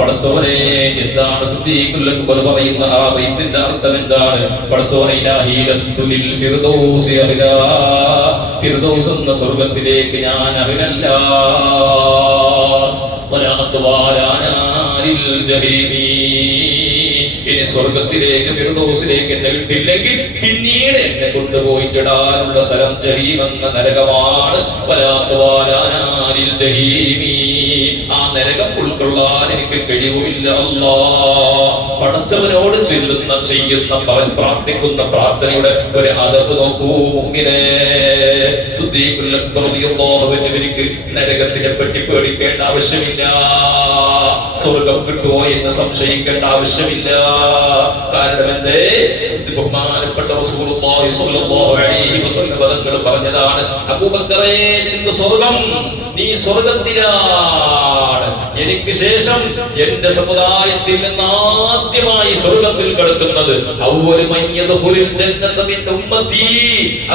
പടച്ചോനെ, എന്താണ് സിദ്ദീഖുൽ അക്ബർ പറയുന്ന ആ ബൈത്തിന്റെ അർത്ഥം എന്താണ്? പടച്ചോനെ, ഇലാഹി ലസ്തു ലിൽ ഫിർദൗസി അഹ്ലാ, ഫിർദൗസ് എന്ന സ്വർഗ്ഗത്തിലേക്ക് ഞാൻ അഹ്ലല്ല. വലാ അത്വാലാ നാരിൽ ജഹീമി, ഇനി സ്വർഗത്തിലേക്ക് ഫിർദൗസിലേക്ക് എന്നെ വിട്ടില്ലെങ്കിൽ പിന്നീട് എന്നെ കൊണ്ടുപോയിട്ടിടാനുള്ള സ്ഥലം ജഹീം എന്ന നരകമാണ്. വലാത്വാലാനാരിൽ ജഹീമി, ആ നരകം ഉൾക്കൊള്ളാൻ എനിക്ക് കഴിവുമില്ല. അല്ലാഹ് പടച്ചവനോട് ചെയ്യുന്ന പ്രാർത്ഥിക്കുന്ന പ്രാർത്ഥനയുടെ ഒരു അദബ് നോക്കൂ മുഅ്മിനേ. സിദ്ദീഖുൽ അക്ബർ റളിയല്ലാഹു അൻഹു എനിക്ക് നരകത്തിനെ പറ്റി പേടിക്കേണ്ട ആവശ്യമില്ല, സ്വർഗം കിട്ടുമോ എന്ന് സംശയിക്കേണ്ട ആവശ്യമില്ല. കാരണം എന്തേ? ബഹുമാനപ്പെട്ട റസൂലുള്ളാഹി സ്വല്ലല്ലാഹു അലൈഹി വസല്ലം തങ്ങൾ പറഞ്ഞതാണ്, അബൂബക്കറേ, നിനക്ക് സ്വർഗം, നീ സ്വർഗത്തിലാണ്. എനിക്ക് ശേഷം എന്റെ സമുദായത്തിൽ നിന്ന് ആദ്യമായി സ്വർഗത്തിൽ കടക്കുന്നത് അവ്വലു മൻ യദ്ഖുലുൽ ജന്നത മിൻ ഉമ്മത്തി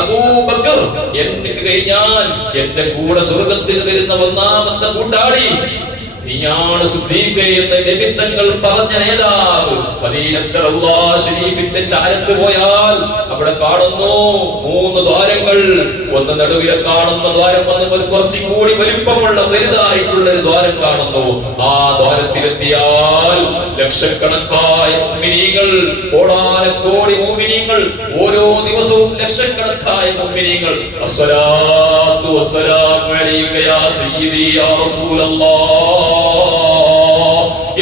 അബൂബക്കർ, എനിക്ക് കഴിഞ്ഞാൽ എന്റെ കൂടെ സ്വർഗത്തിൽ വരുന്ന ഒന്നാമത്തെ കൂട്ടാളി നീയാണ് സിദ്ദീഖ് എന്ന നബി തങ്ങൾ പറഞ്ഞ നേതാവ്. മദീനത്തെ റൗള ശരീഫിന്റെ ചാരത്ത് പോയാൽ അവിടെ കാണുന്നു 3 ദ്വാരങ്ങൾ. ഒന്ന് നടുവിലെ കാണുന്ന ദ്വാരം വന്ന് കുറച്ചും കൂടി വലിപ്പമുള്ള വലുതായിട്ടുള്ള ഒരു ദ്വാരം കാണുന്നു. ആ ദ്വാരത്തിലെത്തിയാൽ ലക്ഷക്കണക്കായ മുഅ്മിനീങ്ങൾ, കോടാനക്കോടി മുഅ്മിനീങ്ങൾ, ഓരോ ദിവസവും ലക്ഷക്കണക്കായ മുഅ്മിനീങ്ങൾ അസ്സലാത്തു വസ്സലാമു അലൈക യാ സയ്യിദി യാ റസൂലല്ലാഹ്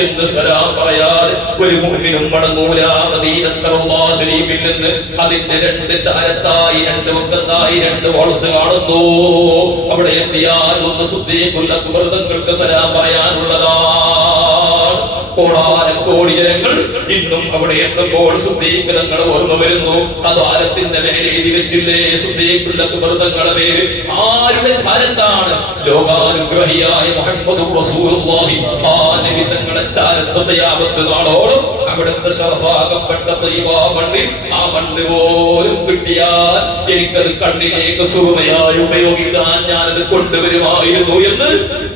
എന്ന് സലാം പറയാൻ ഒരു മുഅ്മിനും മടങ്ങൂല. മദീനത്തെ റൗള ശരീഫിൽ നിന്ന് അതിന്റെ 2 ചാരത്തായി 2 വക്കത്തായി 2 വാൾസ് കാണുന്നു. അവിടെ എത്തിയാൽ ഒന്ന് സിദ്ദീഖുൽ അക്ബർ തങ്ങൾക്ക് സലാം പറയാനുള്ളതാണ്. കോടാനക്കോടി ജനങ്ങൾ ഇന്നും അവിടെ എത്തുമ്പോൾ സിദ്ദീഖ് തങ്ങൾ ഓർമ്മ വരുന്നു. ആ ദ്വാരത്തിന്റെ മേലെ എഴുതി വെച്ചില്ലേ സിദ്ദീഖുൽ അക്ബർ തങ്ങളുടെ പേര്? ആരുടെ ചാരത്താണ്? ലോകാനുഗ്രഹിയായ മുഹമ്മദുർ റസൂലുള്ളാഹി ആ നബി തങ്ങളുടെ ചാരത്ത് ഖിയാമത്ത് നാളോളം അവിടുത്തെ ശറഫാകപ്പെട്ട ത്വയ്യിബ മണ്ണിൽ ആ മണ്ണ് പോലും കിട്ടിയാൽ എനിക്കത് കണ്ണിലേക്ക് സുറുമയായി ഉപയോഗിക്കാൻ ഞാനത് കൊണ്ടുവരുമായിരുന്നു എന്ന്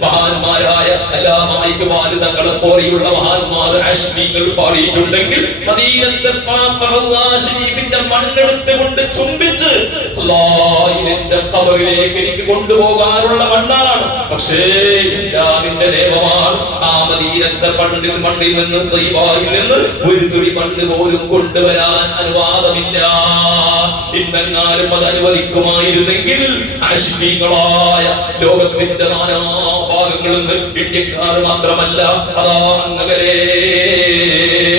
മഹാന്മാരായ അല്ലാമ ഇഖ്ബാൽ തങ്ങളെ പോലെയുള്ള മഹാന്മാർ അശ്മീകൾ പാടിയിട്ടുണ്ടെങ്കിൽ മദീനത്തെ ശരീഫിന്റെ മണ്ണെടുത്തുകൊണ്ട് ചുംബിച്ച് അല്ലാഹുവിന്റെ ഖബറിലേക്ക് എനിക്ക് കൊണ്ടുപോകാനുള്ള മണ്ണാണ്. പക്ഷേ ഇസ്ലാമിന്റെ നിയമമാണ് ആ മദീനത്തെ മണ്ണിൽ നിന്ന് ത്വയ്യിബയിൽ നിന്ന് ഒരു തുള്ളി മണ്ണ് പോലും കൊണ്ടുവരാൻ അനുവാദമില്ല. ഇന്നെങ്ങാനും അത് അനുവദിക്കുമായിരുന്നെങ്കിൽ അശ്മീകളായ ലോകത്തിന്റെ നാനാഭാഗങ്ങളിൽ നിന്ന് ഇന്ത്യക്കാർ മാത്രമല്ല, അതാ അങ്ങകലെ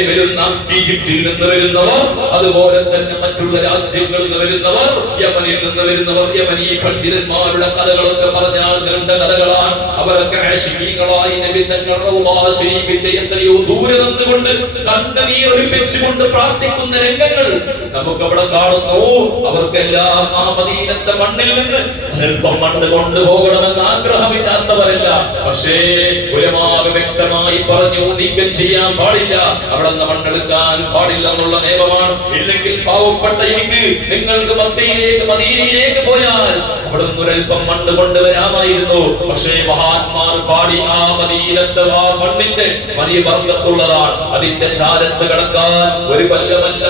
വരുന്ന ഈജിപ്തിൽ നിന്ന് വരുന്നവർ, അതുപോലെ തന്നെ മറ്റുള്ള രാജ്യങ്ങളിൽ നിന്ന് വരുന്നവർ, യമനിൽ നിന്ന് വരുന്നവർ, യമനി പണ്ഡിതന്മാരുടെ കഥകളൊക്കെ പറഞ്ഞാൽ നീണ്ട കഥകളാണ്. അവരൊക്കെ ആശിഖീകളായി നബി തങ്ങളുടെ റൗള ശരീഫിന്റെ എത്രയോ ദൂരെ നിന്നുകൊണ്ട് കണ്ണുനീരൊലിപ്പിച്ചുകൊണ്ട് പ്രാർത്ഥിക്കുന്ന രംഗങ്ങൾ നമുക്ക് അവിടെ കാണുന്നു. അവർക്കെല്ലാം ആ മദീനത്തെ മണ്ണിൽ നിന്ന് അല്പം മണ്ണ് കൊണ്ടുപോകണമെന്ന് ആഗ്രഹമില്ലാത്തവരല്ല. പക്ഷേ ഉലമാവ് വ്യക്തമായി പറഞ്ഞു, നീക്കം ചെയ്യാൻ പാടില്ല, അവിടെ നിന്ന് മണ്ണെടുക്കാൻ പാടില്ല എന്നുള്ള നിയമമാണ്. ഇല്ലെങ്കിൽ പാവപ്പെട്ട എനിക്ക് നിങ്ങൾക്ക് മക്കയിലേക്ക് മദീനയിലേക്ക് പോയാൽ അവിടെ നിന്ന് ഒരൽപ്പം മണ്ണ് കൊണ്ടുവരാമായിരുന്നു. പക്ഷേ മഹാന്മാർ പാടി ആ മദീനത്തെ ആ മണ്ണിന്റെ വലിയ ബർക്കത്തുള്ളതാണ്. അതിന്റെ ചാരത്ത് കടക്കാൻ ഒരു കൊല്ലമല്ല,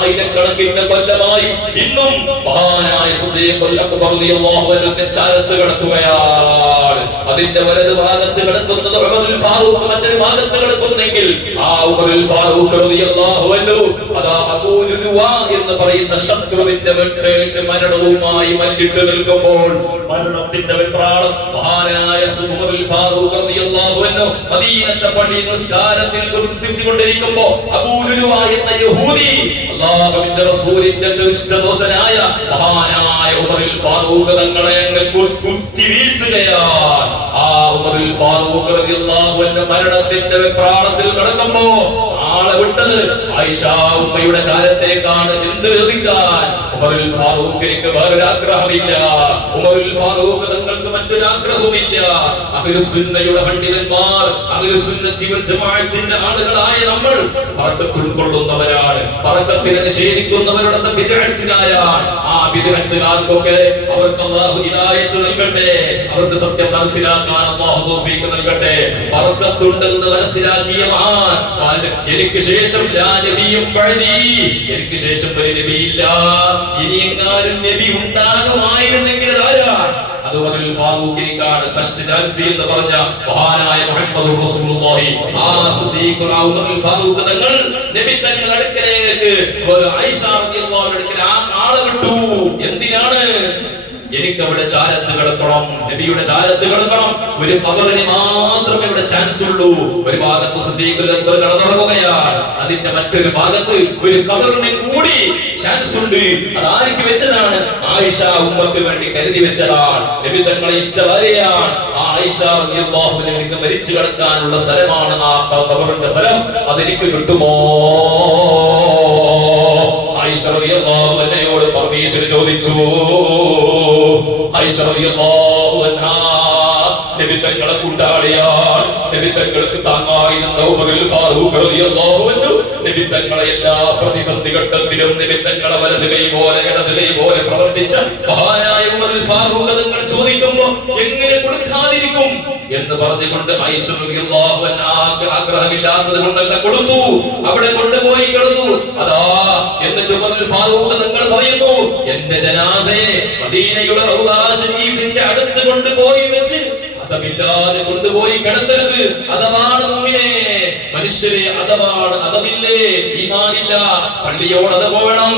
ആയിരക്കണക്കിന് കൊല്ലമായി ഇന്നും മഹാനായ സിദ്ദീഖുൽ അക്ബർ റളിയല്ലാഹു അൻഹുവിന്റെ ചാരത്ത് കടക്കുകയാണ്. അതിന്റെ വലത് ഭാഗത്ത് കിടക്കുന്നത് ഉമറുൽ ഫാറൂഖ്, മറ്റൊരു ഭാഗത്ത് കിടക്കുന്നെങ്കിൽ ആ ഉമറുൽ ഫാറൂഖ് റളിയല്ലാഹു അൻഹു അതാ അബൂ ലുലുവാ എന്ന് പറയുന്ന ശത്രുവിന്റെ വെട്ടേറ്റ് മരണവുമായി മല്ലിട്ട് നിൽക്കുമ്പോൾ മരണത്തിന്റെ വെപ്രാളം മഹാനായ ഉമറുൽ ഫാറൂഖ് റളിയല്ലാഹു അൻഹു മദീനത്തെ പള്ളിയിൽ നിസ്കാരത്തിൽ കുർസിച്ചുകൊണ്ടിരിക്കുമ്പോൾ അബൂ ലുലുവാ എന്ന യഹൂദി അല്ലാഹുവിന്റെ റസൂലിന്റെ ഇഷ്ടദോഷനായ മഹാനായ ഉമറുൽ ഫാറൂഖ് തങ്ങളെ അങ്ങ് കുത്തി വീഴ്ത്തുകയാണ്. ആ ഉമറുൽ ഫാറൂഖ് റളിയല്ലാഹു അൻഹു മരണത്തിന്റെ വെപ്രാളത്തിൽ കിടക്കുമ്പോ ആളെ വിട്ടത് ആയിഷ ഉമ്മയുടെ ചാരത്തേക്കാണ്. എന്ത് ചോദിക്കാൻ? ഉമറുൽ ഫാറൂഖിന് വേറൊരു ആഗ്രഹമില്ല, ഉമറുൽ ഫാറൂഖ് തങ്ങൾക്ക് മറ്റൊരു ആഗ്രഹവുമില്ല. അഹ്ലുസുന്നയുടെ പണ്ഡിതന്മാർ, അഹ്ലുസുന്നത്തി വൽ ജമാഅത്തിന്റെ ആളുകളായ നമ്മൾ ബറക്കത്ത് ഉൾക്കൊള്ളുന്നവരാണ്. ബറക്കത്തിനെ നിഷേധിക്കുന്നവരുടെ ബിദ്അത്തുകാരാണ്. ആ ബിദ്അത്തുകാർക്കൊക്കെ അവർക്ക് അല്ലാഹു ഹിദായത്ത് നൽകട്ടെ, അവർക്ക് സത്യം മനസ്സിലാക്കാൻ അല്ലാഹു തൗഫീഖ് നൽകട്ടെ. ബറക്കത്തുണ്ടെന്ന് മനസ്സിലാക്കിയ മഹാൻ എനിക്ക് ശേഷം ലാ നബിയും ബഅദി, എനിക്ക് ശേഷം ഒരു നബിയില്ല, ഇനി എങ്ങാനും നബി ഉണ്ടാകുമായിരുന്നെങ്കിൽ ആരാണ്? അത് മുതൽ ഫാറൂഖിനെക്കാണ് ഫസ്റ്റ് ചാൻസ് എന്ന് പറഞ്ഞ മഹാനായ മുഹമ്മദ് റസൂലുള്ളാഹി ആ സിദ്ദീഖുൽ ഉമർ ഫാറൂഖ് തങ്ങൾ നബി തങ്ങളുടെ അടുക്കലേക്ക് ആയിഷ റളിയല്ലാഹു അൻഹയുടെ അടുക്കൽ ആളെ വിട്ടു. എന്തിനാണ്? എനിക്ക് അവിടെ ചാരത്ത് കിടക്കണം, നബിയുടെ ചാരത്ത് കിടക്കണം. ഒരു ഖബറിന് മാത്രമേ ഇവിടെ ചാൻസ് ഉള്ളൂ. ഒരു ഭാഗത്ത് സിദ്ദീഖുൽ അക്ബർ കടന്നിറങ്ങുകയാണ്, അതിന്റെ മറ്റൊരു ഭാഗത്ത് ഒരു ഖബറിന് കൂടി ചാൻസ് ഉണ്ട്. അത് ആർക്ക് വെച്ചതാണ്? ആയിഷ ഉമ്മക്ക് വേണ്ടി കരുതി വെച്ചതാണ്. നബി തങ്ങളെ ഇഷ്ടവരെയാണ്. ആ ആയിഷ റളിയല്ലാഹു അൻഹ എനിക്ക് മരിച്ചു കിടക്കാനുള്ള സ്ഥലമാണ് ആ ഖബറിന്റെ സ്ഥലം, അതെനിക്ക് കിട്ടുമോ? ആയിഷ റളിയല്ലാഹു അൻഹയോട് പെർമിഷൻ ചോദിച്ചു. ആയിഷ റളിയല്ലാഹു അൻഹ നബി തങ്ങളെ കൂട്ടാളിയാണ്. നബി തങ്ങൾക്ക് താങ്ങായി നിന്ന ഉമറുൽ ഫാറൂഖ് റളിയല്ലാഹു അൻഹു നബി തങ്ങളെ എല്ലാ പ്രതിസന്ധി ഘട്ടത്തിലും നബി തങ്ങളെ വലത് കൈ പോലെ ഇടത് കൈ പോലെ പ്രവർത്തിച്ച മഹാനായ ഉമറുൽ ഫാറൂഖ് തങ്ങൾ ചോദിക്കുമ്പോൾ എങ്ങനെ കൊടുക്കാതിരിക്കും എന്ന് പറഞ്ഞുകൊണ്ട് ആയിഷ റളിയല്ലാഹു അൻഹ ആഗ്രഹമില്ലാത്തത് കൊണ്ടല്ല കൊടുത്തു, അവിടെ കൊണ്ടുപോയി കിടന്നു. അതാ എന്നിട്ട് ഉമറുൽ ഫാറൂഖ് തങ്ങൾ പറയുന്നു, എന്റെ ജനാസയെ മദീനയുടെ റൗള ശരീഫിന്റെ അടുത്ത് കൊണ്ടുപോയി വെച്ച് അതമില്ലാതെ കൊണ്ടുപോയി കിടത്തരുത്. അതമാണ് മുഅ്മിനേ, മനുഷ്യരെ അതമാണ്. അതമില്ലേ, ഈമാനില്ല. പള്ളിയോട് അതവ് വേണം,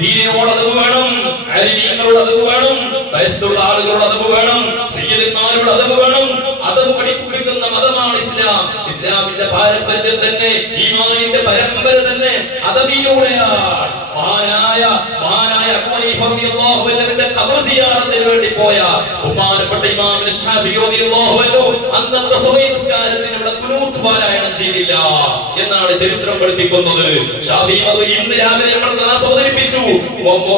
ദീനിനോട് അതവ് വേണം, അലിമീങ്ങളോട് അതവ് വേണം, വയസ്സുള്ള ആളുകളോട് അതവ് വേണം, സയ്യിദന്മാരോട് അതവ് വേണം. അതവ് പഠിപ്പിക്കുന്ന മതമാണ് ഇസ്ലാം. ഇസ്ലാമിന്റെ പാരമ്പര്യം തന്നെ, ഈമാനിന്റെ പരമ്പര തന്നെ അതവിലൂടെയാണ്. മഹാനായ അബൂ ഹനീഫ റളിയല്ലാഹു അൻഹുവിന്റെ ഖബർ സിയാറത്തിന് വേണ്ടി പോയ ബഹുമാനപ്പെട്ട ഇമാം ശാഫിഈ റളിയല്ലാഹു അൻഹു അന്നത്തെ സുബഹി നിസ്കാരത്തിന് ഇവിടെ ഖുനൂത്ത് പാരായണം ചെയ്തില്ല എന്നാണ് ചരിത്രം പഠിപ്പിക്കുന്നത്. ശാഫിഈ മദ്ഹബ് ഇന്ന് രാവിലെ നമ്മൾ ക്ലാസ് അവതരിപ്പിച്ചു. അബൂ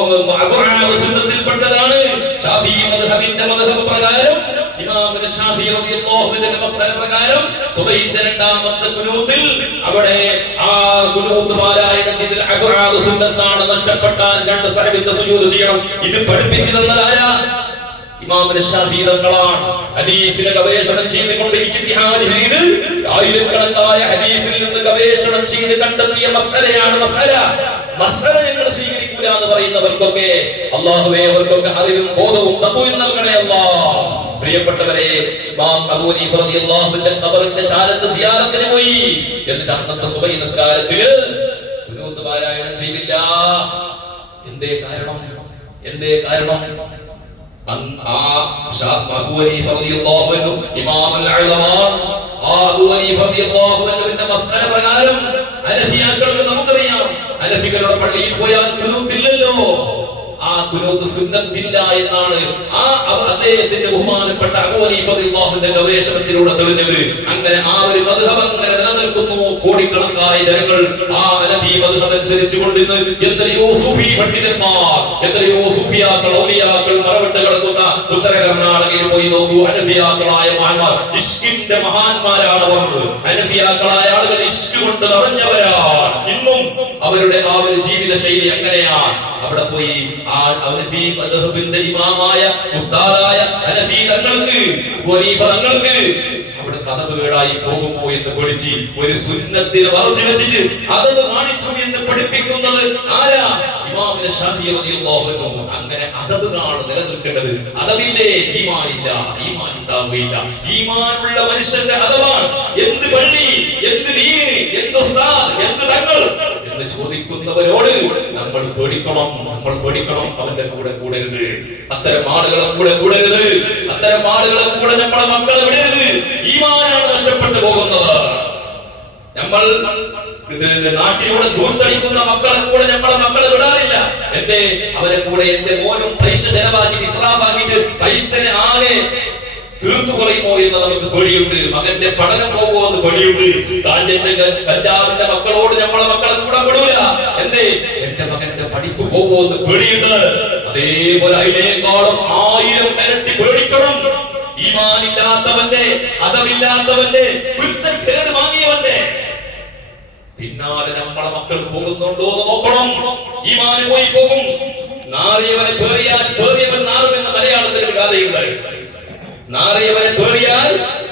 സുന്നത്തിൽപ്പെട്ടതാണ്. ശാഫിഈ മദ്ഹബിന്റെ മദ്ഹബ് പ്രകാരം ഇമാം ശാഫിഈ റളിയല്ലാഹു അൻഹുവിന്റെ മസ്അല പ്രകാരം സുബഹിന്റെ രണ്ടാമത്തെ ഖുനൂത്തിൽ അവിടെ ആ ഖുനൂത്ത് പാരായണം ചെയ്തൽ അബ്റാദ് സുന്നത്താണ്. നഷ്ടപ്പെട്ടാൽ രണ്ട് സഹബിന്റെ സുജൂദ് ചെയ്യണം. ഇത് പഠിപ്പിച്ചു തന്നത് ആരാ? ഇമാം ശാഫിഈ തങ്ങളാണ്. ഹദീസിനെ ഗവേഷണം ചെയ്തുകൊണ്ട് ഇജ്തിഹാദ് ചെയ്ത് ആയിരക്കണക്കായ ഹദീസിൽ നിന്ന് ഗവേഷണം ചെയ്ത് കണ്ടെത്തിയ മസ്അലയാണ് മസ്അല ഞങ്ങൾ സ്വീകരിക്കൂല എന്ന് പറയുന്നവർക്കൊക്കെ അല്ലാഹുവേ അവർക്കൊക്കെ അറിവും ബോധവും തഖ്വയും നൽകണേ അല്ലാഹ്. പ്രിയപ്പെട്ടവരെ, ഇമാം അബൂ ഹനീഫ റളിയല്ലാഹു അൻഹു ഖബറിന്റെ ചാരത്ത് സിയാറത്തിന് പോയി. എന്നിട്ട് അന്നത്തെ സുബഹി നിസ്കാരത്തില് ഖുനൂത്ത് പാരായണം ചെയ്തില്ല. എന്തേ കാരണം? അബൂ ഹനീഫ റളിയല്ലാഹു അൻഹു ഇമാമുൽ അഅ്ലമാണ്. അബൂ ഹനീഫ റളിയല്ലാഹു അൻഹുവിന്റെ മസ്അല പ്രകാരം ഹനഫിയാക്കൾക്ക് നമുക്കറിയാം, ഹനഫികളുടെ പള്ളിയിൽ പോയാൽ ഖുനൂത്ത് ഇല്ലല്ലോ. ആ ഖുനൂത്ത് സുന്നത്തില്ല എന്നാണ് അദ്ദേഹത്തിന്റെ ബഹുമാനപ്പെട്ട അബൂ ഹനീഫ റളിയല്ലാഹു അൻഹുവിന്റെ ഗവേഷണത്തിലൂടെ തെളിഞ്ഞത്. അങ്ങനെ ആ ഒരു മദ്ഹബ് അങ്ങനെ നിലനിൽക്കുന്നു. കോടിക്കണക്കായ ജനങ്ങൾ ആ ഹനഫി മദ്ഹബ് അനുസരിച്ച് കൊണ്ടിരുന്ന് എത്രയോ സൂഫി പണ്ഡിതന്മാർ, എത്രയോ സൂഫിയാക്കൾ, ഔലിയാക്കൾ മറവിട്ട് കിടക്കുന്ന ഉത്തര കർണാടകയിൽ പോയി നോക്കൂ. ഹനഫിയാക്കളായ മഹാന്മാർ, ഇഷ്കിന്റെ മഹാന്മാരാണ് അവർ. ഹനഫിയാക്കളായ ആളുകൾ ഇഷ്ക് കൊണ്ട് നിറഞ്ഞവരാണ്. ഇന്നും അവരുടെ ആ ഒരു ജീവിത ശൈലി അങ്ങനെയാണ്. അവിടെ പോയി ആ ഹനഫി മദ്ഹബിന്റെ ഇമാമായ ഉസ്താദായ ഹനഫി തങ്ങൾക്ക്, അബൂ ഹനീഫ തങ്ങൾക്ക് അവിടെ കഥ കേടായി പോകുമോ എന്ന് പഠിച്ച് ഒരു സുന്നത്തിനെ മറച്ചു വെച്ചിട്ട് അതത് കാണിച്ചു എന്ന് പഠിപ്പിക്കുന്നത് ആരാ? ഇമാം ശാഫിഈ റളിയല്ലാഹു അൻഹു. അങ്ങനെ അതബാണ് നിലനിൽക്കേണ്ടത്. അതബില്ലേ, ഈമാനില്ല, ഈമാൻ ഉണ്ടാവുകയില്ല. ഈമാനുള്ള മനുഷ്യന്റെ അതബാണ്. എന്ത് പള്ളി, എന്ത് ദീന്, എന്ത് ഉസ്താദ്, എന്ത് തങ്ങൾ എന്ന് ചോദിക്കുന്നവരോട് നമ്മൾ പേടിക്കണം. അവന്റെ കൂടെ കൂടരുത്. അത്തരം ആളുകളെ കൂടെ കൂടരുത്. അത്തരം ആളുകളെ കൂടെ നമ്മളെ മക്കളെ വിടരുത്. ഈമാനാണ് നഷ്ടപ്പെട്ടു പോകുന്നത്. നമ്മൾ നാട്ടിലൂടെ ദൂർത്തടിക്കുന്ന മക്കളെ കൂടെ നമ്മളെ മക്കളെ വിടാറില്ല. എന്റെ അവരെ കൂടെ എന്റെ മോനും പൈസ ചെലവാക്കിട്ട് ഇസ്രാഫാക്കിട്ട് പൈസനെ ആകെ തീർത്തു കളയുമോ എന്ന് നമുക്ക് പേടിയുണ്ട്. മകന്റെ പഠനം പോകുമോ എന്ന് പേടിയുണ്ട്. താഞ്ചന്റെ കഞ്ചാവിന്റെ മക്കളോട് നമ്മളെ മക്കളെ കൂടെ പെടൂല. എന്റെ മകന്റെ പഠിപ്പ് പോകുമോ എന്ന് പേടിയുണ്ട്. അതേപോലെ അതിനേക്കാളും 1000 ഇരട്ടി പേടിക്കണം. ഈമാനില്ലാത്തവന്റെ, അതമില്ലാത്തവന്റെ, കുരുത്തക്കേട് വാങ്ങിയവന്റെ പിന്നാലെ നമ്മളെ മക്കൾ പോകുന്നുണ്ടോ എന്ന് നോക്കണം. ഈമാൻ പോയി പോകും. നാറിയവനെ പേറിയാൽ പേറിയവൻ നാറും എന്ന മലയാളത്തിൽ ഒരു ഗാഥയുണ്ടായി. നാറിയവനെ പേറിയാൽ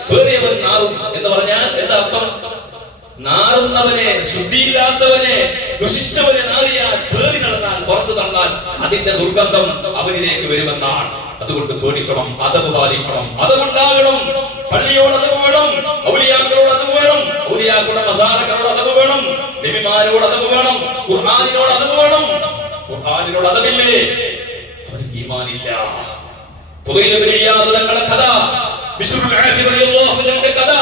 പേറിയവൻ നാറും എന്ന് പറഞ്ഞാൽ എന്താ അർത്ഥം? നാറുന്നവനെ, ശുദ്ധിയില്ലാത്തവനെ, ദുഷിച്ചവനെ നാറിയാൽ, പേറി നടന്നാൽ, പുറത്തു നടന്നാൽ അതിന്റെ ദുർഗന്ധം അവനിലേക്ക് വരുമെന്നാണ്. അതുകൊണ്ട് പേടിക്കണം, അതവ് പാലിക്കണം, അതവുണ്ടാകണം. പള്ളിയോട് അതവ് വേണം, ഔലിയാക്കളോട് അതവ് വേണം, ഔലിയാക്കളുടെ മസാലകളോട് അതവ് വേണം, നബിമാരോട് അതവ് വേണം, ഖുർആനിനോട് അതവ് വേണം. ഖുർആനിനോട് അതവില്ലേ, അവർക്ക് ഈമാനില്ല. തങ്ങളുടെ കഥ, ബിശ്റുൽ ആഫി റളിയല്ലാഹു അൻഹുവിന്റെ കഥ,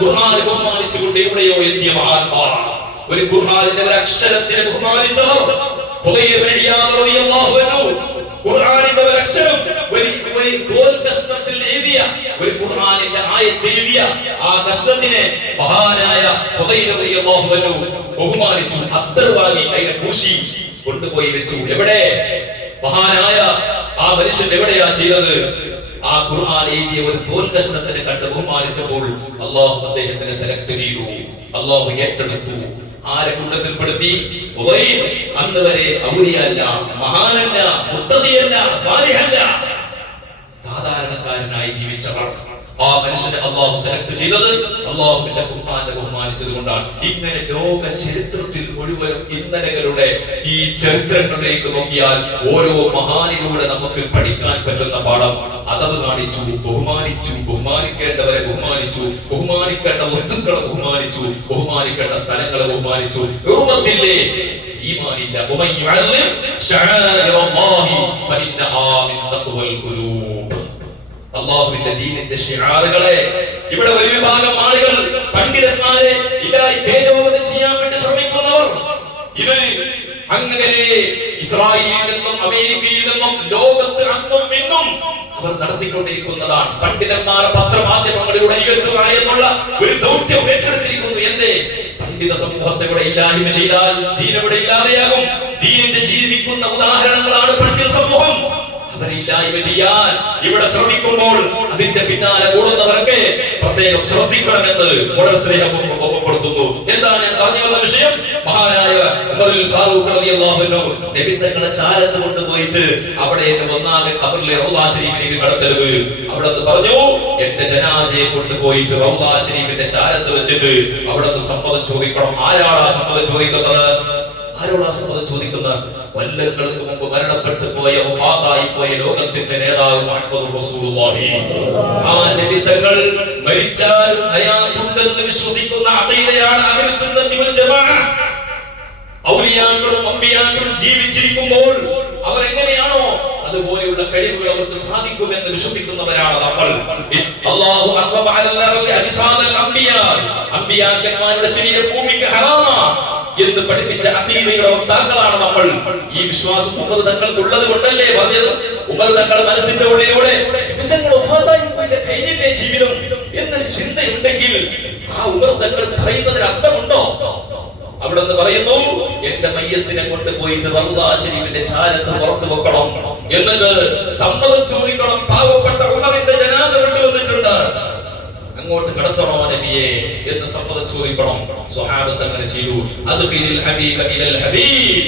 ഖുർആനെ ബഹുമാനിച്ചുകൊണ്ട് എവിടെയോ എത്തിയ മഹാന്മാർ. ഒരു ഖുർആനിന്റെ ഒരു അക്ഷരത്തിനെ ബഹുമാനിച്ചവർ. ഖുർആനിന്റെ ഒരു അക്ഷരം, ഒരു തോൽ കഷ്ണത്തിൽ എഴുതിയ, ഒരു ഖുർആനിന്റെ ആയത്ത് എഴുതിയ ആ കഷ്ണത്തിനെ മഹാനായ ഫുദൈൽ റളിയല്ലാഹു അൻഹു ബഹുമാനിച്ചു. അത്തർ വാങ്ങി അതിനെ പൂശി കൊണ്ടുപോയി വെച്ചു. എവിടെ? മഹാനായ ആ മനുഷ്യൻ എവിടെയാ ചെയ്തത്? ആ ഖുർആൻ എഴുതിയ ഒരു തോൽ കഷ്ണത്തിനെ കണ്ട് ബഹുമാനിച്ചപ്പോൾ അല്ലാഹു അദ്ദേഹത്തിനെ സെലക്ട് ചെയ്തു, അല്ലാഹു ഏറ്റെടുത്തു. ആരെ കൂട്ടത്തിൽപ്പെടുത്തി? ഫുദൈൽ അന്ന് വരെ ഔലിയല്ല, മഹാനല്ല, മുത്തഖിയല്ല, സ്വാലിഹല്ല, സാധാരണക്കാരനായി ജീവിച്ചവർ. ആ മനുഷ്യനെ അല്ലാഹു സെലക്ട് ചെയ്തത് അല്ലാഹുവിന്റെ ഖുർആനെ ബഹുമാനിച്ചത് കൊണ്ടാണ്. ഇങ്ങനെ ലോക ചരിത്രത്തിൽ മുഴുവനും ഇന്നലകളുടെ ഈ ചരിത്രങ്ങളിലേക്ക് നോക്കിയാൽ ഓരോ മഹാനിലൂടെ നമുക്ക് പഠിക്കാൻ പറ്റുന്ന പാഠം. അതവ് കാണിച്ചു, ബഹുമാനിച്ചു, ബഹുമാനിക്കേണ്ടവരെ ബഹുമാനിച്ചു, ബഹുമാനിക്കേണ്ട വസ്തുക്കളെ ബഹുമാനിച്ചു, ബഹുമാനിക്കേണ്ട സ്ഥലങ്ങളെ ബഹുമാനിച്ചു. ഉറുമത്തില്ലേ ഈമാനില്ല. ഉമയ്യുഅല്ലിം ശഅഇറല്ലാഹി ഫഇന്നഹാ മിൻ തഖ്വൽ ഖുലൂബ്. അല്ലാഹുവിന്റെ ദീനിന്റെ ശിആറുകളെ ഇവിടെ ഒരു വിഭാഗം ആളുകൾ, പണ്ഡിതന്മാരെ ഇലായി തേജോവധം ചെയ്യാൻ വേണ്ടി ശ്രമിക്കുന്നവർ, ഇത് അങ്ങനെ ഇസ്രായേലിൽ നിന്നും അമേരിക്കയിൽ നിന്നും ലോകത്ത് അങ്ങും ഇങ്ങും അവർ നടത്തിക്കൊണ്ടിരിക്കുന്നതാണ്. പണ്ഡിതന്മാരെ പത്രമാധ്യമങ്ങളിലൂടെ ഇകഴ്ത്തുക എന്നുള്ള ഒരു ദൗത്യം ഏറ്റെടുത്തിരിക്കുന്നു. എന്തേ? പണ്ഡിത സമൂഹത്തെ ഇവിടെ ഇല്ലായ്മ ചെയ്താൽ ദീൻ ഇവിടെ ഇല്ലാതെയാകും. ദീനിന്റെ ജീവിക്കുന്ന ഉദാഹരണങ്ങളാണ് പണ്ഡിത സമൂഹം. അവരെ ഇല്ലായ്മ ചെയ്യാൻ ഇവിടെ ശ്രമിക്കുമ്പോൾ അതിന്റെ പിന്നാലെ കൂടുന്നവർക്ക് പ്രത്യേകം ശ്രദ്ധിക്കണമെന്ന് വളരെ സ്നേഹം ഓർമ്മപ്പെടുത്തുന്നു. എന്താണ് ഞാൻ പറഞ്ഞു വന്ന വിഷയം? മഹാനായ ഉമറുൽ ഫാറൂഖ് റളിയല്ലാഹു അൻഹു നബി തങ്ങളെ ചാരത്ത് കൊണ്ടുപോയിട്ട് അവിടെ ഒന്നാകെ ഖബറിലെ റൗള ശരീഫിലേക്ക് കടത്തരുത്. അവിടെ നിന്ന് പറഞ്ഞു, എന്റെ ജനാസയെ കൊണ്ടുപോയിട്ട് റൗള ശരീഫിന്റെ ചാരത്ത് വെച്ചിട്ട് അവിടെ നിന്ന് സമ്മതം ചോദിക്കണം. ആരാണ് സമ്മതം ചോദിക്കുന്നത്? ആരോടാ സമ്മതം ചോദിക്കുന്നത്? കൊല്ലങ്ങൾക്ക് മുമ്പ് മരണപ്പെട്ടു പോയ, വഫാത്തായി പോയ ലോകത്തിന്റെ നേതാവ് മുഹമ്മദ് റസൂലുള്ളാഹി. ആ നബി തങ്ങൾ മരിച്ചാലും ഹയാത്തുണ്ടെന്ന് വിശ്വസിക്കുന്ന അഖീദയാണ് അഹ്ലുസ് സുന്നത്തി വൽ ജമാഅ. ഔലിയാക്കളും അമ്പിയാക്കളും ജീവിച്ചിരിക്കുമ്പോൾ അവർ എങ്ങനെയാണോ അതുപോലെയുള്ള കഴിവുകൾ അവർക്ക് സാധിക്കുമെന്ന് വിശ്വസിക്കുന്നവരാണ് നമ്മൾ. അല്ലാഹു അഖറബ അലൽ അർളി അജ്സാദൽ അംബിയാ, അംബിയാക്കന്മാരുടെ ശരീരം ഭൂമിക്ക് ഹറാമാണ് എന്ന് പഠിപ്പിച്ച അഖീദയുടെ വക്താക്കളാണ് നമ്മൾ. ഈ വിശ്വാസം ഉമർ തങ്ങൾക്കുള്ളത് കൊണ്ടല്ലേ പറഞ്ഞത്? ഉമർ തങ്ങളുടെ മനസ്സിന്റെ ഉള്ളിലൂടെ തങ്ങൾ വഫാത്തായി പോയില്ല, കഴിഞ്ഞില്ലേ ജീവിതം എന്നൊരു ചിന്തയുണ്ടെങ്കിൽ ആ ഉമർ തങ്ങൾ പറയുന്നതിന് അർത്ഥമുണ്ടോ? അവിടെ നിന്ന് പറയുന്നു, എന്റെ മയ്യത്തിനെ കൊണ്ടുപോയിട്ട് റൗള ശരീഫിന്റെ ചാരത്ത് പുറത്തു വെക്കണം, എന്നിട്ട് സമ്മതം ചോദിക്കണം. പാവപ്പെട്ട ഉമറിന്റെ ജനാസ കൊണ്ടുവന്നിട്ടുണ്ട്, അങ്ങോട്ട് കടത്തണോ നബിയെ എന്ന് സമ്മതം ചോദിക്കണം. സ്വഹാബത്ത് അങ്ങനെ ചെയ്തു. അദ്ഖിലിൽ ഹബീബ ഇലൽ ഹബീബ്,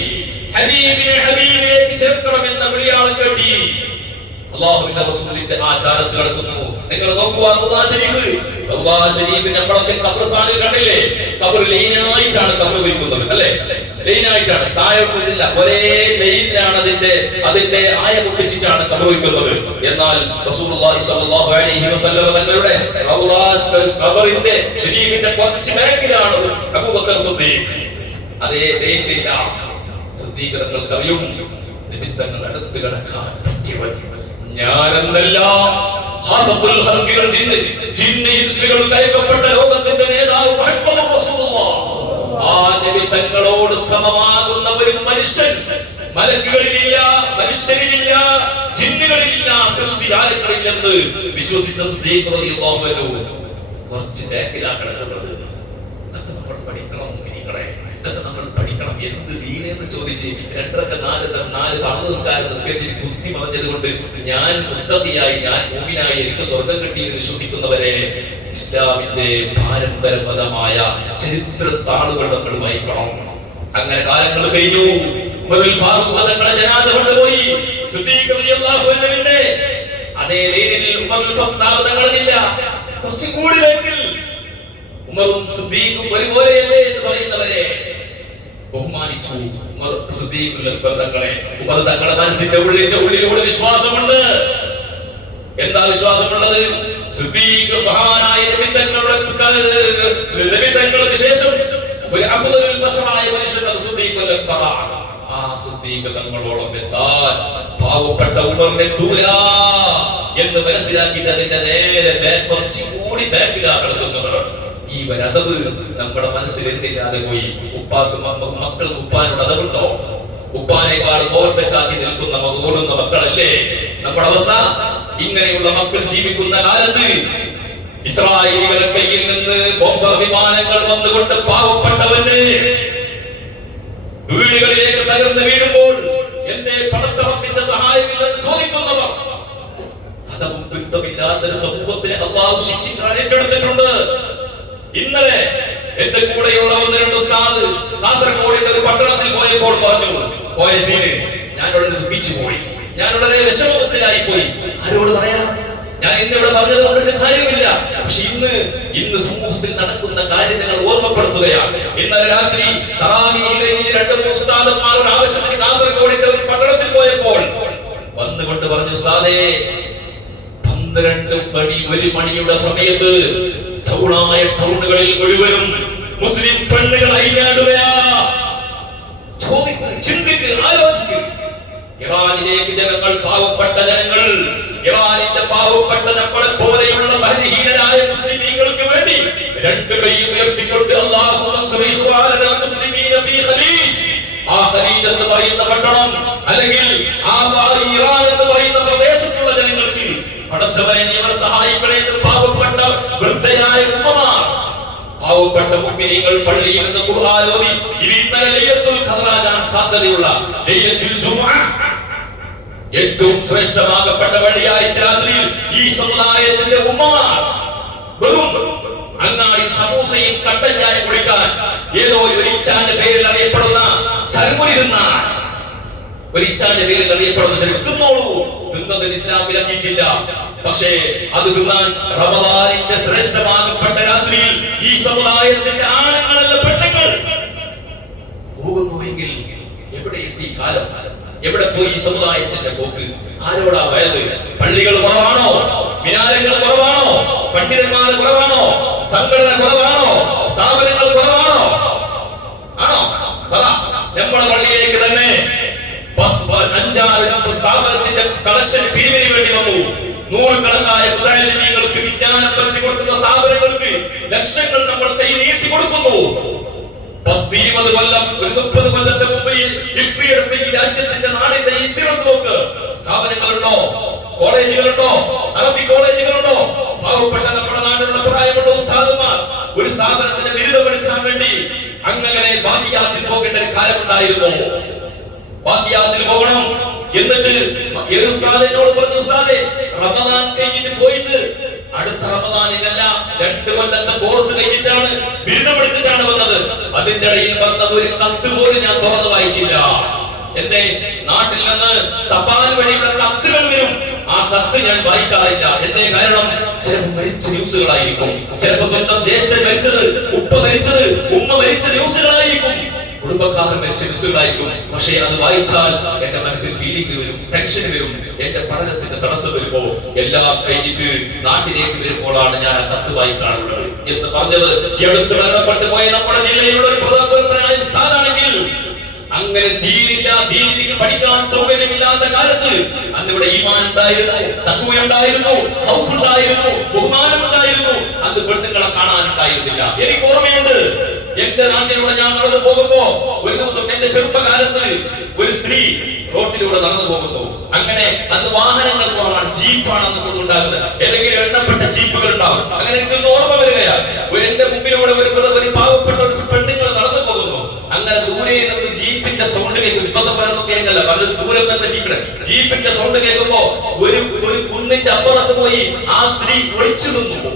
ഹബീബിനെ ഹബീബിലേക്ക് ചേർക്കണം എന്ന വിളിയാളം കേട്ടി. അല്ലാഹുവിന്റെ റസൂലിന്റെ ആ ചാരത്ത് കിടക്കുന്നു. നിങ്ങൾ നോക്കുക, റൗള ശരീഫ്. റൗള ശരീഫ് നമ്മളൊക്കെ ഖബർസ്ഥാനിൽ കണ്ടില്ലേ? ഖബർ ലൈനായിട്ടാണ് ഖബർ വെക്കുന്നത്, അല്ലേ? ലൈനായിട്ടാണ്, താഴോട്ടില്ല, ഒരേ ലൈനിലാണ് അതിന്റെ ആയ പൊട്ടിച്ചിട്ടാണ് ഖബർ വെക്കുന്നത്. എന്നാൽ റസൂലുള്ളാഹി സ്വല്ലല്ലാഹു അലൈഹി വസല്ലം തങ്ങളുടെ റൗള ഖബറിന്റെ ശരീഫിന്റെ കുറച്ച് ബാക്കിലാണ് അബൂബക്കർ സിദ്ദീഖ്. അതേ ലൈനിലില്ല. സിദ്ദീഖ് തങ്ങൾക്ക് അറിയും, നബി തങ്ങൾ അടുത്ത് കിടക്കാൻ പറ്റിയവൻ ഞാനെന്നല്ല, ഖാതബുൽ ഖൽഖിൽ ജിന്ന് ഇൻസുകൾ കയക്കപ്പെട്ട ലോകത്തിന്റെ നേതാവ് മുഹമ്മദ് റസൂലുള്ളാഹ്. ആ നബി തങ്ങളോട് സമമാകുന്ന ഒരു മനുഷ്യൻ മലക്കുകളിലില്ല, മനുഷ്യരിലില്ല, ജിന്നുകളിലില്ല, സൃഷ്ടിജാലങ്ങളില്ലെന്ന് വിശ്വസിച്ച സിദ്ദീഖ് റളിയല്ലാഹു അൻഹു കുറച്ച് ബാക്കിലാണ് കിടക്കുന്നത്. ഇതൊക്കെ നമ്മൾ പഠിക്കണം മുഅ്മിനീങ്ങളെ, ഇതൊക്കെ നമ്മൾ പഠിക്കണം. പഠിക്കണം. എന്ത് ദീനെന്ന് ചോദിച്ച് 2 ഫർദ് നിസ്കാരം നിസ്കരിച്ച് ബുദ്ധി പറഞ്ഞത് കൊണ്ട് ഞാൻ മുത്തഖിയായി, ഞാൻ മുഅ്മിനായി, എനിക്ക് സ്വർഗം കിട്ടിയെന്ന് വിശ്വസിക്കുന്നവരെ ഇസ്ലാമിന്റെ പാരമ്പര്യപരമായ ചരിത്ര താളുകൾ നമ്മൾ വായിക്കണം. അങ്ങനെ കാലങ്ങൾ കഴിഞ്ഞു. ഉമറുൽ ഫാറൂഖ് തങ്ങളെ ജനാസ കൊണ്ടുപോയി. സിദ്ദീഖ് റളിയല്ലാഹു അൻഹുവിന്റെ അതേ ലൈനിൽ ഉമറുൽ ഫാറൂഖ് തങ്ങളില്ല. കുറച്ചും കൂടി വേഗത്തിൽ ഉമറും സിദ്ദീഖും ഒരുപോലെയല്ലേ എന്ന് പറയുന്നവരെ ബഹുമാനിച്ചു. ഉമർ സിദ്ദീഖുൽ അക്ബർ തങ്ങളെ. ഉമർ തങ്ങളുടെ മനസ്സിന്റെ ഉള്ളിലൂടെ വിശ്വാസമുണ്ട്. എന്താ വിശ്വാസമുള്ളത്? സിദ്ദീഖ് മഹാനായ നബി തങ്ങൾക്ക് ശേഷം ഒരു അഫ്ളലുൽ ബശറായ മനുഷ്യനാണ് സിദ്ദീഖുൽ അക്ബർ. ആ സിദ്ദീഖ് തങ്ങളോളം എത്താൻ പാവപ്പെട്ട ഉമറിനെ എത്തൂല എന്ന് മനസ്സിലാക്കിയിട്ട് അതിന്റെ നേരെ കുറച്ചുകൂടി ബാക്കിലാണ് കിടക്കുന്നത്. ഈ ഒരതവ് നമ്മുടെ മനസ്സിൽ എന്തില്ലാതെ പോയി. മക്കൾക്ക് ഉപ്പാനോട് അതവുണ്ടോ? ഉപ്പാനേക്കാൾ ഓവർടെക്കാക്കി നിൽക്കുന്ന ഓടുന്ന മക്കളല്ലേ നമ്മുടെ അവസ്ഥ? ഇങ്ങനെയുള്ള മക്കൾ ജീവിക്കുന്ന കാലത്ത് ഇസ്രായേലികളുടെ കയ്യിൽ നിന്ന് ബോംബർ വിമാനങ്ങൾ വന്നുകൊണ്ട് പാവപ്പെട്ടവന്റെ വീടുകളിലേക്ക് തകർന്ന് വീഴുമ്പോൾ എന്റെ പടച്ചറപ്പിന്റെ സഹായമില്ലെന്ന് ചോദിക്കുന്നവർ, അതവും കുറ്റമില്ലാത്തൊരു സമൂഹത്തിന് അല്ലാഹു ശിക്ഷിക്കാൻ ഏറ്റെടുത്തിട്ടുണ്ട്. ഇന്നലെ എന്റെ കൂടെയുള്ള 1-2 ഉസ്താദ് കാസർഗോഡിന്റെ ഒരു പട്ടണത്തിൽ പോയപ്പോൾ പറഞ്ഞു, പോയ സീന് ഞാൻ വളരെ ദുഃഖിച്ചു പോയി, ഞാൻ വളരെ വിഷമത്തിലായി പോയി. ആരോട് പറയാ? ഞാൻ ഇന്നിവിടെ പറഞ്ഞത് കൊണ്ട് കാര്യമില്ല. പക്ഷെ ഇന്ന് സമൂഹത്തിൽ നടക്കുന്ന കാര്യങ്ങൾ ഓർമ്മപ്പെടുത്തുകയാണ്. ഇന്നലെ രാത്രി തറാവീഹ് കഴിഞ്ഞ് 2-3 ഉസ്താദന്മാരുടെ ആവശ്യത്തിന് കാസർഗോഡിന്റെ ഒരു പട്ടണത്തിൽ പോയപ്പോൾ വന്നുകൊണ്ട് പറഞ്ഞു, ഉസ്താദേ 12 മണി 1 മണിയുടെ സമയത്ത് ടൗണുകളിൽ മുഴുവനും മുസ്ലിം പെണ്ണുകൾ അയിലാടുകയാ. ചോദിക്ക്, ചിന്തിക്ക്, ആലോചിക്ക്. ഇറാനിലേക്ക് ജനങ്ങൾ, പാവപ്പെട്ട ജനങ്ങൾ, ഇറാനിന്റെ പാവപ്പെട്ട നമ്മളെ പോലെയുള്ള ബലഹീനരായ മുസ്ലിമീങ്ങൾക്ക് വേണ്ടി 2 കൈ ഉയർത്തിക്കൊണ്ട് അല്ലാഹുമ്മ സ്വല്ലി അലൽ മുസ്ലിമീന ഫീ ഖലീജ്, ആ ഖലീജ് എന്ന് പറയുന്ന പട്ടണം അല്ലെങ്കിൽ ആ ഇറാൻ എന്ന് പറയുന്ന പ്രദേശത്തുള്ള ജനങ്ങൾക്ക് പടച്ചവനെ നീ അവരെ സഹായിക്കണേ എന്ന് പാവപ്പെട്ട വൃദ്ധയായ ഉമ്മമാർ, പാവപ്പെട്ട മുഅ്മിനീങ്ങൾ പള്ളിയിൽ നിന്ന് ഖുർആൻ ഓതി. ഇന്നലെ ലൈലത്തുൽ ഖദ്റാകാൻ സാധ്യതയുള്ള ലൈലത്തുൽ ജുമുഅ, ഏറ്റവും ശ്രേഷ്ഠമാകപ്പെട്ട വെള്ളിയാഴ്ച രാത്രിയിൽ ഈ സമുദായത്തിന്റെ ഉമ്മമാർ വെറും അങ്ങാടി സമൂസയും കട്ടൻ ചായ കുടിക്കാൻ ഏതോ ഒരു ഇച്ചാന്റെ പേരിൽ അറിയപ്പെടുന്ന ചർമുരി തിന്നാൻ, ഒരു ഇച്ചാന്റെ പേരിൽ അറിയപ്പെടുന്ന തിന്നോളൂ, തിന്നതിന് ഇസ്ലാമിലാക്കിയിട്ടില്ല. പക്ഷേ അത് തിന്നാൻ റമദാനിന്റെ ശ്രേഷ്ഠമാകപ്പെട്ട രാത്രിയിൽ ഈ സമുദായത്തിന്റെ ആണുങ്ങളല്ല പെണ്ണുങ്ങൾ പോകുന്നുവെങ്കിൽ എവിടെ എത്തി കാലം? എവിടെ പോയി ഈ സമുദായത്തിന്റെ പോക്ക്? ആരോടാ വയത്? പള്ളികൾ കുറവാണോ? മിനാരങ്ങൾ കുറവാണോ? പണ്ഡിതന്മാർ കുറവാണോ? സംഘടന കുറവാണോ? സ്ഥാപനങ്ങൾ കുറവാണോ? ആണോ? നമ്മുടെ പള്ളിയിലേക്ക് തന്നെ 5-6 സ്ഥാപനത്തിന്റെ കളക്ഷൻ പിരിവിന് വേണ്ടി വന്നു. 100 കണക്കായ മുതലിമീങ്ങൾക്ക് വിജ്ഞാനം പരത്തി കൊടുക്കുന്ന സ്ഥാപനങ്ങൾക്ക് ലക്ഷങ്ങൾ നമ്മൾ കൈ നീട്ടി കൊടുക്കുന്നു. 10-20 കൊല്ലം, 30 കൊല്ലത്തെ മുമ്പ് ഹിസ്റ്ററി എടുത്ത് ഈ രാജ്യത്തിന്റെ നാടിന്റെ ഈ സ്ഥിരത്ത് നോക്ക്. സ്ഥാപനങ്ങളുണ്ടോ? കോളേജുകളുണ്ടോ? അറബി കോളേജുകളുണ്ടോ? പാവപ്പെട്ട നമ്മുടെ നാട്ടിലുള്ള പ്രായമുള്ള ഉസ്താദുമാർ ഒരു സ്ഥാപനത്തിന്റെ ബിരുദമെടുക്കാൻ വേണ്ടി അങ്ങനെ ബാദിയാത്തിൽ പോകേണ്ട ഒരു കാലമുണ്ടായിരുന്നു. ബാദിയാത്തിൽ പോകണം. എന്നിട്ട് ഉസ്താദിനോട് പറഞ്ഞു, ഉസ്താദേ റമദാൻ കഴിഞ്ഞിട്ട് പോയിട്ട് അടുത്ത റമദാനിനല്ല 2 കൊല്ലത്തെ കോഴ്സ് കഴിഞ്ഞിട്ടാണ് ബിരുദമെടുത്തിട്ടാണ് വന്നത്. അതിന്റെ ഇടയിൽ വന്ന ഒരു കത്ത് പോലും ഞാൻ തുറന്നു വായിച്ചില്ല. എന്റെ നാട്ടിൽ നിന്ന് തപാൽ വഴിയുള്ള കത്തുകൾ വരും, ആ കത്ത് ഞാൻ വായിക്കാറില്ല. എന്തേ കാരണം? ചിലപ്പോൾ മരിച്ച ന്യൂസുകളായിരിക്കും, ചിലപ്പോൾ സ്വന്തം ജ്യേഷ്ഠൻ മരിച്ചത്, ഉപ്പ മരിച്ചത്, ഉമ്മ മരിച്ച ന്യൂസുകളായിരിക്കും, കുടുംബക്കാർ മരിച്ച ന്യൂസുകളായിരിക്കും. പക്ഷേ അത് വായിച്ചാൽ എന്റെ മനസ്സിൽ ഫീലിംഗ് വരും, ടെൻഷൻ വരും, എന്റെ പഠനത്തിന്റെ തടസ്സം വരുമ്പോ എല്ലാം കഴിഞ്ഞിട്ട് നാട്ടിലേക്ക് വരുമ്പോഴാണ് ഞാൻ ആ കത്ത് വായിക്കാറുള്ളത് എന്ന് പറഞ്ഞത്. എടുത്ത് മരണപ്പെട്ടു പോയ നമ്മുടെ ജില്ലയിലുള്ള ഒരു പ്രധാനപ്പെട്ട സ്ഥാനാണെങ്കിൽ അങ്ങനെ ദീനിലേക്ക് പഠിക്കാൻ സൗകര്യമില്ലാത്ത കാലത്ത് അന്നിവിടെ ഈമാൻ ഉണ്ടായിരുന്നു, തഖ്വ ഉണ്ടായിരുന്നു, ഖൗഫ് ഉണ്ടായിരുന്നു, ബഹുമാനം ഉണ്ടായിരുന്നു. അന്ന് പെണ്ണുങ്ങളെ കാണാനുണ്ടായിരുന്നില്ല. എനിക്ക് ഓർമ്മയുണ്ട്, എന്റെ നാട്ടിലൂടെ ഞാൻ നടന്നു പോകുമ്പോ ഒരു ദിവസം എന്റെ ചെറുപ്പകാലത്ത് ഒരു സ്ത്രീ റോട്ടിലൂടെ നടന്നു പോകുന്നു. അങ്ങനെ അന്ന് വാഹനങ്ങൾ കുറവാണ്, ജീപ്പാണ് അന്ന് കൊണ്ടുണ്ടാകുന്നത്, അല്ലെങ്കിൽ എണ്ണപ്പെട്ട ജീപ്പുകൾ ഉണ്ടാവും. അങ്ങനെ എനിക്കൊന്ന് ഓർമ്മ വരികയാണ്, എന്റെ മുമ്പിലൂടെ ഒരു പാവപ്പെട്ട ഒരു പെണ്ണുങ്ങൾ നടന്നു പോകുന്നു. അങ്ങനെ ദൂരെ നിന്ന് ജീപ്പിന്റെ സൗണ്ട് കേൾക്കും. ഇപ്പത്തെ പലർന്നും കേൾക്കല്ല, പലരും ദൂരം തന്നെ ജീപ്പിന്റെ സൗണ്ട് കേൾക്കുമ്പോ ഒരു കുന്നിന്റെ അപ്പുറത്ത് പോയി ആ സ്ത്രീ ഒളിച്ചു നിന്നു.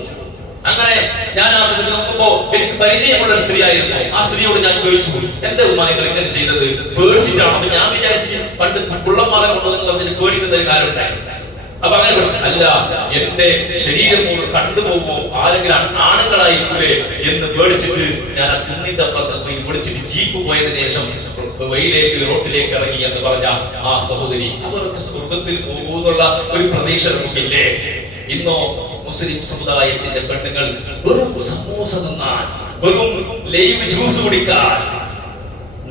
അങ്ങനെ ഞാൻ ആ നോക്കുമ്പോ എനിക്ക് പരിചയമുള്ള ഒരു സ്ത്രീ ആയിരുന്നു. ആ സ്ത്രീയോട് ഞാൻ ചോദിച്ചു, എന്റെ ഉമ്മ നിങ്ങൾ ഇങ്ങനെ ചെയ്തത് പേടിച്ചിട്ടാണ്? അപ്പൊ ഞാൻ വിചാരിച്ച് പണ്ട് പുള്ളന്മാരെ കൊണ്ടുവന്ന് പറഞ്ഞിട്ട് പേടിക്കുന്ന ഒരു കാലം ഉണ്ടായിരുന്നു. അപ്പൊ അങ്ങനെ അല്ല, എന്റെ ശരീരം കണ്ടുപോകുമ്പോ ആരെങ്കിലും ആണുങ്ങളായിരിക്കൂലേ എന്ന് പേടിച്ചിട്ട് ഞാൻ ആ കുന്നിന്റെ അപ്പുറത്ത് പോയി വിളിച്ചിട്ട് ജീപ്പ് പോയതിനു ശേഷം വഴിയിലേക്ക് റോട്ടിലേക്ക് ഇറങ്ങി എന്ന് പറഞ്ഞ ആ സഹോദരി, അവർക്ക് സ്വർഗത്തിൽ പോകുന്നുള്ള ഒരു പ്രതീക്ഷ നമുക്കില്ലേ? ഇന്നോ മുസ്ലിം സമുദായത്തിന്റെ പെണ്ണുങ്ങൾ വെറും സമൂസ തിന്നാൻ, വെറും ലൈവ് ജ്യൂസ് കുടിക്കാൻ,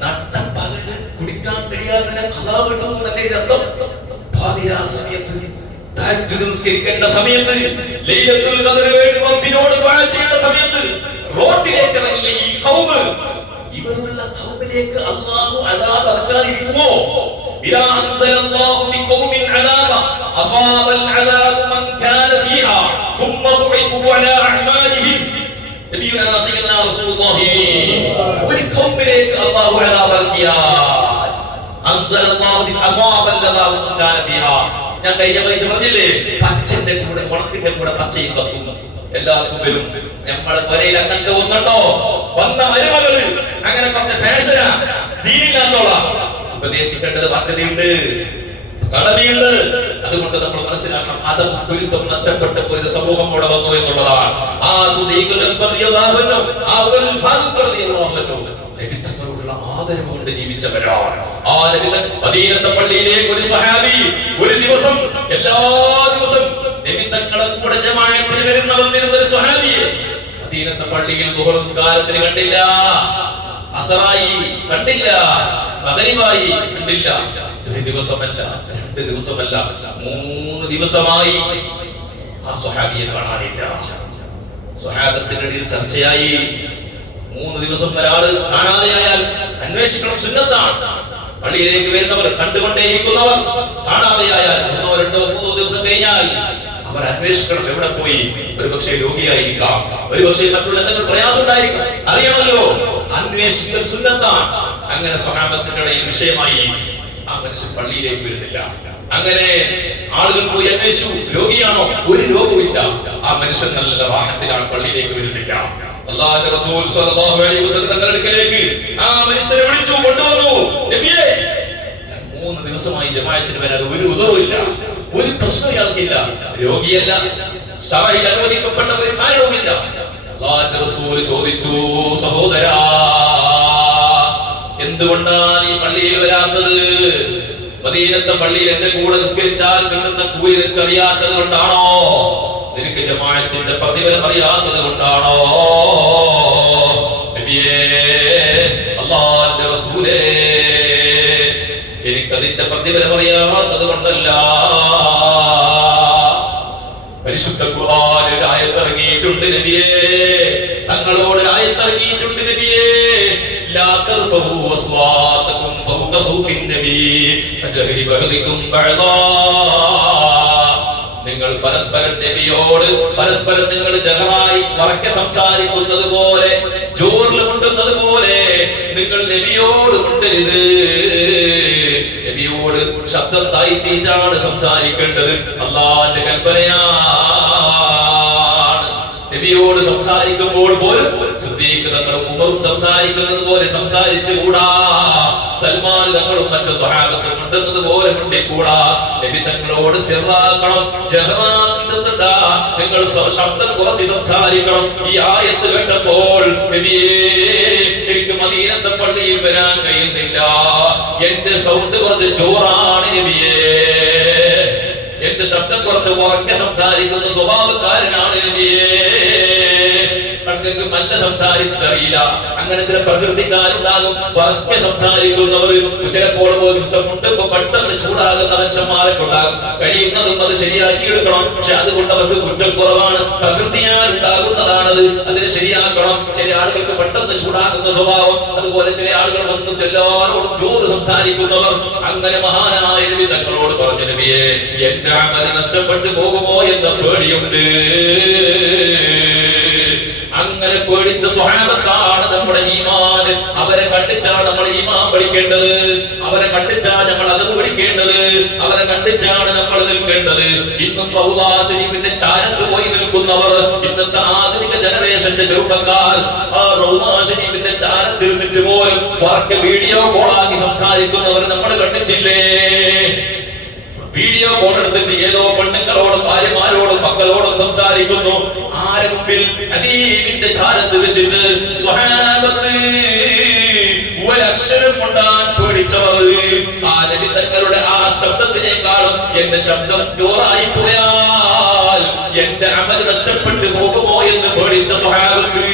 നട്ടപ്പകല് കുടിക്കാൻ കഴിയാത്തതിനെ കഥാ കിട്ടുന്നതല്ലേ അർത്ഥം? പാതിരാ സമയത്ത് തഹജ്ജുദ് നിസ്കരിക്കേണ്ട സമയത്ത്, ലൈലത്തുൽ ഖദറിന് വേണ്ടി റബ്ബിനോട് ദുആ ചെയ്യേണ്ട സമയത്ത് റോട്ടിലേക്ക് ഇറങ്ങിയ ഈ ഖൗമ്, ഇവരുള്ള ഖൗമിലേക്ക് അല്ലാഹു അദാബ് ഇറക്കാതിരിക്കുമോ? ഇലാ അൻസലല്ലാഹു ബിഖൗമിൻ അദാബ അസാബൽ അദാബു മൻ കാന ഫീഹാ ثم ضعفوا على اعمالهم. നബിയുനാ സയ്യിദുനാ റസൂലുള്ളാഹി ഒരു ഖൗമിലേക്ക് അല്ലാഹു അദാബ് ഇറക്കിയാൽ അൻസലല്ലാഹു ബി അസാബൽ അദാബു മൻ കാന ഫീഹാ. ഞാൻ കഴിഞ്ഞ പൈസ പറഞ്ഞില്ലേ, പച്ചന്റെ കൂടെ ഉണക്കിന്റെ കൂടെ പച്ചയും കത്തും എല്ലാവർക്കും വരും. നമ്മളെ ഫരയിൽ അങ്ങനത്തെ ഒന്നുണ്ടോ? വന്ന മരുമകള് അങ്ങനെ കുറച്ച് ഫാഷനാ, ദീനില്ലാത്തോളാം. ഉപദേശിക്കേണ്ടത് പദ്ധതിയുണ്ട്, കടമയുണ്ട്. അതുകൊണ്ട് നമ്മൾ മനസ്സിലാക്കണം, അതം ഗുരുത്വം നഷ്ടപ്പെട്ടു പോയ സമൂഹം ഇവിടെ വന്നു എന്നുള്ളതാണ്. ആ നബിതങ്ങളുള്ള ആദരവ് കൊണ്ട് ജീവിച്ചവരാണ്. ആ മദീനത്തെ പള്ളിയിലേക്ക് ഒരു സ്വഹാബി ഒരു ദിവസം, എല്ലാ ദിവസവും നബിതങ്ങളെ കൂടെ ജമാഅത്തിന് വരുന്ന ഒരു സ്വഹാബിയെ മദീനത്തെ പള്ളിയിൽ ദുഹർ നിസ്കാരത്തിന് കണ്ടില്ല, അസറായി കണ്ടില്ല, മഗ്രിബായി കണ്ടില്ല. ഒരു ദിവസമല്ല, 2 ദിവസമല്ല, 3 ദിവസമായി ആ സ്വഹാബിയെ കാണാനില്ല. സ്വഹാബത്തിനിടയിൽ ചർച്ചയായി. 3 ദിവസം ഒരാള് കാണാതെയായാൽ അന്വേഷിക്കണം, സുന്നത്താണ്. പള്ളിയിലേക്ക് വരുന്നവർ, കണ്ടുകൊണ്ടേയിരിക്കുന്നവർ കാണാതെയായാൽ 1, 2, 3 ദിവസം കഴിഞ്ഞാൽ അവർ അന്വേഷിക്കണം എവിടെ പോയി. ഒരുപക്ഷെ രോഗിയായിരിക്കാം, ഒരുപക്ഷെ മറ്റുള്ള എന്തെങ്കിലും പ്രയാസം ഉണ്ടായിരിക്കാം, അറിയണമല്ലോ. അന്വേഷിക്കൽ സുന്നത്താണ്. അങ്ങനെ സ്വഹാബത്തിന്റെ ഇടയിൽ വിഷയമായി. ആ മനുഷ്യൻ പള്ളിയിലേക്ക് വരുന്നില്ല. അങ്ങനെ ആളുകൾ പോയി അന്വേഷിച്ചു, രോഗിയാണോ? ഒരു രോഗവുമില്ല. ആ മനുഷ്യൻ നല്ല വാഹനത്തിലാണ്, പള്ളിയിലേക്ക് വരുന്നില്ല. അല്ലാഹുവിന്റെ റസൂൽ സ്വല്ലല്ലാഹു അലൈഹി വസല്ലം തങ്ങളുടെ അടുക്കലേക്ക് ആ മനുഷ്യനെ വിളിച്ചു കൊണ്ടുവന്നു. നബിയേ, 3 ദിവസമായി ജമാഅത്തിന് വരാതെ ഒരു ഉദറുമില്ല, ഒരു പ്രശ്നം ഇയാൾക്കില്ല, രോഗിയല്ല, ശറഈൽ അനുവദിക്കപ്പെട്ട ഒരു കാര്യവുമില്ല. അല്ലാഹുവിന്റെ റസൂൽ ചോദിച്ചു, സഹോദരാ, എന്തുകൊണ്ടാണ് ഈ പള്ളിയിൽ വരാത്തത്? മദീനത്തെ പള്ളിയിൽ എന്റെ കൂടെ നിസ്കരിച്ചാൽ കിട്ടുന്ന കൂലി നിനക്ക് അറിയാത്തത് കൊണ്ടാണോ? നിനക്ക് ജമാഅത്തിന്റെ പ്രതിഫലം അറിയാത്തത് കൊണ്ടാണോ? നബിയേ, അല്ലാഹുവിന്റെ റസൂലേ, എനിക്കതിന്റെ പ്രതിഫലം അറിയാത്തത് കൊണ്ടല്ല. പരിശുദ്ധ ഖുർആനിൽ ആയത്തിറങ്ങിയിട്ടുണ്ട് നബിയേ, തങ്ങളോട് ആയത്തിറങ്ങിയിട്ടുണ്ട് നബിയേ, ലാ തർഫഉ അസ്വാതകും ഫൗക സൗഖിൻ നബി ഫജഹരി ബഅദികും ബഅദാ. നിങ്ങൾ പരസ്പരം നബിയോട് പരസ്പരം നിങ്ങൾ ജഹറായി ഉറക്കെ സംസാരിക്കുന്നത് പോലെ, ജോറിൽ കൊണ്ടുന്നത് പോലെ നിങ്ങൾ നബിയോട് കൊണ്ടരുത്. നബിയോട് ശബ്ദം താഴ്ത്തിയിട്ടാണ് സംസാരിക്കേണ്ടത്. അല്ലാഹുവിന്റെ കൽപ്പനയാണ്. നബിയോട് സംസാരിക്കുമ്പോൾ പോലും സിദ്ദീഖ് തങ്ങളും ഉമറും സംസാരിക്കുന്നത് പോലെ സംസാരിച്ചുകൂടാ. സൽമാൻ തങ്ങളും മറ്റു സ്വഹാബത്തും കൊണ്ടുന്നത് പോലെ കൊണ്ടിക്കൂടാ. നബി തങ്ങളോട് സിറാക്കണം, ജഹറാക്കിട്ടുണ്ടാ, നിങ്ങൾ ശബ്ദം കുറച്ച് സംസാരിക്കണം. ഈ ആയത്ത് കേട്ടപ്പോൾ നബിയേ, എനിക്ക് മദീനത്തെ പള്ളിയിൽ വരാൻ കഴിയുന്നില്ല, എന്റെ സൗണ്ട് കുറച്ച് ചോറാണ് നബിയേ, എന്റെ ശബ്ദം കുറച്ച് ഉറക്കെ സംസാരിക്കുന്ന സ്വഭാവക്കാരനാണ് നബിയേ. കണക്ക് നല്ല സംസാരിച്ചിട്ടറിയില്ല. അങ്ങനെ ചില പ്രകൃതിക്കാരുണ്ടാകും, ഉറക്കെ സംസാരിക്കുന്നവർ. ചിലപ്പോൾ മുണ്ടുമ്പോ പെട്ടെന്ന് ചൂടാകുന്ന മനുഷ്യന്മാരൊക്കെ ഉണ്ടാകും. കഴിയുന്നതും അത് ശരിയാക്കി എടുക്കണം. പക്ഷെ അതുകൊണ്ട് അവർക്ക് കുറ്റം കുറവാണ്, പ്രകൃതിയാൽ ഉണ്ടാകുന്നതാണത്, അതിനെ ശരിയാക്കണം. ചില ആളുകൾക്ക് പെട്ടെന്ന് ചൂടാകുന്ന സ്വഭാവം, അതുപോലെ ചില ആളുകൾ വന്നിട്ട് എല്ലാവരോടും ജോറ് സംസാരിക്കുന്നവർ. അങ്ങനെ മഹാനായ നബി തങ്ങളോട് പറഞ്ഞു, നബിയെ, എന്റെ അമൽ നഷ്ടപ്പെട്ടു പോകുമോ എന്ന പേടിയുണ്ട്. അങ്ങനെ പേടിച്ച സ്വഹാബത്താണ് നമ്മുടെ ഈമാൻ. അവരെ കണ്ടിട്ടാണ് നമ്മൾ ഈമാൻ പഠിക്കുന്നത്. പഠിക്കേണ്ടത്, അവരെ കണ്ടിട്ടാണ് നമ്മൾ അതവ് പഠിക്കേണ്ടത്, അവരെ കണ്ടിട്ടാണ് നമ്മൾ നിൽക്കേണ്ടത്. ഇന്നും റൗള ശരീഫിന്റെ ചാരത്ത് പോയി നിൽക്കുന്നവർ, ഇന്നത്തെ ആധുനിക ജനറേഷന്റെ ചെറുപ്പക്കാർ ആ റൗള ശരീഫിന്റെ ചാരത്തിൽ നിന്നിട്ട് പോലും വർക്ക് വീഡിയോ കോളാക്കി സംസാരിക്കുന്നവർ നമ്മൾ കണ്ടിട്ടില്ലേ? വീഡിയോ കോൾ എടുത്തിട്ട് ഏതോ പെണ്ണുങ്ങളോടും ഭാര്യമാരോടും മക്കളോടും സംസാരിക്കുന്നു. ആരെ മുമ്പിൽ? ഹബീബിന്റെ ചാരത്ത് വെച്ചിട്ട്. സ്വഹാബത്ത് ഒരക്ഷരം കൊണ്ടാൻ പേടിച്ചവർ ആ നബി തങ്ങളുടെ ആ ശബ്ദത്തിനേക്കാളും എന്റെ ശബ്ദം ജോറായി പോയാൽ എന്റെ അമൽ നഷ്ടപ്പെട്ടു പോകുമോ എന്ന് പേടിച്ച സ്വഹാബത്ത്,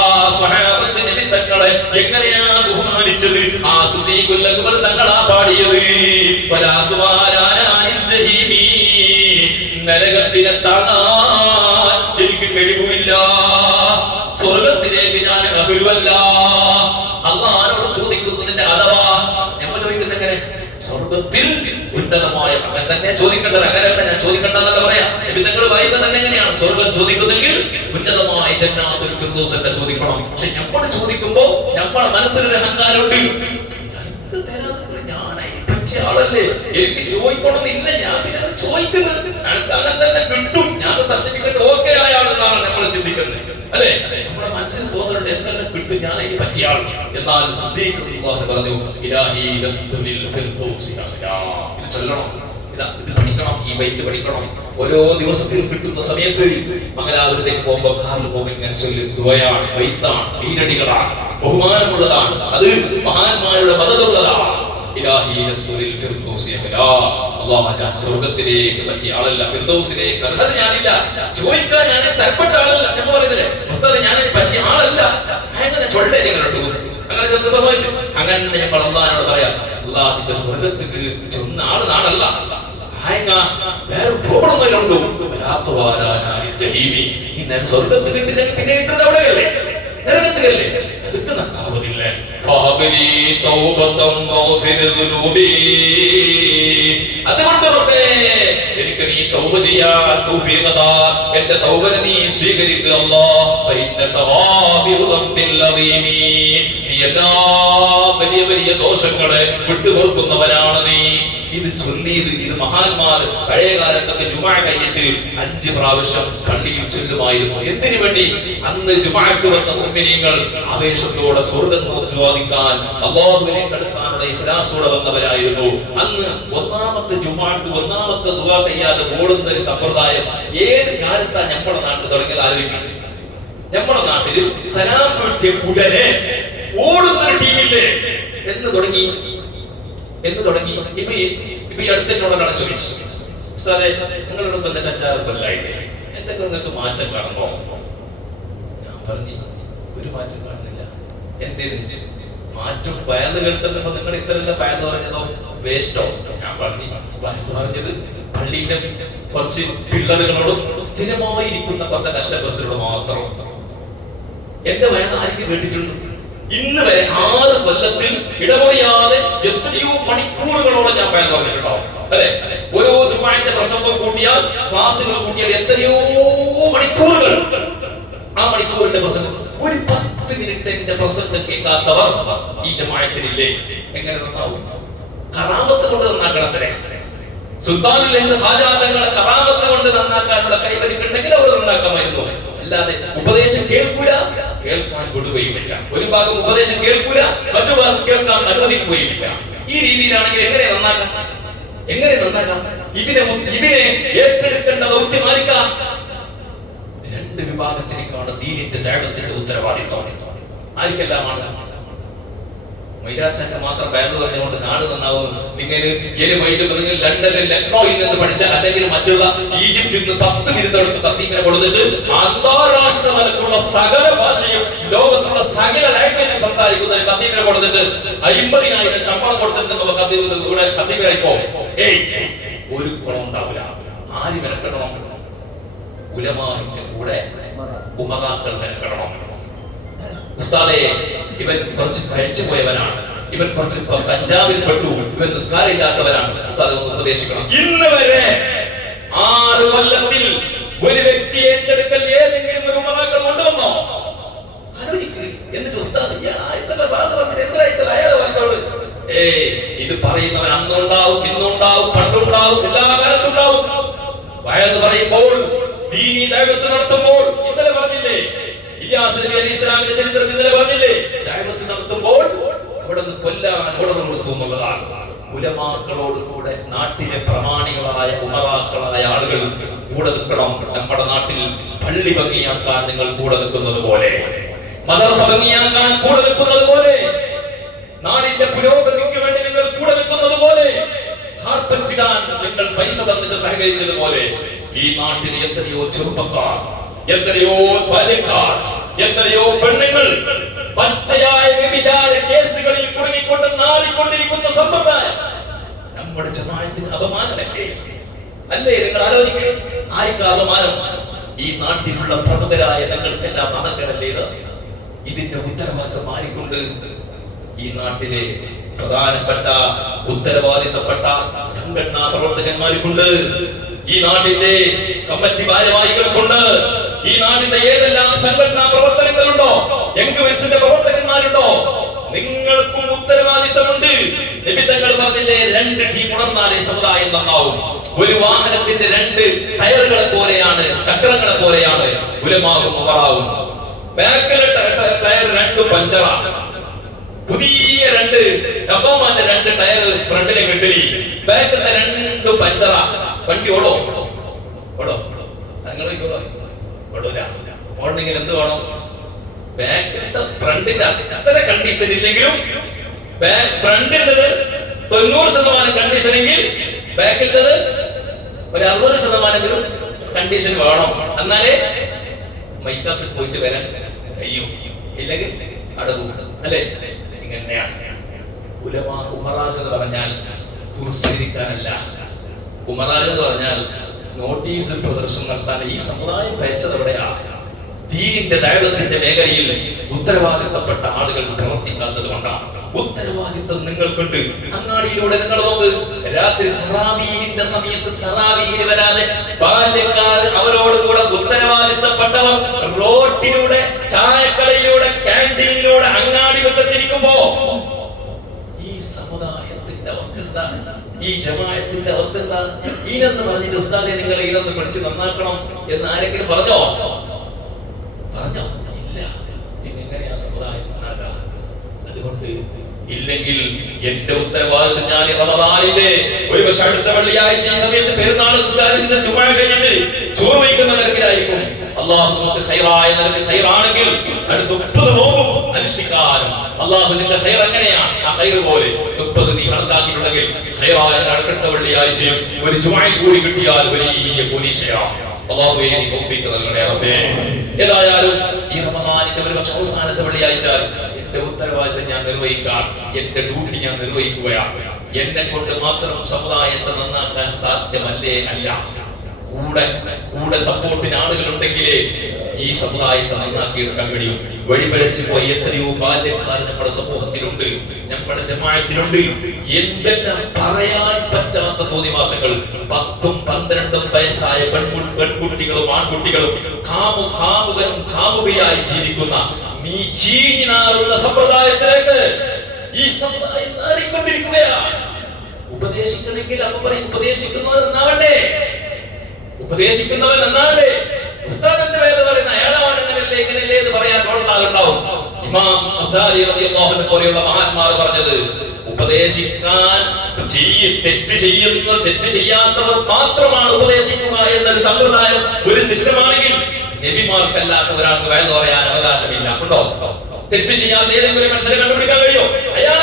ആ സ്വഹാബത്ത് നബി തങ്ങളെ എങ്ങനെയാണ് ബഹുമാനിച്ചത്? ആ സിദ്ദീഖുൽ അക്ബർ തങ്ങളാ പാടിയത്. നരകത്തിനെ താങ്ങാൻ എനിക്ക് കഴിവുമില്ല, സ്വർഗത്തിലേക്ക് ഞാൻ അർഹുവല്ല. അല്ലാഹുവോട് ചോദിക്കുന്നതിന്റെ അഥവാ നമ്മൾ ചോദിക്കുന്നത് എങ്ങനെ? സ്വർഗത്തിൽ ഉന്നതമായ അങ്ങനെ തന്നെ ചോദിക്കേണ്ടത്. അങ്ങനെയല്ല ഞാൻ ചോദിക്കേണ്ടെന്നല്ല പറയാം. നബി തങ്ങൾ പറയുന്നത് തന്നെ എങ്ങനെയാണ്? സ്വർഗം ചോദിക്കുന്നെങ്കിൽ ഉന്നതമായ ജന്നാത്തുൽ ഫിർദൗസ് തന്നെ ചോദിക്കണം. പക്ഷെ നമ്മൾ ചോദിക്കുമ്പോ നമ്മുടെ മനസ്സിലൊരു അഹങ്കാരമുണ്ട്. ആളല്ലേ, എനിക്ക് ചോദിക്കണമെന്നില്ല, ഞാൻ പിന്നെ ചോദിക്കുന്നത് എനിക്ക് അങ്ങനെ തന്നെ കിട്ടും, ഞാൻ സർട്ടിഫിക്കറ്റ് ഓക്കെ ആയ ആളെന്നാണ് നമ്മൾ ചിന്തിക്കുന്നത്, അല്ലെ? നമ്മുടെ മനസ്സിൽ തോന്നുന്നുണ്ട് എന്തെല്ലാം കിട്ടും, ഞാൻ അതിന് പറ്റിയ ആൾ. എന്നാൽ പറഞ്ഞു ഇലാഹി ലസ്തുലിൽ ഫിർദൗസി അഅ്ലാ. ഇത് ചൊല്ലണം, ഇത് പഠിക്കണം, ഈ ബൈത്ത് പഠിക്കണം. ഓരോ ദിവസത്തിൽ കിട്ടുന്ന സമയത്ത് മംഗലാപുരത്തേക്ക് പോകുമ്പോ കാറിൽ പോകുമ്പോൾ ഇങ്ങനെ ചൊല്ലും ദുആയാണ്, ബൈത്താണ്, ഈരടികളാണ്, ബഹുമാനമുള്ളതാണ്, അത് മഹാന്മാരുടെ മദതുള്ളതാണ്. ഇലാഹി ലസ്തുലിൽ ഫിർദൗസി അഅ്ലാ. അല്ലാഹു ഞാൻ സ്വർഗ്ഗത്തിലേക്ക് പറ്റിയ ആളല്ല, ഫിർദൗസിലേക്ക് അർഹത ഞാനില്ല, ചോദിക്കാൻ ഞാൻ തരപ്പെട്ട ആളല്ല. നമ്മൾ പറയുന്നില്ലേ ഉസ്താദേ ഞാൻ അതിന് പറ്റിയ ആളല്ല, അങ്ങനെ ചൊല്ലേ നിങ്ങളോട് അങ്ങനെ സന്തോഷമായില്ല. അങ്ങനെ നമ്മൾ അല്ലാഹുവിനോട് പറയാം, അല്ലാഹ് നിന്റെ സ്വർഗ്ഗത്തിലേക്ക് ചെന്ന ആളാണല്ല, വേറെ പ്രോബ്ലം ഉണ്ടോ? ഈ സ്വർഗ്ഗത്തിൽ കിട്ടില്ലെങ്കിൽ പിന്നെ ഇട്ടത് അവിടെയല്ലേ, നരകത്തിലല്ലേ? അതൊക്കെ നക്കാവതില്ല. അതുകൊണ്ട് എനിക്ക് നീ തൗബ ചെയ്യാൻ തൗഫീഖ് താ, എന്റെ തൗബ നീ സ്വീകരിക്കുക അല്ലാഹ്. നീ എല്ലാ വലിയ വലിയ ദോഷങ്ങളെ വിട്ടുപൊറുക്കുന്നവനാണ് നീ. ഇത് ചൊല്ലിയത് ഇത് മഹാന്മാർ പഴയ കാലത്തൊക്കെ ജുമാ കഴിഞ്ഞിട്ട് 5 പ്രാവശ്യം പള്ളിയിൽ ചൊല്ലുമായിരുന്നു. എന്തിനു വേണ്ടി? അന്ന് ജുമാക്ക് വന്ന മുഅ്മിനീങ്ങൾ ആവേശത്തോടെ സ്വർഗ്ഗം ചോദിക്കാൻ അല്ലാഹുവിലേക്ക് അടുക്കാനുള്ള ഇഖ്ലാസോടെ വന്നവരായിരുന്നു. അന്ന് ഒന്നാമത്തെ ജുമാക്ക് ഒന്നാമത്തെ ദുആ ചെയ്യാതെ ഓടുന്ന ഒരു സമ്പ്രദായം ഏത് കാലത്താ നമ്മുടെ നാട്ടിൽ തുടങ്ങിയത് ആലോചിക്കും. നമ്മുടെ നാട്ടിൽ സലാം വീട്ടിയ ഉടനെ ഓടുന്നൊരു ടീമില്ലേ എന്ന് തുടങ്ങി. ഇപ്പൊ ഈ അടുത്തെന്നോടാണ് ചോദിച്ചു, സാറേ നിങ്ങളുടെ ബന്ധത്തെ 5-6 കൊല്ലായില്ലേ, എന്തൊക്കെ നിങ്ങൾക്ക് മാറ്റം കാണുമ്പോ? ഞാൻ പറഞ്ഞു ഒരു മാറ്റം കാണുന്നില്ല. എന്തേന്ന് വെച്ചു മാറ്റം വയല് കേൾക്കുന്നപ്പോ നിങ്ങൾ ഇത്രയല്ല വയല് പറഞ്ഞതോ വേസ്റ്റോ? ഞാൻ പറഞ്ഞു വയല് പറഞ്ഞത് പള്ളിയുടെ കുറച്ച് പിള്ളേരുകളോടും സ്ഥിരമായിരിക്കുന്ന കുറച്ച് കസ്റ്റമേഴ്സിനോട് മാത്രം. എന്റെ വയല് ആർക്ക് കേട്ടിട്ടുണ്ട്? ഇന്ന് വരെ 6 കൊല്ലത്തിൽ ഇടമുറിയാതെ എത്രയോ മണിക്കൂറുകളോളം ഞാൻ വയല് പറഞ്ഞിട്ടുണ്ടാവും, അല്ലെ? ഓരോ ജുമാഇന്റെ പ്രസംഗം കൂട്ടിയാൽ, ക്ലാസുകൾ കൂട്ടിയാൽ എത്രയോ മണിക്കൂറുകൾ. ആ മണിക്കൂറിന്റെ പ്രസംഗം ഒരു 10 മിനിറ്റ് എന്റെ പ്രസംഗം കേൾക്കാത്തവർ ഈ ജമാഅത്തിലില്ലേ? എങ്ങനെ നന്നാവും? കറാമത്ത് കൊണ്ട് നന്നാക്കണത്തിനെ സുൽത്താനുൽ ഹാജാതങ്ങളെ കറാമത്ത് കൊണ്ട് നന്നാക്കാനുള്ള കൈവരിക്കുണ്ടെങ്കിൽ അവർ നന്നാക്കാമായിരുന്നു. അല്ലാതെ ഉപദേശം കേൾക്കൂല, കേൾക്കാൻ വിടുകയുമില്ല. ഒരു ഭാഗം ഉപദേശം കേൾക്കൂല, മറ്റു ഭാഗം കേൾക്കാൻ അനുവദിക്കുകയുമില്ല. ഈ രീതിയിലാണെങ്കിൽ എങ്ങനെ നന്നാക്കാം? ഇതിനെ ഏറ്റെടുക്കേണ്ട ദൗത്യം ആർക്കാ? 2 വിഭാഗത്തിലേക്കാണ് ദീനിന്റെ ദഅവത്തിന്റെ ഉത്തരവാദിത്വം. ആർക്കെല്ലാമാണ്? മൈരാജന്റെ മാത്രം ബാങ്ക് പറഞ്ഞുകൊണ്ട് നാട് നന്നാവുന്നു. നിങ്ങൾ ലണ്ടനിൽ ലക്നോയിൽ നിന്ന് പഠിച്ച അല്ലെങ്കിൽ മറ്റുള്ള ഈജിപ്തിൽ നിന്ന് 10 ബിരുദമെടുത്ത് കത്തീമിനെ കൊടുത്തിട്ട് അന്താരാഷ്ട്ര തലത്തിലുള്ള സകല ഭാഷയും ലോകത്തുള്ള സകല ലാംഗ്വേജും സംസാരിക്കുന്ന ഒരു കത്തീമിനെ കൊടുത്തിട്ട് 50,000 ശമ്പളം കൊടുത്തിട്ട് കത്തീമിനായിപ്പോ ഒരു ഗുണം ഉണ്ടാവില്ല. ആര് മെനക്കെടണം? ഉലമാന്റെ കൂടെ ഉമറാക്കൾ മെനക്കെടണം. ഉസ്താദേ ഇവൻ കുറച്ച് കഴിച്ചു പോയവനാണ്, ഇവൻ കുറച്ച് കഞ്ചാവിൽ പെട്ടു, ഇവൻ നിസ്കാരമില്ലാത്തവനാണ്, ഉസ്താദ് ഒന്ന് ഉപദേശിക്കണം. ഇന്ന് വരെ 6 കൊല്ലത്തിൽ ഒരു വ്യക്തി ഏറ്റെടുക്കൽ ഏതെങ്കിലും ഒരു ഉമറാക്കൾ കൊണ്ടുവന്നോ? ആലോചിക്ക്. എന്നിട്ട് ഉസ്താദ് അയാളെ പറയുന്നവൻ അന്നുണ്ടാവും, ഇന്നുണ്ടാവും, പണ്ടുണ്ടാവും, എല്ലാ കാലത്തുണ്ടാവും. വയത് പറയുമ്പോൾ, ദീനീ ദഅവത്ത് നടത്തുമ്പോൾ, ഇന്നലെ പറഞ്ഞില്ലേ ഇല്യാസ് നബി അലൈഹി ഇസ്ലാമിന്റെ ചരിത്രം ഇന്നലെ പറഞ്ഞില്ലേ, ദഅവത്ത് നടത്തുമ്പോൾ അവിടെ നിന്ന് കൊല്ലാൻ ഓർഡർ കൊടുത്തു എന്നുള്ളതാണ്. ഉലമാക്കളോട് കൂടെ നാട്ടിലെ പ്രമാണികളായ ഉമറാക്കളായ ആളുകൾ കൂടെ നിൽക്കണം. നമ്മുടെ നാട്ടിൽ പള്ളി ഭംഗിയാക്കാൻ നിങ്ങൾ കൂടെ നിൽക്കുന്നത് പോലെ, മദ്രസ ഭംഗിയാക്കാൻ കൂടെ നിൽക്കുന്നത് പോലെ, നാടിന്റെ പുരോഗതിക്ക് വേണ്ടി നിങ്ങൾ കൂടെ നിൽക്കുന്നത് പോലെ, കാർപ്പറ്റിടാൻ നിങ്ങൾ പൈസ തന്നിട്ട് സഹകരിച്ചതുപോലെ ഈ നാട്ടിൽ എത്രയോ ചെറുപ്പക്കാർ, എത്രയോ ബാല്യക്കാർ, എത്രയോ പെണ്ണുങ്ങൾ പച്ചയായ വ്യഭിചാര കേസുകളിൽ കുടുങ്ങിക്കൊണ്ട് നാറിക്കൊണ്ടിരിക്കുന്ന സമ്പ്രദായം നമ്മുടെ ജമാഅത്തിന് അപമാനമല്ലേ? അല്ലേ? നിങ്ങൾ ആലോചിക്കുക, ആർക്കാ അപമാനം? ഈ നാട്ടിലുള്ള പ്രമുഖരായ ഞങ്ങൾക്കെല്ലാം നാണക്കേടല്ലേ ഇത്? ഇതിന്റെ ഉത്തരവാദിത്തം മാറിക്കൊണ്ട് ഈ നാട്ടിലെ പ്രധാനപ്പെട്ട ഉത്തരവാദിത്തപ്പെട്ട സംഘടനാ പ്രവർത്തകന്മാർക്കുണ്ട്, ഈ നാട്ടിന്റെ കമ്മിറ്റി ഭാരവാഹികൾക്കുണ്ട്, ഈ നാടിന്റെ ഏതെല്ലാം സംഘടനാ പ്രവർത്തനങ്ങളുണ്ടോ, എൻഗവൻസിന്റെ പ്രവർത്തകന്മാരുണ്ടോ, നിങ്ങൾക്കും ഉത്തരവാദിത്തമുണ്ട്. നബി തങ്ങൾ പറഞ്ഞില്ലേ, 2 ടീം ഉണർന്നാലേ സമുദായം നന്നാവും. ഒരു വാഹനത്തിന്റെ 2 ടയറുകളെ പോലെയാണ്, ചക്രങ്ങളെ പോലെയാണ് ഉലമാവും ഉമറാവും. ബാക്കിലെ ടയർ 2 പഞ്ചറാ, പുതിയ 2 ഡബ്ബമാന്റെ 2 ടയർ ഫ്രണ്ടിലെ കെട്ടിലി, ബാക്കിലെ 2 പഞ്ചറാ. വണ്ടി ഓടോ? ഓടോ? ഓടൂല. ഓടണമെങ്കിൽ എന്ത് വേണം? ബാക്കിലത്തെ ഫ്രണ്ടിന്റെ അത്ര കണ്ടീഷൻ ഇല്ലെങ്കിലും, ഫ്രണ്ടിൻ്റെത് 90% കണ്ടീഷൻ എങ്കിൽ ബാക്കിലത്തത് ഒരു 60% കണ്ടീഷൻ വേണം. എന്നാലേ മൈക്കാപ്പിൽ പോയിട്ട് വരാൻ കഴിയും, ഇല്ലെങ്കിൽ അടവും. അല്ലേ? ഇങ്ങനെയാണ് ഉലമാ. ഉമറാഹ് എന്ന് പറഞ്ഞാൽ കുർസിരിക്കാനല്ല. ഉമറാഹ് എന്ന് പറഞ്ഞാൽ നോട്ടീസിൽ പ്രദർശനം നടത്താൻ ഈ സമുദായം ഭരിച്ചത് എവിടെയാ? ദീനിന്റെ ദഅവത്തിന്റെ മേഖലയിൽ ഉത്തരവാദിത്തപ്പെട്ട ആളുകൾ പ്രവർത്തിക്കാത്തത് കൊണ്ടാണ്. ഉത്തരവാദിത്തം നിങ്ങൾക്കുണ്ട്. അങ്ങാടിയിലൂടെ നിങ്ങൾ നോക്ക്, രാത്രി തറാവീഹിന്റെ സമയത്ത് തറാവീഹിന് വരാതെ ബാല്യക്കാർ അവരോട് കൂടെ ഉത്തരവാദിത്തപ്പെട്ടവർ റോട്ടിലൂടെ, ചായക്കടയിലൂടെ, ക്യാൻറ്റീനിലൂടെ, അങ്ങാടി വട്ടത്തിരിക്കുമ്പോ ഈ സമുദായത്തിന്റെ അവസ്ഥ എന്താ? ഈ ജമാഅത്തിന്റെ അവസ്ഥ എന്താ? ഈനെന്ന് പറഞ്ഞിട്ട് ഉസ്താദെ നിങ്ങൾ ഈനൊന്ന് പഠിച്ച് നന്നാക്കണം എന്ന് ആരെങ്കിലും പറഞ്ഞോ? പറഞ്ഞോ? ഇല്ല. പിന്നെ എങ്ങനെയാ സമുദായം നന്നാകാം? അതുകൊണ്ട് ഇല്ലെങ്കിൽ എന്റെ ഉത്തരവാദിത്വം ഞാൻ റമദാനിലെ ഒരു പക്ഷെ അടുത്ത വെള്ളിയാഴ്ച ഈ സമയത്ത് പെരുന്നാൾ നിസ്കാരത്തിന്റെ ജുമുഅ കഴിഞ്ഞിട്ട് ചോറ് വയ്ക്കുന്ന നിരക്കിലായിരിക്കും. അള്ളാഹു നമുക്ക് ഖൈറായ നിലക്ക് ഖൈറാണെങ്കിൽ അടുത്ത 30 നോമ്പും അനുഷ്ഠിക്കാനും അള്ളാഹു നിന്റെ ഖൈർ എങ്ങനെയാണ് ആ ഖൈർ പോലെ 30 നീ കണക്കാക്കിയിട്ടുണ്ടെങ്കിൽ ഖൈറായ അടുത്ത വെള്ളിയാഴ്ചയും ഒരു ജുമുഅ കൂടി കിട്ടിയാൽ വലിയ പോലീശയാണ്. അല്ലാഹുവേ നീ തൗഫീഖ് നൽകണേ റബ്ബേ. ഏതായാലും ഈ റമദാനിന്റെ ഒരു പക്ഷെ അവസാനത്തെ വെള്ളിയാഴ്ച എന്റെ ഉത്തരവാദിത്തം ഞാൻ നിർവഹിക്കാൻ, എന്റെ ഡ്യൂട്ടി ഞാൻ നിർവഹിക്കുകയാണ്. എന്നെ കൊണ്ട് മാത്രം സമുദായത്തെ നന്നാക്കാൻ സാധ്യമല്ലേ? അല്ല. കൂടെ സപ്പോർട്ടിന് ആളുകൾ ഉണ്ടെങ്കിലേ ഈ സമുദായത്തെ നന്നാക്കിയെടുക്കാൻ കഴിയും. വഴിപിഴച്ചു പോയി എത്രയോ ബാല്യക്കാർ നമ്മുടെ സമൂഹത്തിലുണ്ട്, നമ്മുടെ ജമാഅത്തിലുണ്ട്. എന്തെല്ലാം പറയാൻ പറ്റാത്ത തോന്നിവാസങ്ങൾ. 10ഉം 12ഉം വയസ്സായ പെൺകുട്ടികളും ആൺകുട്ടികളും കാമുകനും കാമുകയായി ജീവിക്കുന്ന നീ ചീഞ്ഞു നാറുന്ന സമ്പ്രദായത്തിലേക്ക് ഈ സമുദായം നാറിക്കൊണ്ടിരിക്കുകയാണ്. ഉപദേശിക്കണമെങ്കിൽ അപ്പൊ പറയും ഉപദേശിക്കുന്നവർ നന്നാവണ്ടേ? ഉപദേശിക്കുന്നവൻ നന്നാവണ്ടേ? ഉസ്താദ് എന്ത് വേദ പറയുന്ന അയാളാണെന്നല്ലേ ഇങ്ങനെയല്ലേ എന്ന് പറയാൻ ആളുണ്ടാവും. ഇമാം ഗസാലി റളിയല്ലാഹു അൻഹു പോലെയുള്ള മഹാന്മാർ പറഞ്ഞത്, ഉപദേശിക്കാൻ തെറ്റ് ചെയ്യാത്തവർ മാത്രമാണ് ഉപദേശിക്കുക എന്നൊരു സമ്പ്രദായം, ഒരു സിസ്റ്റമാണെങ്കിൽ നബിമാർക്കല്ലാത്ത ഒരാൾക്ക് വേദ പറയാൻ അവകാശമില്ല. ഉണ്ടോ? തെറ്റ് ചെയ്യാത്ത ഏതെങ്കിലും മനുഷ്യരെ കണ്ടുപിടിക്കാൻ കഴിയോ? അയാൾ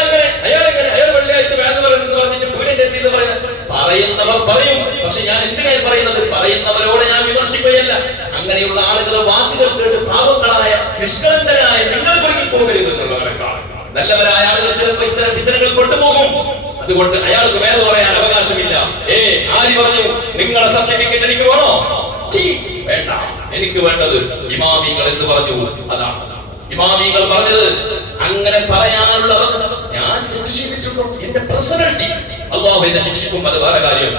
വെള്ളിയാഴ്ച വേദ പറയുന്നു പറഞ്ഞിട്ട് പൂരന്റെ എത്തിയെന്ന് പറയുന്നവർ പറയും. പക്ഷെ ഞാൻ എന്തിനായി പറയുന്നത്? പറയുന്നവരോട് ഞാൻ വിമർശിക്കുകയല്ല. അങ്ങനെയുള്ള ആളുകളെ വാക്കുകൾ കേട്ട് പാവങ്ങളായ നിഷ്കളങ്കരായ നിങ്ങൾ കുടുങ്ങി പോകരുത് എന്നുള്ളവരെക്കാൾ നല്ലവരായ ആളുകൾ ചിലപ്പോൾ ഇത്തരം ഫിത്നകൾ കൊണ്ടുപോകും. അതുകൊണ്ട് അയാൾക്ക് വേദ പറയാൻ അവകാശമില്ല. ആര് പറഞ്ഞു നിങ്ങളെ സർട്ടിഫിക്കറ്റ് എനിക്ക് വേണോ? വേണ്ട, എനിക്ക് വേണ്ടത് ഇമാമിങ്ങൾ എന്ന് പറഞ്ഞു. അതാണ് ഇമാമിങ്ങൾ പറഞ്ഞത്. അങ്ങനെ പറയാനുള്ള ഞാൻ തെറ്റ് ചെയ്തിട്ടുണ്ടോ? എന്റെ പേഴ്സണാലിറ്റി അല്ലാഹു എന്നെ ശിക്ഷിക്കും, അത് വേറെ കാര്യം.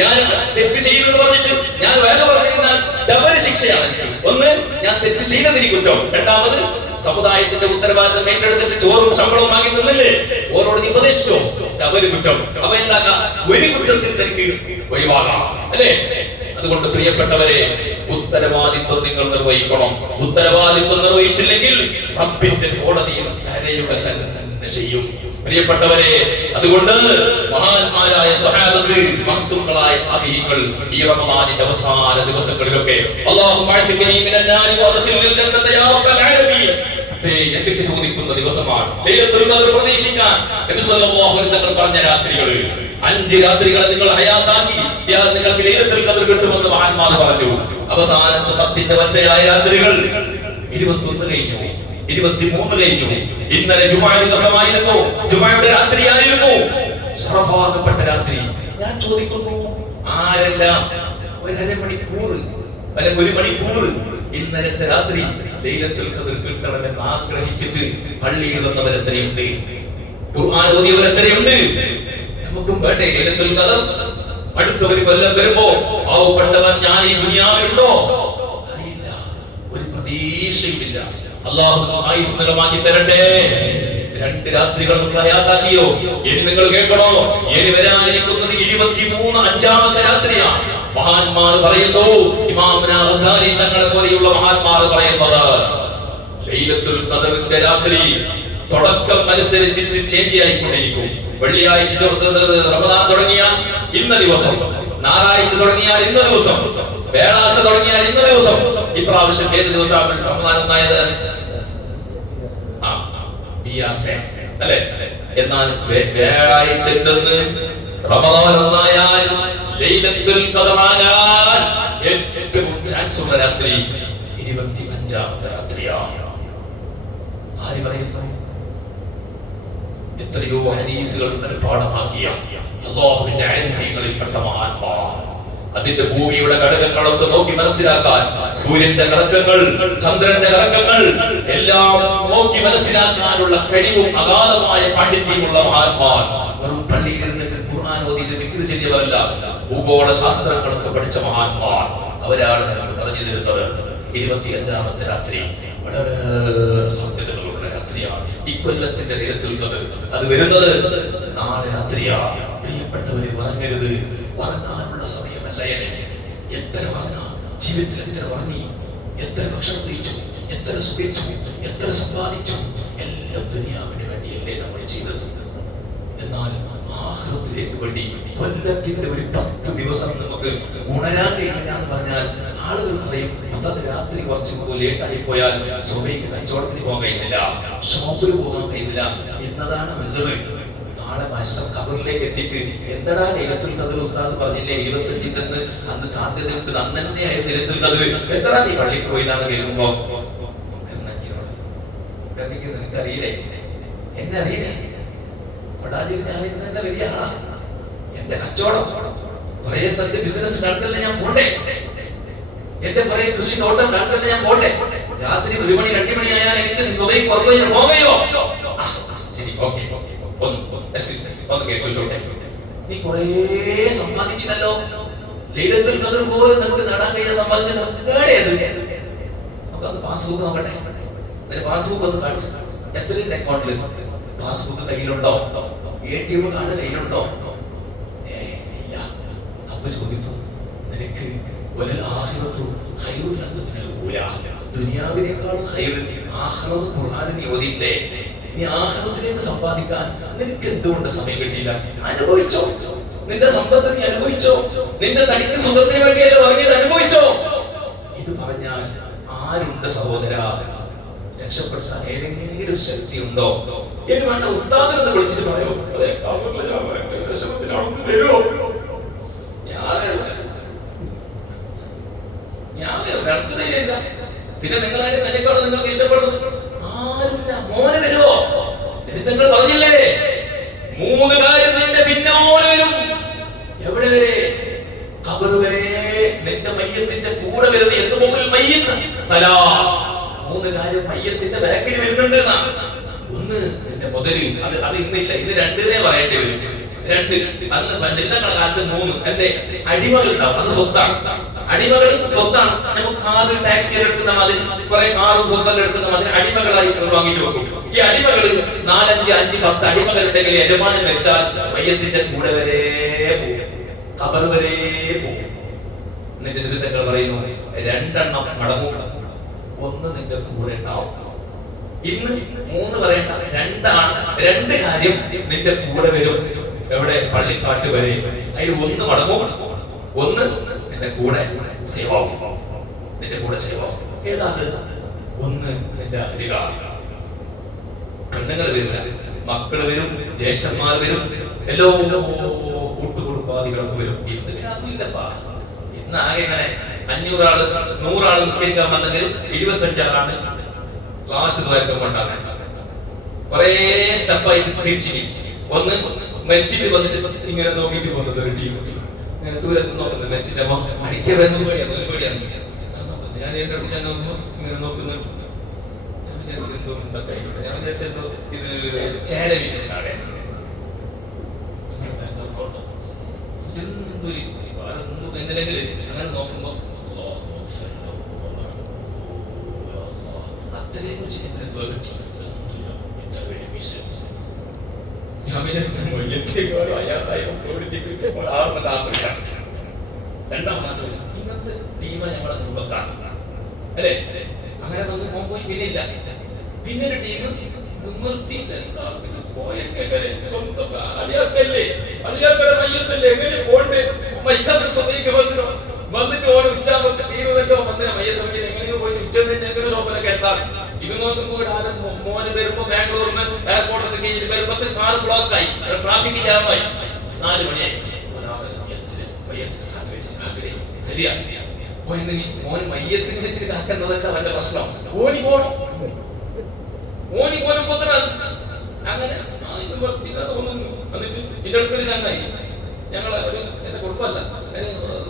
ഞാൻ തെറ്റ് ചെയ്യുന്നത് പറഞ്ഞിട്ട് ഞാൻ വേദ പറഞ്ഞാൽ ഡബിൾ ശിക്ഷയാണ്. ഒന്ന്, ഞാൻ ഞാൻ തെറ്റ് ചെയ്തതിന് കുറ്റം. രണ്ടാമത് സമുദായത്തിന്റെ ഉത്തരവാദിത്തം ഏറ്റെടുത്തിട്ട് ചോറും ശമ്പളവും വാങ്ങി നിന്നില്ലേ, ഓരോട് നീ ഉപദേശിച്ചോ, അവര് കുറ്റം. അപ്പൊ എന്താക്കാം, ഒരു കുറ്റത്തിൽ തനിക്ക് ഒഴിവാകാം അല്ലേ? അതുകൊണ്ട് പ്രിയപ്പെട്ടവരെ, ഉത്തരവാദിത്വം നിങ്ങൾ നിർവഹിക്കണം. ഉത്തരവാദിത്വം നിർവഹിച്ചില്ലെങ്കിൽ റബ്ബിന്റെ കോടതിയിൽ കരയുക തന്നെ ചെയ്യും പ്രിയപ്പെട്ടവരെ. അതുകൊണ്ട് മഹാന്മാരായ സ്വഹാബത്ത്, മഹത്തുക്കളായ താബിഈങ്ങൾ ഈ റമദാനിന്റെ അവസാന ദിവസങ്ങളിലൊക്കെ അല്ലാഹുമ്മ അഅ്തിഖ്നി മിനൻ നാരി വഅദ്ഖിൽനിൽ ജന്നത യാ റബ്ബൽ ആലമീൻ എന്തൊക്കെ ചോദിക്കുന്ന ദിവസമാണ്. ലൈലത്തുൽ ഖദ്ർ പ്രതീക്ഷിക്കാൻ നബി സല്ലല്ലാഹു അലൈഹി വസല്ലം പറഞ്ഞ രാത്രികളിൽ 5 രാത്രികളെ നിങ്ങൾ ഹയാത്താക്കി നിങ്ങൾക്ക് ലൈലത്തുൽ ഖദ്ർ കിട്ടുമെന്ന് മഹാന്മാർ പറഞ്ഞു. അവസാനത്തെ 10ന്റെ ഒറ്റയായ രാത്രികൾ 21 കഴിഞ്ഞു, 23 കഴിഞ്ഞു. ഇന്നലെ ജുമുഅയുടെ ദിവസമായിരുന്നു, ജുമുഅയുടെ രാത്രിയായിരുന്നു, ശറഫാക്കപ്പെട്ട രാത്രി. ഞാൻ ചോദിക്കുന്നു, ആരെല്ലാം ഒരമണിക്കൂർ അല്ലെങ്കിൽ 1 മണിക്കൂർ ഇന്നലത്തെ രാത്രി ലൈലത്തുൽ ഖദ്ർ കിട്ടണമെന്ന് ആഗ്രഹിച്ചിട്ട് പള്ളിയിൽ വന്നവരെത്രയുണ്ട്, ഖുർആൻ ഓതിയവരെത്രയുണ്ട്? നമുക്കും വേണ്ടേ ലൈലത്തുൽ ഖദ്ർ? അടുത്തൊരു കൊല്ലം വരുമ്പോ പാവപ്പെട്ടവൻ ഞാൻ ഈ ദുനിയാവിലുണ്ടോ? അറിയില്ല, ഒരു പ്രതീക്ഷയുമില്ല. അല്ലാഹു ആയുസ് നിലമാക്കി തരട്ടെ. 2 രാത്രികൾ ഹയാത്താക്കിയോ? ഇനി നിങ്ങൾ കേൾക്കണോ, ഇനി വരാനിരിക്കുന്നത് 23 അഞ്ചാമത്തെ രാത്രിയാണ്. മഹാന്മാർ പറയുന്നു, ഇമാം ഗസാലി തങ്ങളെ പോലെയുള്ള മഹാന്മാർ പറയുന്നത്, ലൈലത്തുൽ ഖദ്റിന്റെ രാത്രി തുടക്കം അനുസരിച്ചിട്ട് ചേഞ്ച് ആയിക്കൊണ്ടിരിക്കും. വെള്ളിയാഴ്ച റമദാൻ തുടങ്ങിയ ഇന്ന ദിവസം, ഞായറാഴ്ച തുടങ്ങിയാൽ ഇന്ന ദിവസം, വ്യാഴാഴ്ച തുടങ്ങിയാൽ ഇന്ന ദിവസം. ഇപ്രാവശ്യം ഏത് ദിവസമാണ് റമദാൻ ഒന്നായത്? അല്ലെ? എന്നാൽ വ്യാഴാഴ്ച റമദാൻ ഒന്നായാൽ ലൈലത്തുൽ ഖദ്റാകാൻ ഏറ്റവും ചാൻസ് ഉള്ള രാത്രി 25ാമത്തെ രാത്രിയാണ്. ആര് പറയുന്നു? എത്രയോ ഹദീസുകൾ പാഠമാക്കിയ അല്ലാഹുവിന്റെ ആരിഫീങ്ങളിൽപ്പെട്ട മഹാന്മാർ. അതിന്റെ ഭൂമിയുടെ ഘടകങ്ങളൊക്കെ നോക്കി മനസ്സിലാക്കാൻ, സൂര്യന്റെ കറക്കങ്ങൾ, ചന്ദ്രന്റെ കറക്കങ്ങൾ എല്ലാം നോക്കി മനസ്സിലാക്കാനുള്ള കഴിവും അഗാധമായ പാണ്ഡിത്യമുള്ള മഹാന്മാർ. വെറും പള്ളിയിൽ ഇരുന്നിട്ട് ഖുർആൻ ഓതിയിട്ട് ദിക്ർ ചെയ്തവരല്ല, ഭൂഗോള ശാസ്ത്രങ്ങളൊക്കെ പഠിച്ച മഹാന്മാർ. അവരാണ് നമുക്ക് പറഞ്ഞു തരുന്നത് 25ാമത്തെ രാത്രി വളരെ സാധ്യതകളുള്ള രാത്രിയാണ്. ഇക്കൊല്ലത്തിന്റെ ലൈലത്തുൽ ഖദ്ർ അത് വരുന്നത് നാളെ രാത്രിയാണ്. പ്രിയപ്പെട്ടവരെ, പറഞ്ഞരുത്, ഉറങ്ങാനുള്ള സമയമല്ല. എത്ര ഉറങ്ങ, ജീവിതത്തിൽ എത്ര ഉറങ്ങി, എത്ര ഭക്ഷണം കഴിച്ചു, എത്ര സുഖിച്ചു, എത്ര സമ്പാദിച്ചു, എല്ലാം ദുനിയാവിന് വേണ്ടിയല്ലേ നമ്മൾ ചെയ്തത്. എന്നാൽ ആഖിറത്തിലേക്ക് വേണ്ടി കൊല്ലത്തിന്റെ ഒരു 10 ദിവസം നമുക്ക് ഉണരാൻ കഴിയില്ല എന്ന് പറഞ്ഞാൽ ആളുകൾ പറയും, ഉസ്താദ് രാത്രി കുറച്ച് ലേറ്റായി പോയാൽ സുബഹിക്ക് കച്ചവടത്തിന് പോകാൻ കഴിയുന്നില്ല, ഷോപ്പിൽ പോകാൻ കഴിയുന്നില്ല എന്നതാണ് നല്ലത്. നാളെ മഹ്ശർ ഖബറിലേക്ക് എത്തിയിട്ട് എന്താടാ ലൈലത്തുൽ ഖദ്ർ ഉസ്താദ് പറഞ്ഞില്ലേ 25 അന്ന് സാധ്യതയുണ്ട്, അന്ന് തന്നെയായിരുന്നു ലൈലത്തുൽ ഖദ്ർ, എത്ര നീ പള്ളിക്ക് പോയില്ലാന്ന് കേൾക്കുമ്പോ നിനക്ക് അറിയില്ലേ, എന്നെ അറിയില്ലേ, കൊടാജിൽ ഞാൻ എന്നെ വലിയ ആളാ, എന്റെ കച്ചവടം കുറെ സ്ഥലത്ത് ബിസിനസ് നടത്തല്ലേ ഞാൻ പോണ്ടേ, എന്റെ കുറെ കൃഷി തോട്ടം നടത്തല്ലേ ഞാൻ പോണ്ടേ, രാത്രി 1 മണി 2 മണി ആയാൽ എനിക്ക് സുബഹി കുറവയോ പോകയോ? ശരി, ഓക്കെ, ഒന്ന് കേട്ടോട്ടെ. നീ കുറെ സമ്പാദിച്ചില്ലല്ലോ, ലൈലത്തുൽ ഖദ്ർ പോലും നമുക്ക് നേടാൻ കഴിയാൻ സമ്പാദിച്ചത് ഏടേത്? നമുക്കത് പാസ്ബുക്ക് നോക്കട്ടെ, പാസ്ബുക്ക് ഒന്ന് കാണിച്ചു. എത്രയുണ്ട് അക്കൗണ്ടിൽ? പാസ്ബുക്ക് കയ്യിലുണ്ടോ? ATM കാർഡ് കയ്യിലുണ്ടോ? ഇല്ല. അപ്പൊ ചോദിച്ചു, നിനക്ക് ദുനിയാവിനേക്കാളും ആഖിറത്ത് ഖുർആനിൽ ഓതിയില്ലേ? നീ ആഖിറത്തിലേക്ക് സമ്പാദിക്കാൻ നിനക്ക് എന്തുകൊണ്ട് സമയം കിട്ടിയില്ല? അനുഭവിച്ചോ, നിന്റെ സമ്പത്ത് നീ അനുഭവിച്ചോ, നിന്റെ തടിക്ക് സുഖത്തിന് വേണ്ടിയല്ലേ ഉറങ്ങിയത്, അനുഭവിച്ചോ. ഇത് പറഞ്ഞാൽ ആരുണ്ട് സഹോദര? രക്ഷപ്പെടുത്താൻ ഏതെങ്കിലും ശക്തി ഉണ്ടോ? എന്ന് വേണ്ട ഉസ്താദിനെ വിളിച്ചിട്ട് പറയോ, പിന്നെ നിങ്ങൾ അതിനേക്കാളും നിങ്ങൾക്ക് ഇഷ്ടപ്പെടുന്നു ആരുമില്ല. മോനെ വരുമോ? നിങ്ങൾ പറഞ്ഞില്ലേ 3 കാര്യം നിന്റെ പിന്നോനെ വരും. എവിടെ വരെ? ഖബർ വരെ. നിന്റെ മയ്യത്തിന്റെ കൂടെ വരുന്ന എത്തുപോകുൽ മയ്യത്ത് 3 കാര്യം മയ്യത്തിന്റെ ബാക്കിൽ വരുന്നുണ്ട്. ഒന്ന് നിന്റെ മുതല്, അത് ഇന്നില്ല, ഇത് 2 പറയേണ്ടി വരും. 2 അന്ന് കാലത്ത് 3 എന്റെ അടിമകൾ ഉണ്ടാവും, അത് സ്വത്താണ്. അടിമകൾ സ്വത്താണ്. നമുക്ക് കാറ് ടാക്സി എടുക്കുന്ന മാതിരി കുറെ കാറും സ്വത്തെല്ലാം എടുക്കുന്ന മാതിരി അടിമകളായിട്ട് വാങ്ങിട്ട് വെക്കും. ഈ അടിമകൾ 4, 5, 5, 10 അടിമകളുണ്ടെങ്കിൽ യജമാനൻ വെച്ചാൽ മയ്യത്തിന്റെ കൂടെ വരെ പോകും, ഖബർ വരെ പോകും. എന്നിട്ട് നിബിധങ്ങൾ പറയുന്നു 2 എണ്ണം മടങ്ങും, 1 നിന്റെ കൂടെ ഉണ്ടാവും. ഇന്ന് 3 പറയണ്ട, 2 ആണ്. 2 കാര്യം നിന്റെ കൂടെ വരും. എവിടെ? പള്ളിക്കാട്ട് വരെ. അതിൽ 1 മടങ്ങും, 1 നിന്റെ കൂടെ സേവാവും. നിന്റെ കൂടെ സേവാവും. ഏതാണ്? 1 നിന്റെ അരിക. പെണ്ണുങ്ങൾ വരില്ല, മക്കള് വരും, ജ്യേഷ്ഠന്മാർ വരും, എല്ലാ കൂട്ടുകുടുംബാദികളൊക്കെ വരും. ഇന്ന് പിന്നെ അതുമില്ലപ്പാ. ഇന്ന് ആകെ ഇങ്ങനെ 500 ആള് 100 ആള് നിസ്കരിക്കാൻ വന്നെങ്കിലും 25 ആളാണ് ലാസ്റ്റ് ദ്വാരക്കം കൊണ്ടാണ്. കുറെ സ്റ്റെപ്പായിട്ട് തിരിച്ചു. 1 മരിച്ചിട്ട് വന്നിട്ട് ഇങ്ങനെ നോക്കിട്ട് പോകുന്നത് ഒരു ടീം. ഇങ്ങനെ ദൂരത്ത് നോക്കുന്നത് മരിച്ചിട്ട് അമ്മ അടിക്കാൻ വരുന്നത് പേടിയാണ്. ഞാൻ എന്റെ അടുത്ത് ചെന്ന് നോക്കുമ്പോ ഇങ്ങനെ നോക്കുന്നു. ഞാൻ വിചാരിച്ചെന്തോ ഞാൻ വിചാരിച്ചെന്തോ ഇത് ചേര വിറ്റിട്ടാണ്. എന്തിനെങ്കിലും അങ്ങനെ നോക്കുമ്പോ അത്രയും ഞാൻ വിചാരിച്ചു ഇന്നത്തെ ടീമാണ് നമ്മളെ കുടുംബക്കാർ അല്ലേ? അങ്ങനെ വന്ന് പോയി പിന്നെ ഇല്ല. പിന്നെ ഒരു ടീം നിർത്തിയില്ല. സ്വന്തം അലിയാക്കല്ലേ, അലിയാക്കടെ മയ്യത്തല്ലേ, എങ്ങനെ പോണ്ട് മയ്യത്ത് സ്വന്തേക്ക് വന്നിട്ടോ വന്നിട്ട് ഓരോ ഉച്ചാമൊക്കെ തീരുന്നല്ലോ. വന്ന് മയ്യത്ത് എങ്ങനെയോ പോയിട്ട് ഉച്ചതിന്റെ എങ്ങനെ ഷോപ്പിലൊക്കെ എത്താൻ. ഇത് നോക്കുമ്പോൾ മോന് വരുമ്പോ ബാംഗ്ലൂരിന് എയർപോർട്ടിൽ കഴിഞ്ഞിട്ട് വരുമ്പോ കാർ ബ്ലോക്കായി, ട്രാഫിക് ജാമായി. 4 മണിയായി. ശരിയാ? മോന് മയ്യത്തിന് വെച്ചിട്ട് കാക്കുന്നതല്ല അവന്റെ പ്രശ്നം. ഓനി പോണം, ഓനി പോലും പൊത്തനാണ്. അങ്ങനെ തോന്നുന്നു. എന്നിട്ട് എന്റെ അടുത്തൊരു ചങ്ങായി, ഞങ്ങളെ ഒരു എന്റെ കുടുംബമല്ല,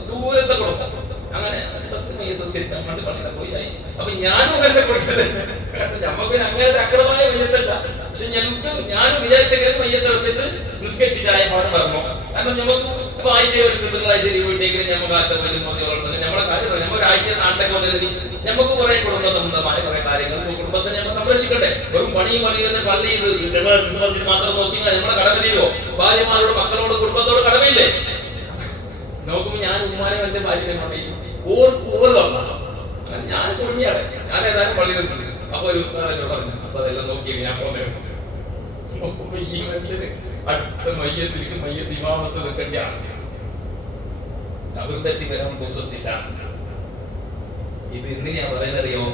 ദൂരത്തെ കുടുംബം. അങ്ങനെ സത്യം മയ്യത്തസ്കരിക്കാൻ വേണ്ടി പള്ളിയിൽ പോയി. അപ്പൊ ഞാനും എന്റെ കൊടുക്കല് ഞമ്മക്ക് അങ്ങനെ ഒരു അക്രമായ മയ്യത്തല്ല. പക്ഷെ ഞങ്ങൾക്ക് ഞാനും വിചാരിച്ചെങ്കിലും മയ്യത്തെടുത്തിട്ട് നിസ്കരിച്ചിട്ടായ പാട് പറഞ്ഞു. കാരണം നമുക്ക് ഇപ്പൊ ആഴ്ചയിൽ തിങ്കളാഴ്ച വീട്ടിലെങ്കിലും ഞമ്മക്ക് ആറ്റ പോലും മോദി വളർന്നത് നമ്മളെ കാര്യം. നമ്മൾ ഒരാഴ്ച നാട്ടിലേക്ക് വന്നിരുന്നു. നമുക്ക് കുറെ കുടുംബ സംബന്ധമായ കുറെ കാര്യങ്ങൾ കുടുംബത്തിനെ നമ്മൾ സംരക്ഷിക്കട്ടെ. വെറും പണിയും പള്ളിയിൽ മാത്രം നോക്കി നമ്മളെ കടമ തീരുവോ? ഭാര്യമാരോട്, മക്കളോട്, കുടുംബത്തോട് കടമയില്ലേ? നോക്കുമ്പോ ഞാൻ ഉമ്മാനെ എന്റെ ഭാര്യനെ കൊണ്ടേക്കും ഓർ വന്ന അങ്ങനെ ഞാൻ കുടുങ്ങിയാണ്. ഞാൻ ഏതായാലും പള്ളി നിർത്തി. അപ്പൊ ഒരു ഉസ്താദ് പറഞ്ഞു, ഉസ്താദ് എല്ലാം നോക്കിയത് ഞാൻ പോന്നേക്കും. ഈ മനുഷ്യന് അടുത്ത മയ്യത്തിലേക്ക് മയ്യത്ത് ഇമാമത്ത് നിൽക്കേണ്ടയാണ്. അവരുടെ എത്തി വരാൻ ദിവസത്തില്ല. ഇത് എന്തിനാ പറയുന്നറിയോ?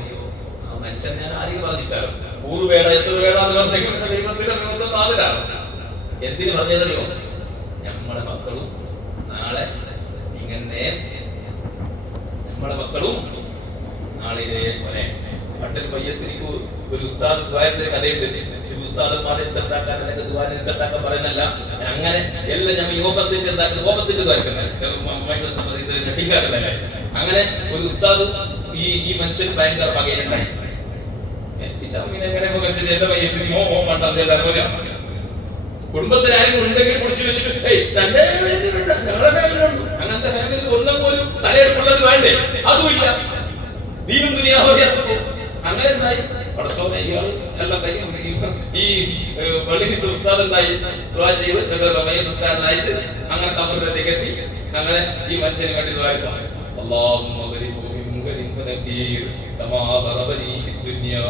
ആ മനുഷ്യൻ ഞാൻ ആരെയും പറഞ്ഞിട്ടാലോ 100 വേട എന്ന് പറഞ്ഞിരിക്കുന്ന ദൈവത്തിന്റെ നാതിരാണ്. എന്തിനു പറഞ്ഞതറിയോ? നമ്മളെ മക്കളും നാളെ ഇങ്ങനെ, നമ്മളെ മക്കളും നാളെ ഇതേപോലെ. പണ്ടൊരു മയ്യത്തിലേക്ക് ഒരു ഉസ്താദ് ദ്വാരത്തിന്റെ കഥയുണ്ട്. ഉസ്താദന്മാരെ റിസൾട്ടാക്കാൻ അല്ലെങ്കിൽ ദ്വാര റിസൾട്ടാക്കാൻ പറയുന്നല്ല. അങ്ങനെ എല്ലാം നമ്മൾ ഓപ്പോസിറ്റ് എന്താക്കുന്നത്, ഓപ്പോസിറ്റ് ദ്വാരക്കുന്നത് ടിക്കാക്കുന്നല്ലേ. അങ്ങനെ ഒരു ഉസ്താദ് ഈ മനുഷ്യന് ഭയങ്കര പകയുണ്ടായി. എന്റെ മയ്യത്തിന് കുടുംബത്തിൽ ആരെങ്കിലും ഉണ്ടെങ്കിൽ പിടിച്ചു വെച്ചിട്ട് ഞങ്ങളുടെ ഫാമിലി ഉണ്ട്. അങ്ങനത്തെ ഫാമിലി ഒന്നും പോലും തലയെടുപ്പുള്ളത് വേണ്ടേ? അതുമില്ല. ദീനും ദുനിയാവറിയാത്ത അങ്ങനെ എന്തായി പടച്ചോനെ ഇയാള് എല്ലാം കഴിഞ്ഞു. ഈ പള്ളിയുടെ ഉസ്താദ് എന്തായി ദുആ ചെയ്ത് മയ്യത്തുസ്കാരനായിട്ട് അങ്ങനെ ഖബറിലേക്ക് എത്തി. അങ്ങനെ ഈ മനുഷ്യന് വേണ്ടി ദ്വാരക്കാം. അല്ലാഹുമ്മ ഗരിബു ഫി മുൻകരിൻ വനകീർ കമാ ബറബനി ഫി ദുനിയാ.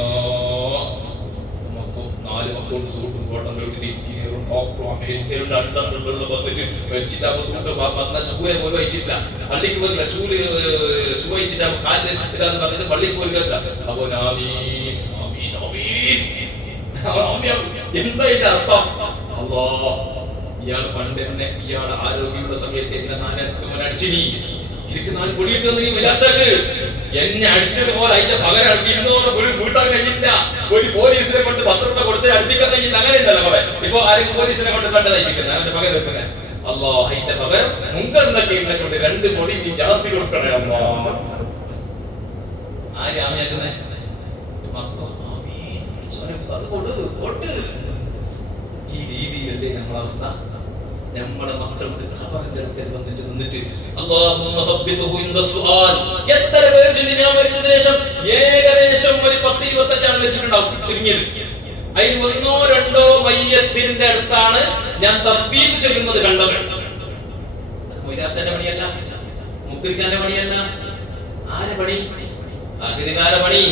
4 മക്കളുടെ സൂട്ടും കോട്ടലോട്ട് എഞ്ചിനീയറും ഡോക്ടറും അമേരിക്കയിലുള്ള അണ്ടത്തിലുള്ള വന്നിട്ട് മരിച്ചിട്ട് അപ്പൊ സൂട്ട് വന്ന ഷൂരെ പോലും അയച്ചിട്ടില്ല. പള്ളിക്ക് പോലില്ല. ഷൂ അയച്ചിട്ട് കാലിൽ ഇതാന്ന് പറഞ്ഞിട്ട് പള്ളിക്ക് പോലില്ല. അപ്പൊ എന്താ ഇതിന്റെ അർത്ഥം? അല്ലാ, ഇയാള് പണ്ട് എന്നെ, ഇയാളെ ആരോഗ്യമുള്ള സമയത്ത് എന്നെ 4 അടിച്ചിനി. എനിക്ക് 4 പൊടിയിട്ടൊന്നും നീ വിലാച്ചാക്ക് എന്നെ അടിച്ചതുപോലെ അതിന്റെ പകരം ഇന്നോന്ന് ഒരു കൂട്ടാൻ കഴിഞ്ഞില്ല. ഒരു പോലീസിനെ കൊണ്ട് 10 രൂപ കൊടുത്ത് അടുപ്പിക്കാൻ കഴിഞ്ഞില്ല. അങ്ങനെ ഉണ്ടല്ലോ കുറെ. ഇപ്പൊ ആരെങ്കിലും പോലീസിനെ കൊണ്ട് കണ്ടതായിരിക്കുന്നത് അതിന്റെ പകരം വെക്കുന്നത്. അല്ലാ, അതിന്റെ പകരം മുൻകറിനൊക്കെ എന്നെ കൊണ്ട് 2 പൊടി നീ ജാസ്തി കൊടുക്കണേ. അല്ലാ, ആര് ആമിയാക്കുന്നേ? ഈ രീതിയിലല്ലേ നമ്മളവസ്ഥ? നമ്മുടെ മക്കൾക്ക് ഖബറിന്റെ അടുക്കൽ വന്നിട്ട് നിന്നിട്ട് അല്ലാഹുമ്മ സബ്ബിതുഹു ഇൻദ സുആൽ. എത്ര പേർ ഞാൻ മരിച്ചതിന് ശേഷം ഏകദേശം ഒരു 10-25 ആണ് മരിച്ചിട്ടുണ്ടാവും ചുരുങ്ങിയത്. അതിൽ 1-2 മയ്യത്തിന്റെ അടുത്താണ് ഞാൻ തസ്ബീഹ് ചൊല്ലുന്നത് കണ്ടത്. മൊയ്ലാച്ചന്റെ പണിയല്ല, മുക്രിക്കാന്റെ പണിയല്ല. ആരെ പണി? അഹിരികാര പണി,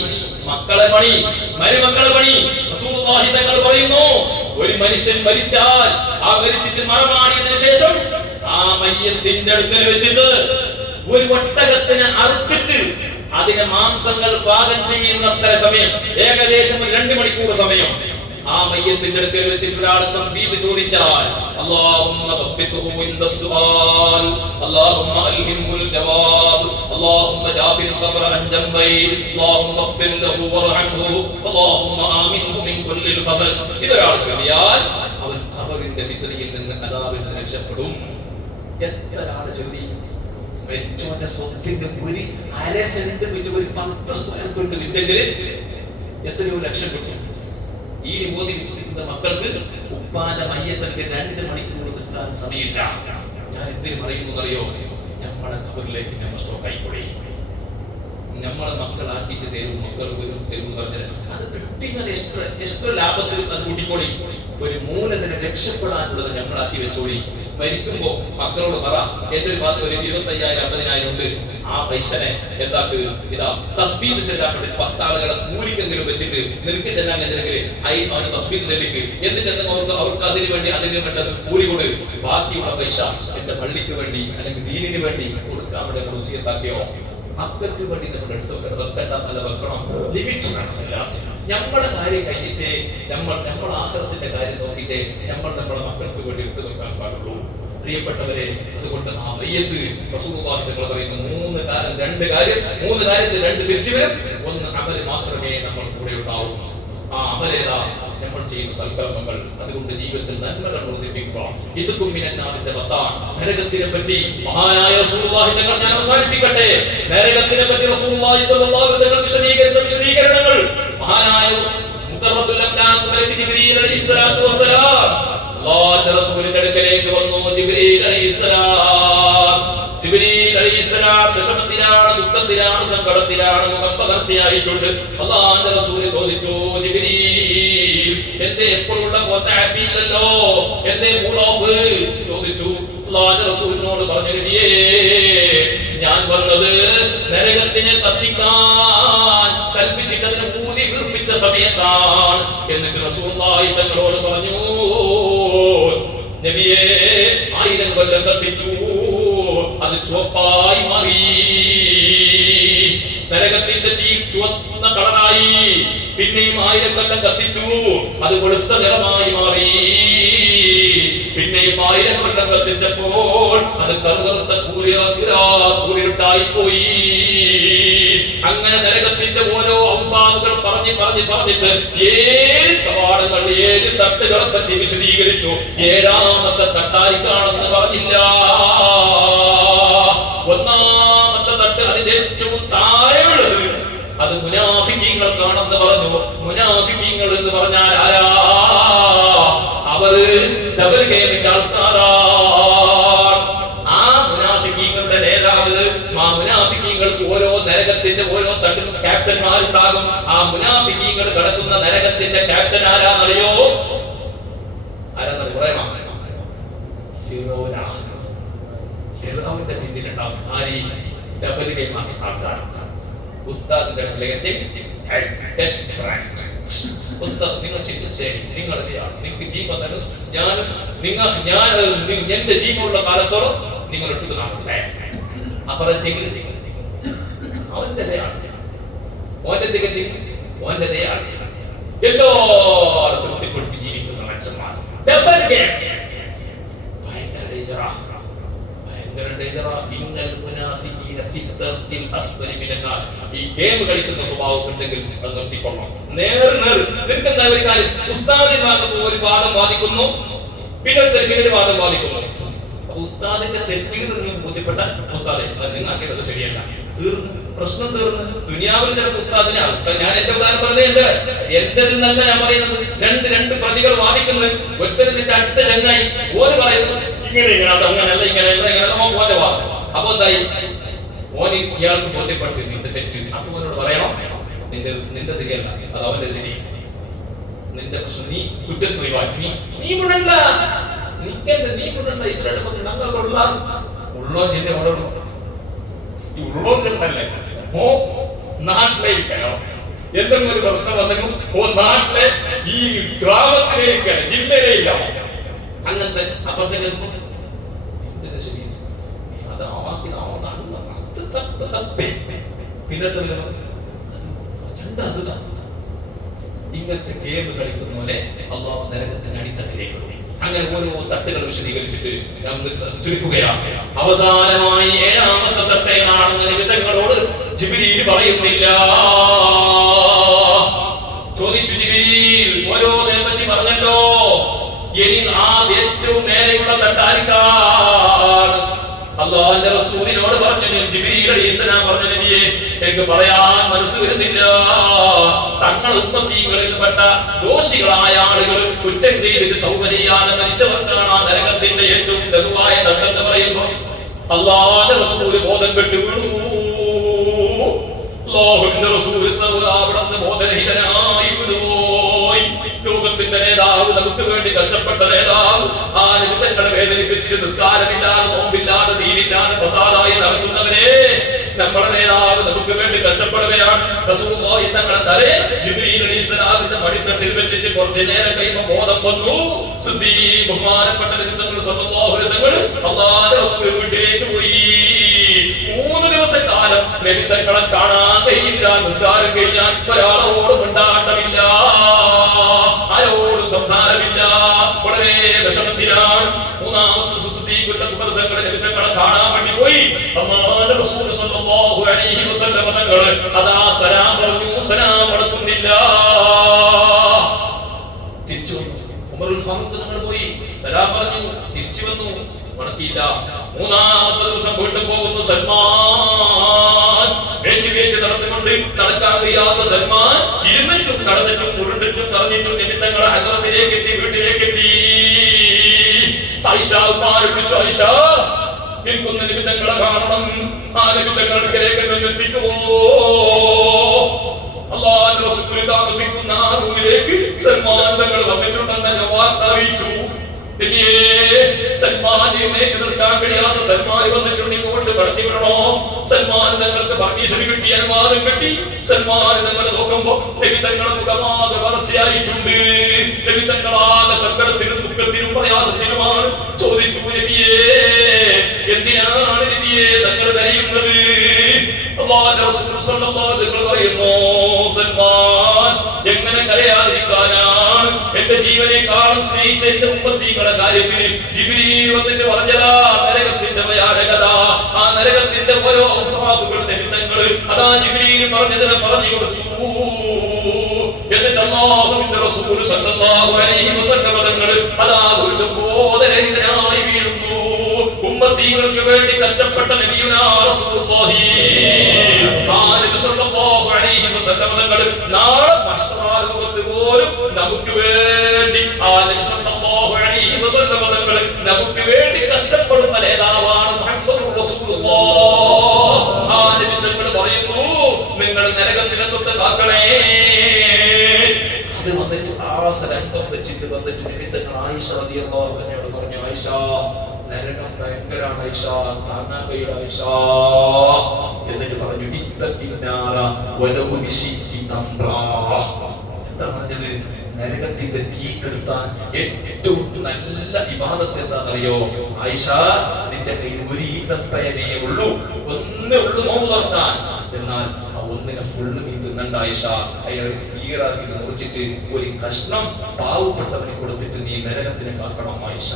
മക്കളെ പണി, മരുമക്കളെ പണി. റസൂലുള്ളാഹി തങ്ങൾ പറയുന്നു, ഒരു മനുഷ്യൻ മരിച്ചാൽ ആ മരിച്ചിട്ട് മറമാടിയതിനു ശേഷം ആ മയ്യത്തിന്റെ അടുക്കൽ വെച്ചിട്ട് ഒരു ഒട്ടകത്തിനെ അറുത്തിട്ട് അതിന്റെ മാംസങ്ങൾ പാകം ചെയ്യുന്ന സ്ഥല സമയം ഏകദേശം 2 മണിക്കൂർ സമയം ആ മയ്യത്തിന്റെ അടുക്കൽ വെച്ചിട്ട് ഒരാൾ തസ്ബീഹ് ചോദിച്ചാൽ അല്ലാഹുമ്മ സബ്ബിതുഹു ഇൻദ സുആൽ, അല്ലാഹുമ്മ അൽഹിമുൽ ജവാബ്, അല്ലാഹുമ്മ ജാഫിൽ ഖബ്റ അൻ ജംബൈ, അല്ലാഹുമ്മ ഗ്ഫിർ ലഹു വർഹംഹു, അല്ലാഹുമ്മ ആമിൻഹു മിൻ കുല്ലിൽ ഫസൽ. ഇതൊരാൾ ചൊല്ലിയാൽ അവൻ ഖബറിന്റെ ഫിത്നയിൽ നിന്ന് അദാബിൽ നിന്ന് രക്ഷപ്പെടും. എത്ര ആൾ ചൊല്ലി? മരിച്ചവന്റെ സ്വത്തിന്റെ ഒരു 1/2 സെന്റ് വെച്ച് ഒരു 10 സ്ക്വയർ ഫീറ്റ് വിറ്റെങ്കിൽ എത്രയോ ലക്ഷം കിട്ടും. ഈ നിബോധി വെച്ചിരിക്കുന്ന മക്കൾക്ക് ഉപ്പാന്റെ മയ്യത്തിലേക്ക് 2 മണിക്കൂർ നിൽക്കാൻ സമയമില്ല. ഞാൻ എന്തിനു പറയുന്നു അറിയോ? നമ്മളെ ഖബറിലേക്ക് നമ്മൾ സ്റ്റോക്കായിക്കൂടെ? നമ്മളെ മക്കളാക്കിയിട്ട് തരും, മക്കൾ തരും പറഞ്ഞാൽ അത് കിട്ടിയത് എത്ര ലാഭത്തിൽ അത് കൂട്ടിക്കോളി. ഒരു മൂലത്തിന് രക്ഷപ്പെടാനുള്ളത് നമ്മളാക്കി വെച്ചോളി. മരിക്കുമ്പോ മക്കളോട് പറ, എന്റെ ഒരു 25,000-50,000 ഉണ്ട്, ആ പൈസനെ എന്താക്കുക, ഇതാ തസ്ബീഹ് ചെല്ലാൻ വേണ്ടി 10 ആളുകളെ കൂലിക്കെങ്കിലും വെച്ചിട്ട് നിനക്ക് ചെല്ലാൻ എന്തെങ്കിലും അവന് തസ്ബീഹ് ചെല്ലിക്ക്, എന്നിട്ട് അവർക്ക് അതിന് വേണ്ടി കൂലി കൊടു. ബാക്കിയുള്ള പൈസ എന്റെ പള്ളിക്ക് വേണ്ടി അല്ലെങ്കിൽ ദീനിന് വേണ്ടി കൊടുക്കാൻ വേണ്ടി വസിയത്താക്കിയോ. മക്കൾക്ക് വേണ്ടി നമ്മൾ എടുത്ത് വെക്കേണ്ട നല്ല വെക്കണം. ലിമിറ്റ് വേണം എല്ലാത്തിനും. നമ്മളെ കാര്യം കഴിഞ്ഞിട്ടേ നമ്മൾ ആശ്രമത്തിന്റെ കാര്യം നോക്കിയിട്ടേ നമ്മളെ മക്കൾക്ക് വേണ്ടി എടുത്തു വെക്കാൻ പാടുള്ളൂ. പ്രിയപ്പെട്ടവരെ, അതുകൊണ്ട് ആ മയ്യത്ത് റസൂലുള്ളാഹി തങ്ങൾ പറയുന്നു 3 കാര്യത്തിൽ 2 തിരിച്ചു വരും. 1 അമൽ മാത്രമേ നമ്മൾ കൂടെ ഉണ്ടാവൂ. ആ അമലേതാ? നമ്മൾ ചെയ്യുന്ന സൽക്കർമ്മങ്ങൾ. അതുകൊണ്ട് ജീവിതത്തിൽ നന്മകൾ വർദ്ധിപ്പിക്കുക. ഇതുക്കും മിനന്നാറിന്റെ ബത്താൻ. നരകത്തിനെ പറ്റി മഹാനായ റസൂലുള്ളാഹി തങ്ങൾ, ഞാൻ അവസാനിപ്പിക്കട്ടെ, നരകത്തിനെ പറ്റി റസൂലുള്ളാഹി സ്വല്ലല്ലാഹു അലൈഹി വസല്ലം വിശദീകരിച്ച വിശദീകരണങ്ങൾ മഹാനായ മുഖറബുൽ അംലാഖ് മലക്ക് ജിബ്രീൽ അലൈഹിസ്സലാത്തു വസ്സലാം അല്ലാഹുവിന്റെ റസൂലിന്റെ അടുക്കലേക്ക് വന്നു. ജിബ്രീൽ അലൈഹിസ്സലാം വിഷമത്തിലാണ്, ദുഃഖത്തിലാണ്, സങ്കടത്തിലാണ്, മുഖം പകർച്ചയായിട്ടുണ്ട്. അല്ലാഹുവിന്റെ റസൂൽ ചോദിച്ചു, ജിബ്രീൽ എന്റെ എപ്പോഴുള്ള പോലെ ഹാപ്പി ഇല്ലല്ലോ, എന്റെ മൂഡ് ഓഫ് ചോദിച്ചു. അല്ലാഹുവിന്റെ റസൂലിനോട് പറഞ്ഞു, നബിയേ, ഞാൻ വന്നത് നരകത്തിനെ കത്തിക്കാൻ കൽപ്പിച്ചിട്ട് അതിനെ ഊതി വീർപ്പിച്ച സമയത്താണ്. എന്നിട്ട് റസൂലുള്ളാഹി തങ്ങളോട് പറഞ്ഞു, നബിയേ, 1000 കൊല്ലം കത്തിച്ചു, അത് ചുവപ്പായി മാറി, നരകത്തിന്റെ തീ ചുവന്ന കളറായി. പിന്നെയും 1000 കൊല്ലം കത്തിച്ചു, അത് വെളുത്ത നിറമായി മാറി. പിന്നെയും 1000 കൊല്ലം കത്തിച്ചപ്പോൾ അത് കറുകറുത്ത കൂരിരുട്ടായി പോയി. അങ്ങനെ നരകത്തിന്റെ ഓരോ ഔസാദുകൾ പറഞ്ഞിട്ട് 7 കവാടങ്ങൾ, 7 തട്ടുകളെ പറ്റി വിശദീകരിച്ചു. 7ാമത്തെ തട്ടായിക്കാണെന്ന് പറഞ്ഞില്ല. 1ാമത്തെ തട്ട്, അതിന്റെ ഏറ്റവും താഴെയുള്ളത് അത് മുനാഫിക്കീങ്ങൾക്കാണെന്ന് പറഞ്ഞു. മുനാഫിക്കീങ്ങൾ എന്ന് പറഞ്ഞാൽ ആരാ? അവര് ഡബിൾ ഗെയിമിന്റെ ആൾക്കാരാണ്. ആ മുനാഫിക്കീങ്ങളുടെ നേതാവ്, ആ മുനാഫിക്കീങ്ങൾക്ക് ഓരോ നരകത്തിന്റെ ഓരോ തട്ടിനും ക്യാപ്റ്റന്മാരുണ്ടാകും. ആ മുനാഫിക്കീങ്ങൾ കിടക്കുന്ന നരകത്തിന്റെ ക്യാപ്റ്റൻ ആരാന്നറിയോ? ആരാന്നറിയോ? പറയണോ? ഫിർഔന്റെ പിന്നിലുണ്ടാവും. ആര്? ഡബിൾ ഗെയിം ആക്കുന്ന ആൾക്കാർ. ഉസ്താദിന്റെ അടുക്കലേക്ക് നിങ്ങൾ ചിന്തിച്ചേരി, നിങ്ങളുടെയാണ് നിങ്ങൾക്ക് ജീവൻ. ഞാൻ എന്റെ ജീവനുള്ള കാലത്തോളം നിങ്ങൾ ഇട്ടു കാണുന്നില്ലേ? അപ്പുറത്തേക്ക് അവന്റെയാണ്, ഓന്റെ തികട്ടി ഓന്റെയാണ്. എല്ലാവരും തൃപ്തിപ്പെടുത്തി ജീവിക്കുന്ന മനുഷ്യന്മാർ. ഡബിൾ ഗെയിം ഭയങ്കര ഡേഞ്ചറാ, ഭയങ്കര ഡേഞ്ചറാ. ഇന്നൽ മുനാഫിഖീന ഫി ദർക്കിൽ അസ്ഫലി മിനന്നാർ. ഈ ഗെയിം കളിക്കുന്ന സ്വഭാവം ഉണ്ടെങ്കിൽ അത് നിർത്തിക്കൊള്ളണം. നിനക്ക് എന്താ ഒരു കാര്യം? ഉസ്താദിന്റെ ഒരു വാദം വാദിക്കുന്നു, പിന്നെ ഒരു വാദം വാദിക്കുന്നു. അപ്പൊ ഉസ്താദിന്റെ തെറ്റിൽ നിങ്ങൾ ബോധ്യപ്പെട്ട ഉസ്താദെ നിങ്ങൾ ആക്കിയത് ശരിയല്ല, തീർന്നു, പ്രശ്നം തീർന്നു. ദുനിയാവിൽ ചിലപ്പോൾ ഉസ്താദിനെ ഞാൻ എന്റെ ഉദാഹരണം പറഞ്ഞുണ്ട്, എന്റെതിൽ നല്ല ഞാൻ പറയുന്നത്. രണ്ട് പ്രതികൾ വാദിക്കുന്നത്, ഒരുത്തരും നിന്റെ അടുത്ത ചങ്ങായി ഓര് പറയുന്നു ഇങ്ങനെ അതങ്ങനല്ല ഇങ്ങനെയല്ല മോന്റെ വാ. അപ്പൊ എന്തായി, ഓന് ഇയാൾക്ക് ബോധ്യപ്പെട്ട് നിന്റെ തെറ്റ്. അപ്പൊ അവനോട് പറയണം, നിന്റെ ശരിയല്ല, അത് അവന്റെ ശരി, നിന്റെ പ്രശ്നം, നീ കുറ്റം ഒഴിവാക്കി, നീ ഗുണല്ല, നീ ഗുണല്ല. ഇത്രയുടെ ഞങ്ങളുള്ള ഉള്ളോ ചെന്നെ ഉള്ളൂ, ഈ ഉള്ളോ ചെന്നല്ലേ ഓ നാട്ടിലെ ഇരിക്കണോ, എന്തെങ്കിലും ഒരു പ്രശ്നം വന്നെങ്കിൽ ഓ നാട്ടിലെ ഈ ഗ്രാമത്തിലെ ഇരിക്കണം, ജില്ലയിലെ ഇല്ല. അങ്ങനത്തെ അപ്പുറത്തേക്ക് ശരി, നീ അത് പിന്നത്തെ ഇങ്ങനത്തെ ഗെയിം കളിക്കുന്നവരെ അള്ളാഹു നരകത്തിന് അടിത്തട്ടിലേക്ക് ഇടും. അങ്ങനെ ഓരോ തട്ടുകൾ വിശദീകരിച്ചിട്ട് ഞാൻ ചുരുക്കുകയാണ്. അവസാനമായി 7ാമത്തെ തട്ട് ഏതാണെന്ന് നിമിത്തങ്ങളോട് ജിബ്രീൽ പറയുന്നില്ല. ചോദിച്ചു ജിബ്രീൽ, ഓരോന്നിനെ പറ്റി പറഞ്ഞല്ലോ, ഇനി ആ ഏറ്റവും നേരെയുള്ള തട്ടാരിക്കാണ്? അല്ലാഹുവിന്റെ റസൂലിനോട് പറഞ്ഞു, ജിബ്രീൽ അലൈഹിസ്സലാം പറഞ്ഞു, നബിയെ എനിക്ക് പറയാൻ മനസ്സ് വരുന്നില്ല, തങ്ങൾ ഉമ്മത്തീകളിൽ പെട്ട ദോഷികളായ ആളുകൾ കുറ്റം ചെയ്തിട്ട് തൗബ ചെയ്യാതെ മരിച്ചവർക്കാണ് ആ നരകത്തിന്റെ ഏറ്റവും ലഘുവായ തട്ടെന്ന് പറയുന്നു. അല്ലാഹുവിന്റെ റസൂല് ബോധം കെട്ടു വീണു. അല്ലാഹുവിന്റെ റസൂല് അവിടുന്ന് ബോധരഹിതനായി വീണുപോയി. ലോകത്തിന്റെ നേതാവ്, നമുക്ക് വേണ്ടി കഷ്ടപ്പെട്ട നേതാവ്, ആ നിമിത്തങ്ങളെ വേദനിപ്പിച്ചിട്ട് നിസ്കാരമില്ലാതെ, നോമ്പില്ലാതെ, ദീനില്ലാതെ ഫസാദായി നടത്തുന്നവരെ, നമ്മുടെ നേതാവ് നമുക്ക് വേണ്ടി കഷ്ടപ്പെടുകയാണ്. റസൂലുള്ളാഹി തങ്ങളുടെ തലയെ ജിബ്രീൽ അലൈഹിസ്സലാമിന്റെ മടിത്തട്ടിൽ വെച്ചിട്ട് കുറച്ച് നേരം കഴിയുമ്പോൾ ബോധം വന്നു. സിദ്ദീഖ് ബഹുമാനപ്പെട്ട നബി സല്ലല്ലാഹു അലൈഹി വസല്ലം അല്ലാഹുവിന്റെ റസൂൽ വീട്ടിലേക്ക് പോയി. 3 ദിവസക്കാലം നബി തങ്ങളെ കാണാൻ കഴിയില്ല. നിസ്കാരം കഴിഞ്ഞാൽ ഒരാളോടും ഉണ്ടാട്ടമില്ല, ആരോടും സംസാരമില്ല, വളരെ വിഷമത്തിലാണ്. 3ാമത്തെ നബി തങ്ങളെ കാണാൻ വേണ്ടി പോയി. അല്ലാഹുവിന്റെ റസൂൽ സല്ലല്ലാഹു അലൈഹി വസല്ലം തങ്ങൾ അതാ സലാം പറഞ്ഞു, സലാം മടക്കുന്നില്ല. തിരിച്ചു വന്നു. ഉമറുൽ ഫാറൂഖ് തങ്ങൾ പോയി, സലാം പറഞ്ഞു, തിരിച്ചു വന്നു, മടക്കിയില്ല. 3ാമത്തെ ദിവസം വീണ്ടും പോകുന്നു. സൽമാൻ വേച്ച് നടത്തിക്കൊണ്ട് നടക്കാൻ കഴിയാത്ത സൽമാൻ ഇരുന്നിട്ടും നടന്നിട്ടും ഉരുണ്ടിട്ടും നിറഞ്ഞിട്ടും നിമിത്തങ്ങളെ ഹദ്റത്തിലേക്ക് എത്തി, വീട്ടിലേക്ക് എത്തി. ആയിഷ ഉമ്മാനെ വിളിച്ചു, ആയിഷ എനിക്കൊന്ന് നിമിത്തങ്ങളെ കാണണം, ആ നിമിത്തങ്ങൾക്കിലേക്ക് എത്തിക്കുമോ? അല്ലാഹുവിന്റെ റസൂൽ താമസിക്കുന്ന ആ റൂമിലേക്ക് സൽമാൻ തങ്ങൾ വന്നിട്ടുണ്ടെന്ന് വാർത്ത അറിയിച്ചു. സൽമാൻ എഴുന്നേറ്റ് നിൽക്കാൻ കഴിയാത്ത സൽമാൻ വന്നിട്ടുണ്ട്, ഇങ്ങോട്ട് കടത്തി വിടണോ? സൽമാൻ തങ്ങൾക്ക് പെർമിഷൻ കിട്ടി, അനുവാദം കിട്ടി. സൽമാൻ തങ്ങൾ നോക്കുമ്പോ നബി തങ്ങളുടെ മുഖമാകെ വളർച്ചയായിട്ടുണ്ട്. നബി തങ്ങളാകെ സങ്കടത്തിനും ദുഃഖത്തിനും പ്രയാസത്തിനുമാണ്. ചോദിച്ചു, നബിയേ എന്തിനാണ് നബിയെ തങ്ങൾ കരയുന്നത്? അല്ലാഹുവിന്റെ റസൂൽ സല്ലല്ലാഹു അലൈഹി വസല്ലം പറയുന്നു, സൽമാൻ എങ്ങനെ കരയാതിരിക്കാനാണ്? എന്റെ ജീവനേക്കാളും സ്നേഹിച്ച എന്റെ ഉമ്മത്തീങ്ങളുടെ കാര്യത്തിൽ ജിബ്രീൽ വന്നിട്ട് പറഞ്ഞതാ നരകത്തിന്റെ ഭയാനകത, ആ നരകത്തിന്റെ ഓരോ ഔസാസുകൾ നിമിത്തങ്ങൾ അതാ ജിബ്രീൽ പറഞ്ഞതിനെ പറഞ്ഞു കൊടുത്തു. എന്നിട്ട് അല്ലാഹുവിന്റെ റസൂൽ സല്ലല്ലാഹു അലൈഹി വസല്ലം തങ്ങൾ അതാ വീണ്ടും ബോധരഹിതനായി വീഴുന്നു. ഉമ്മത്തീങ്ങൾക്ക് വേണ്ടി കഷ്ടപ്പെട്ട നബിയുനാ റസൂലുള്ളാഹി ആ നബി സല്ലല്ലാഹു അലൈഹി വസല്ലം തങ്ങൾ നാളെ മഹ്ശറ ലോകത്ത് പോലും നമുക്ക് വേണ്ടി ആ നബി സല്ലല്ലാഹു അലൈഹി വസല്ലം തങ്ങൾ നമുക്ക് വേണ്ടി കഷ്ടപ്പെടുന്ന നേതാവാണ് മുഹമ്മദുർ റസൂലുള്ളാഹ്. ആ നബി തങ്ങൾ പറയുന്നു, നിങ്ങൾ നരകത്തിനെ തൊട്ട് കാക്കണേ. അത് വന്നിട്ട് ആ സലന്തം വെച്ചിട്ട് വന്നിട്ട് നബി തങ്ങൾ ആയിഷ റളിയല്ലാഹു അൻഹയോട് പറഞ്ഞു, ആയിഷ നരകം ഭയങ്കരാണ് ആയിഷ, താങ്ങാൻ കഴിയില്ല ആയിഷ. എന്നിട്ട് പറഞ്ഞു, ഇത്തഖിന്നാറ വലൗ ബിശിഖി തംറാ. എന്താ പറഞ്ഞത്? നരകത്തിന്റെ തീ കെടുത്താൻ ഏറ്റവും നല്ല ഇബാദത്ത് എന്താണെന്നറിയോ ആയിഷ? നിന്റെ കയ്യിൽ ഒരു ഈത്തപ്പയനേ ഉള്ളൂ, ഒന്നേ ഉള്ളൂ നോമ്പ് തുറക്കാൻ. എന്നാൽ ആ ഒന്നിനെ ഫുള്ള് നീ തിന്നണ്ട ആയിഷ. അതിനൊരു കീറാക്കി മുറിച്ചിട്ട് ഒരു കഷ്ണം പാവപ്പെട്ടവന് കൊടുത്തിട്ട് നീ നരകത്തിനെ കാക്കണം ആയിഷ.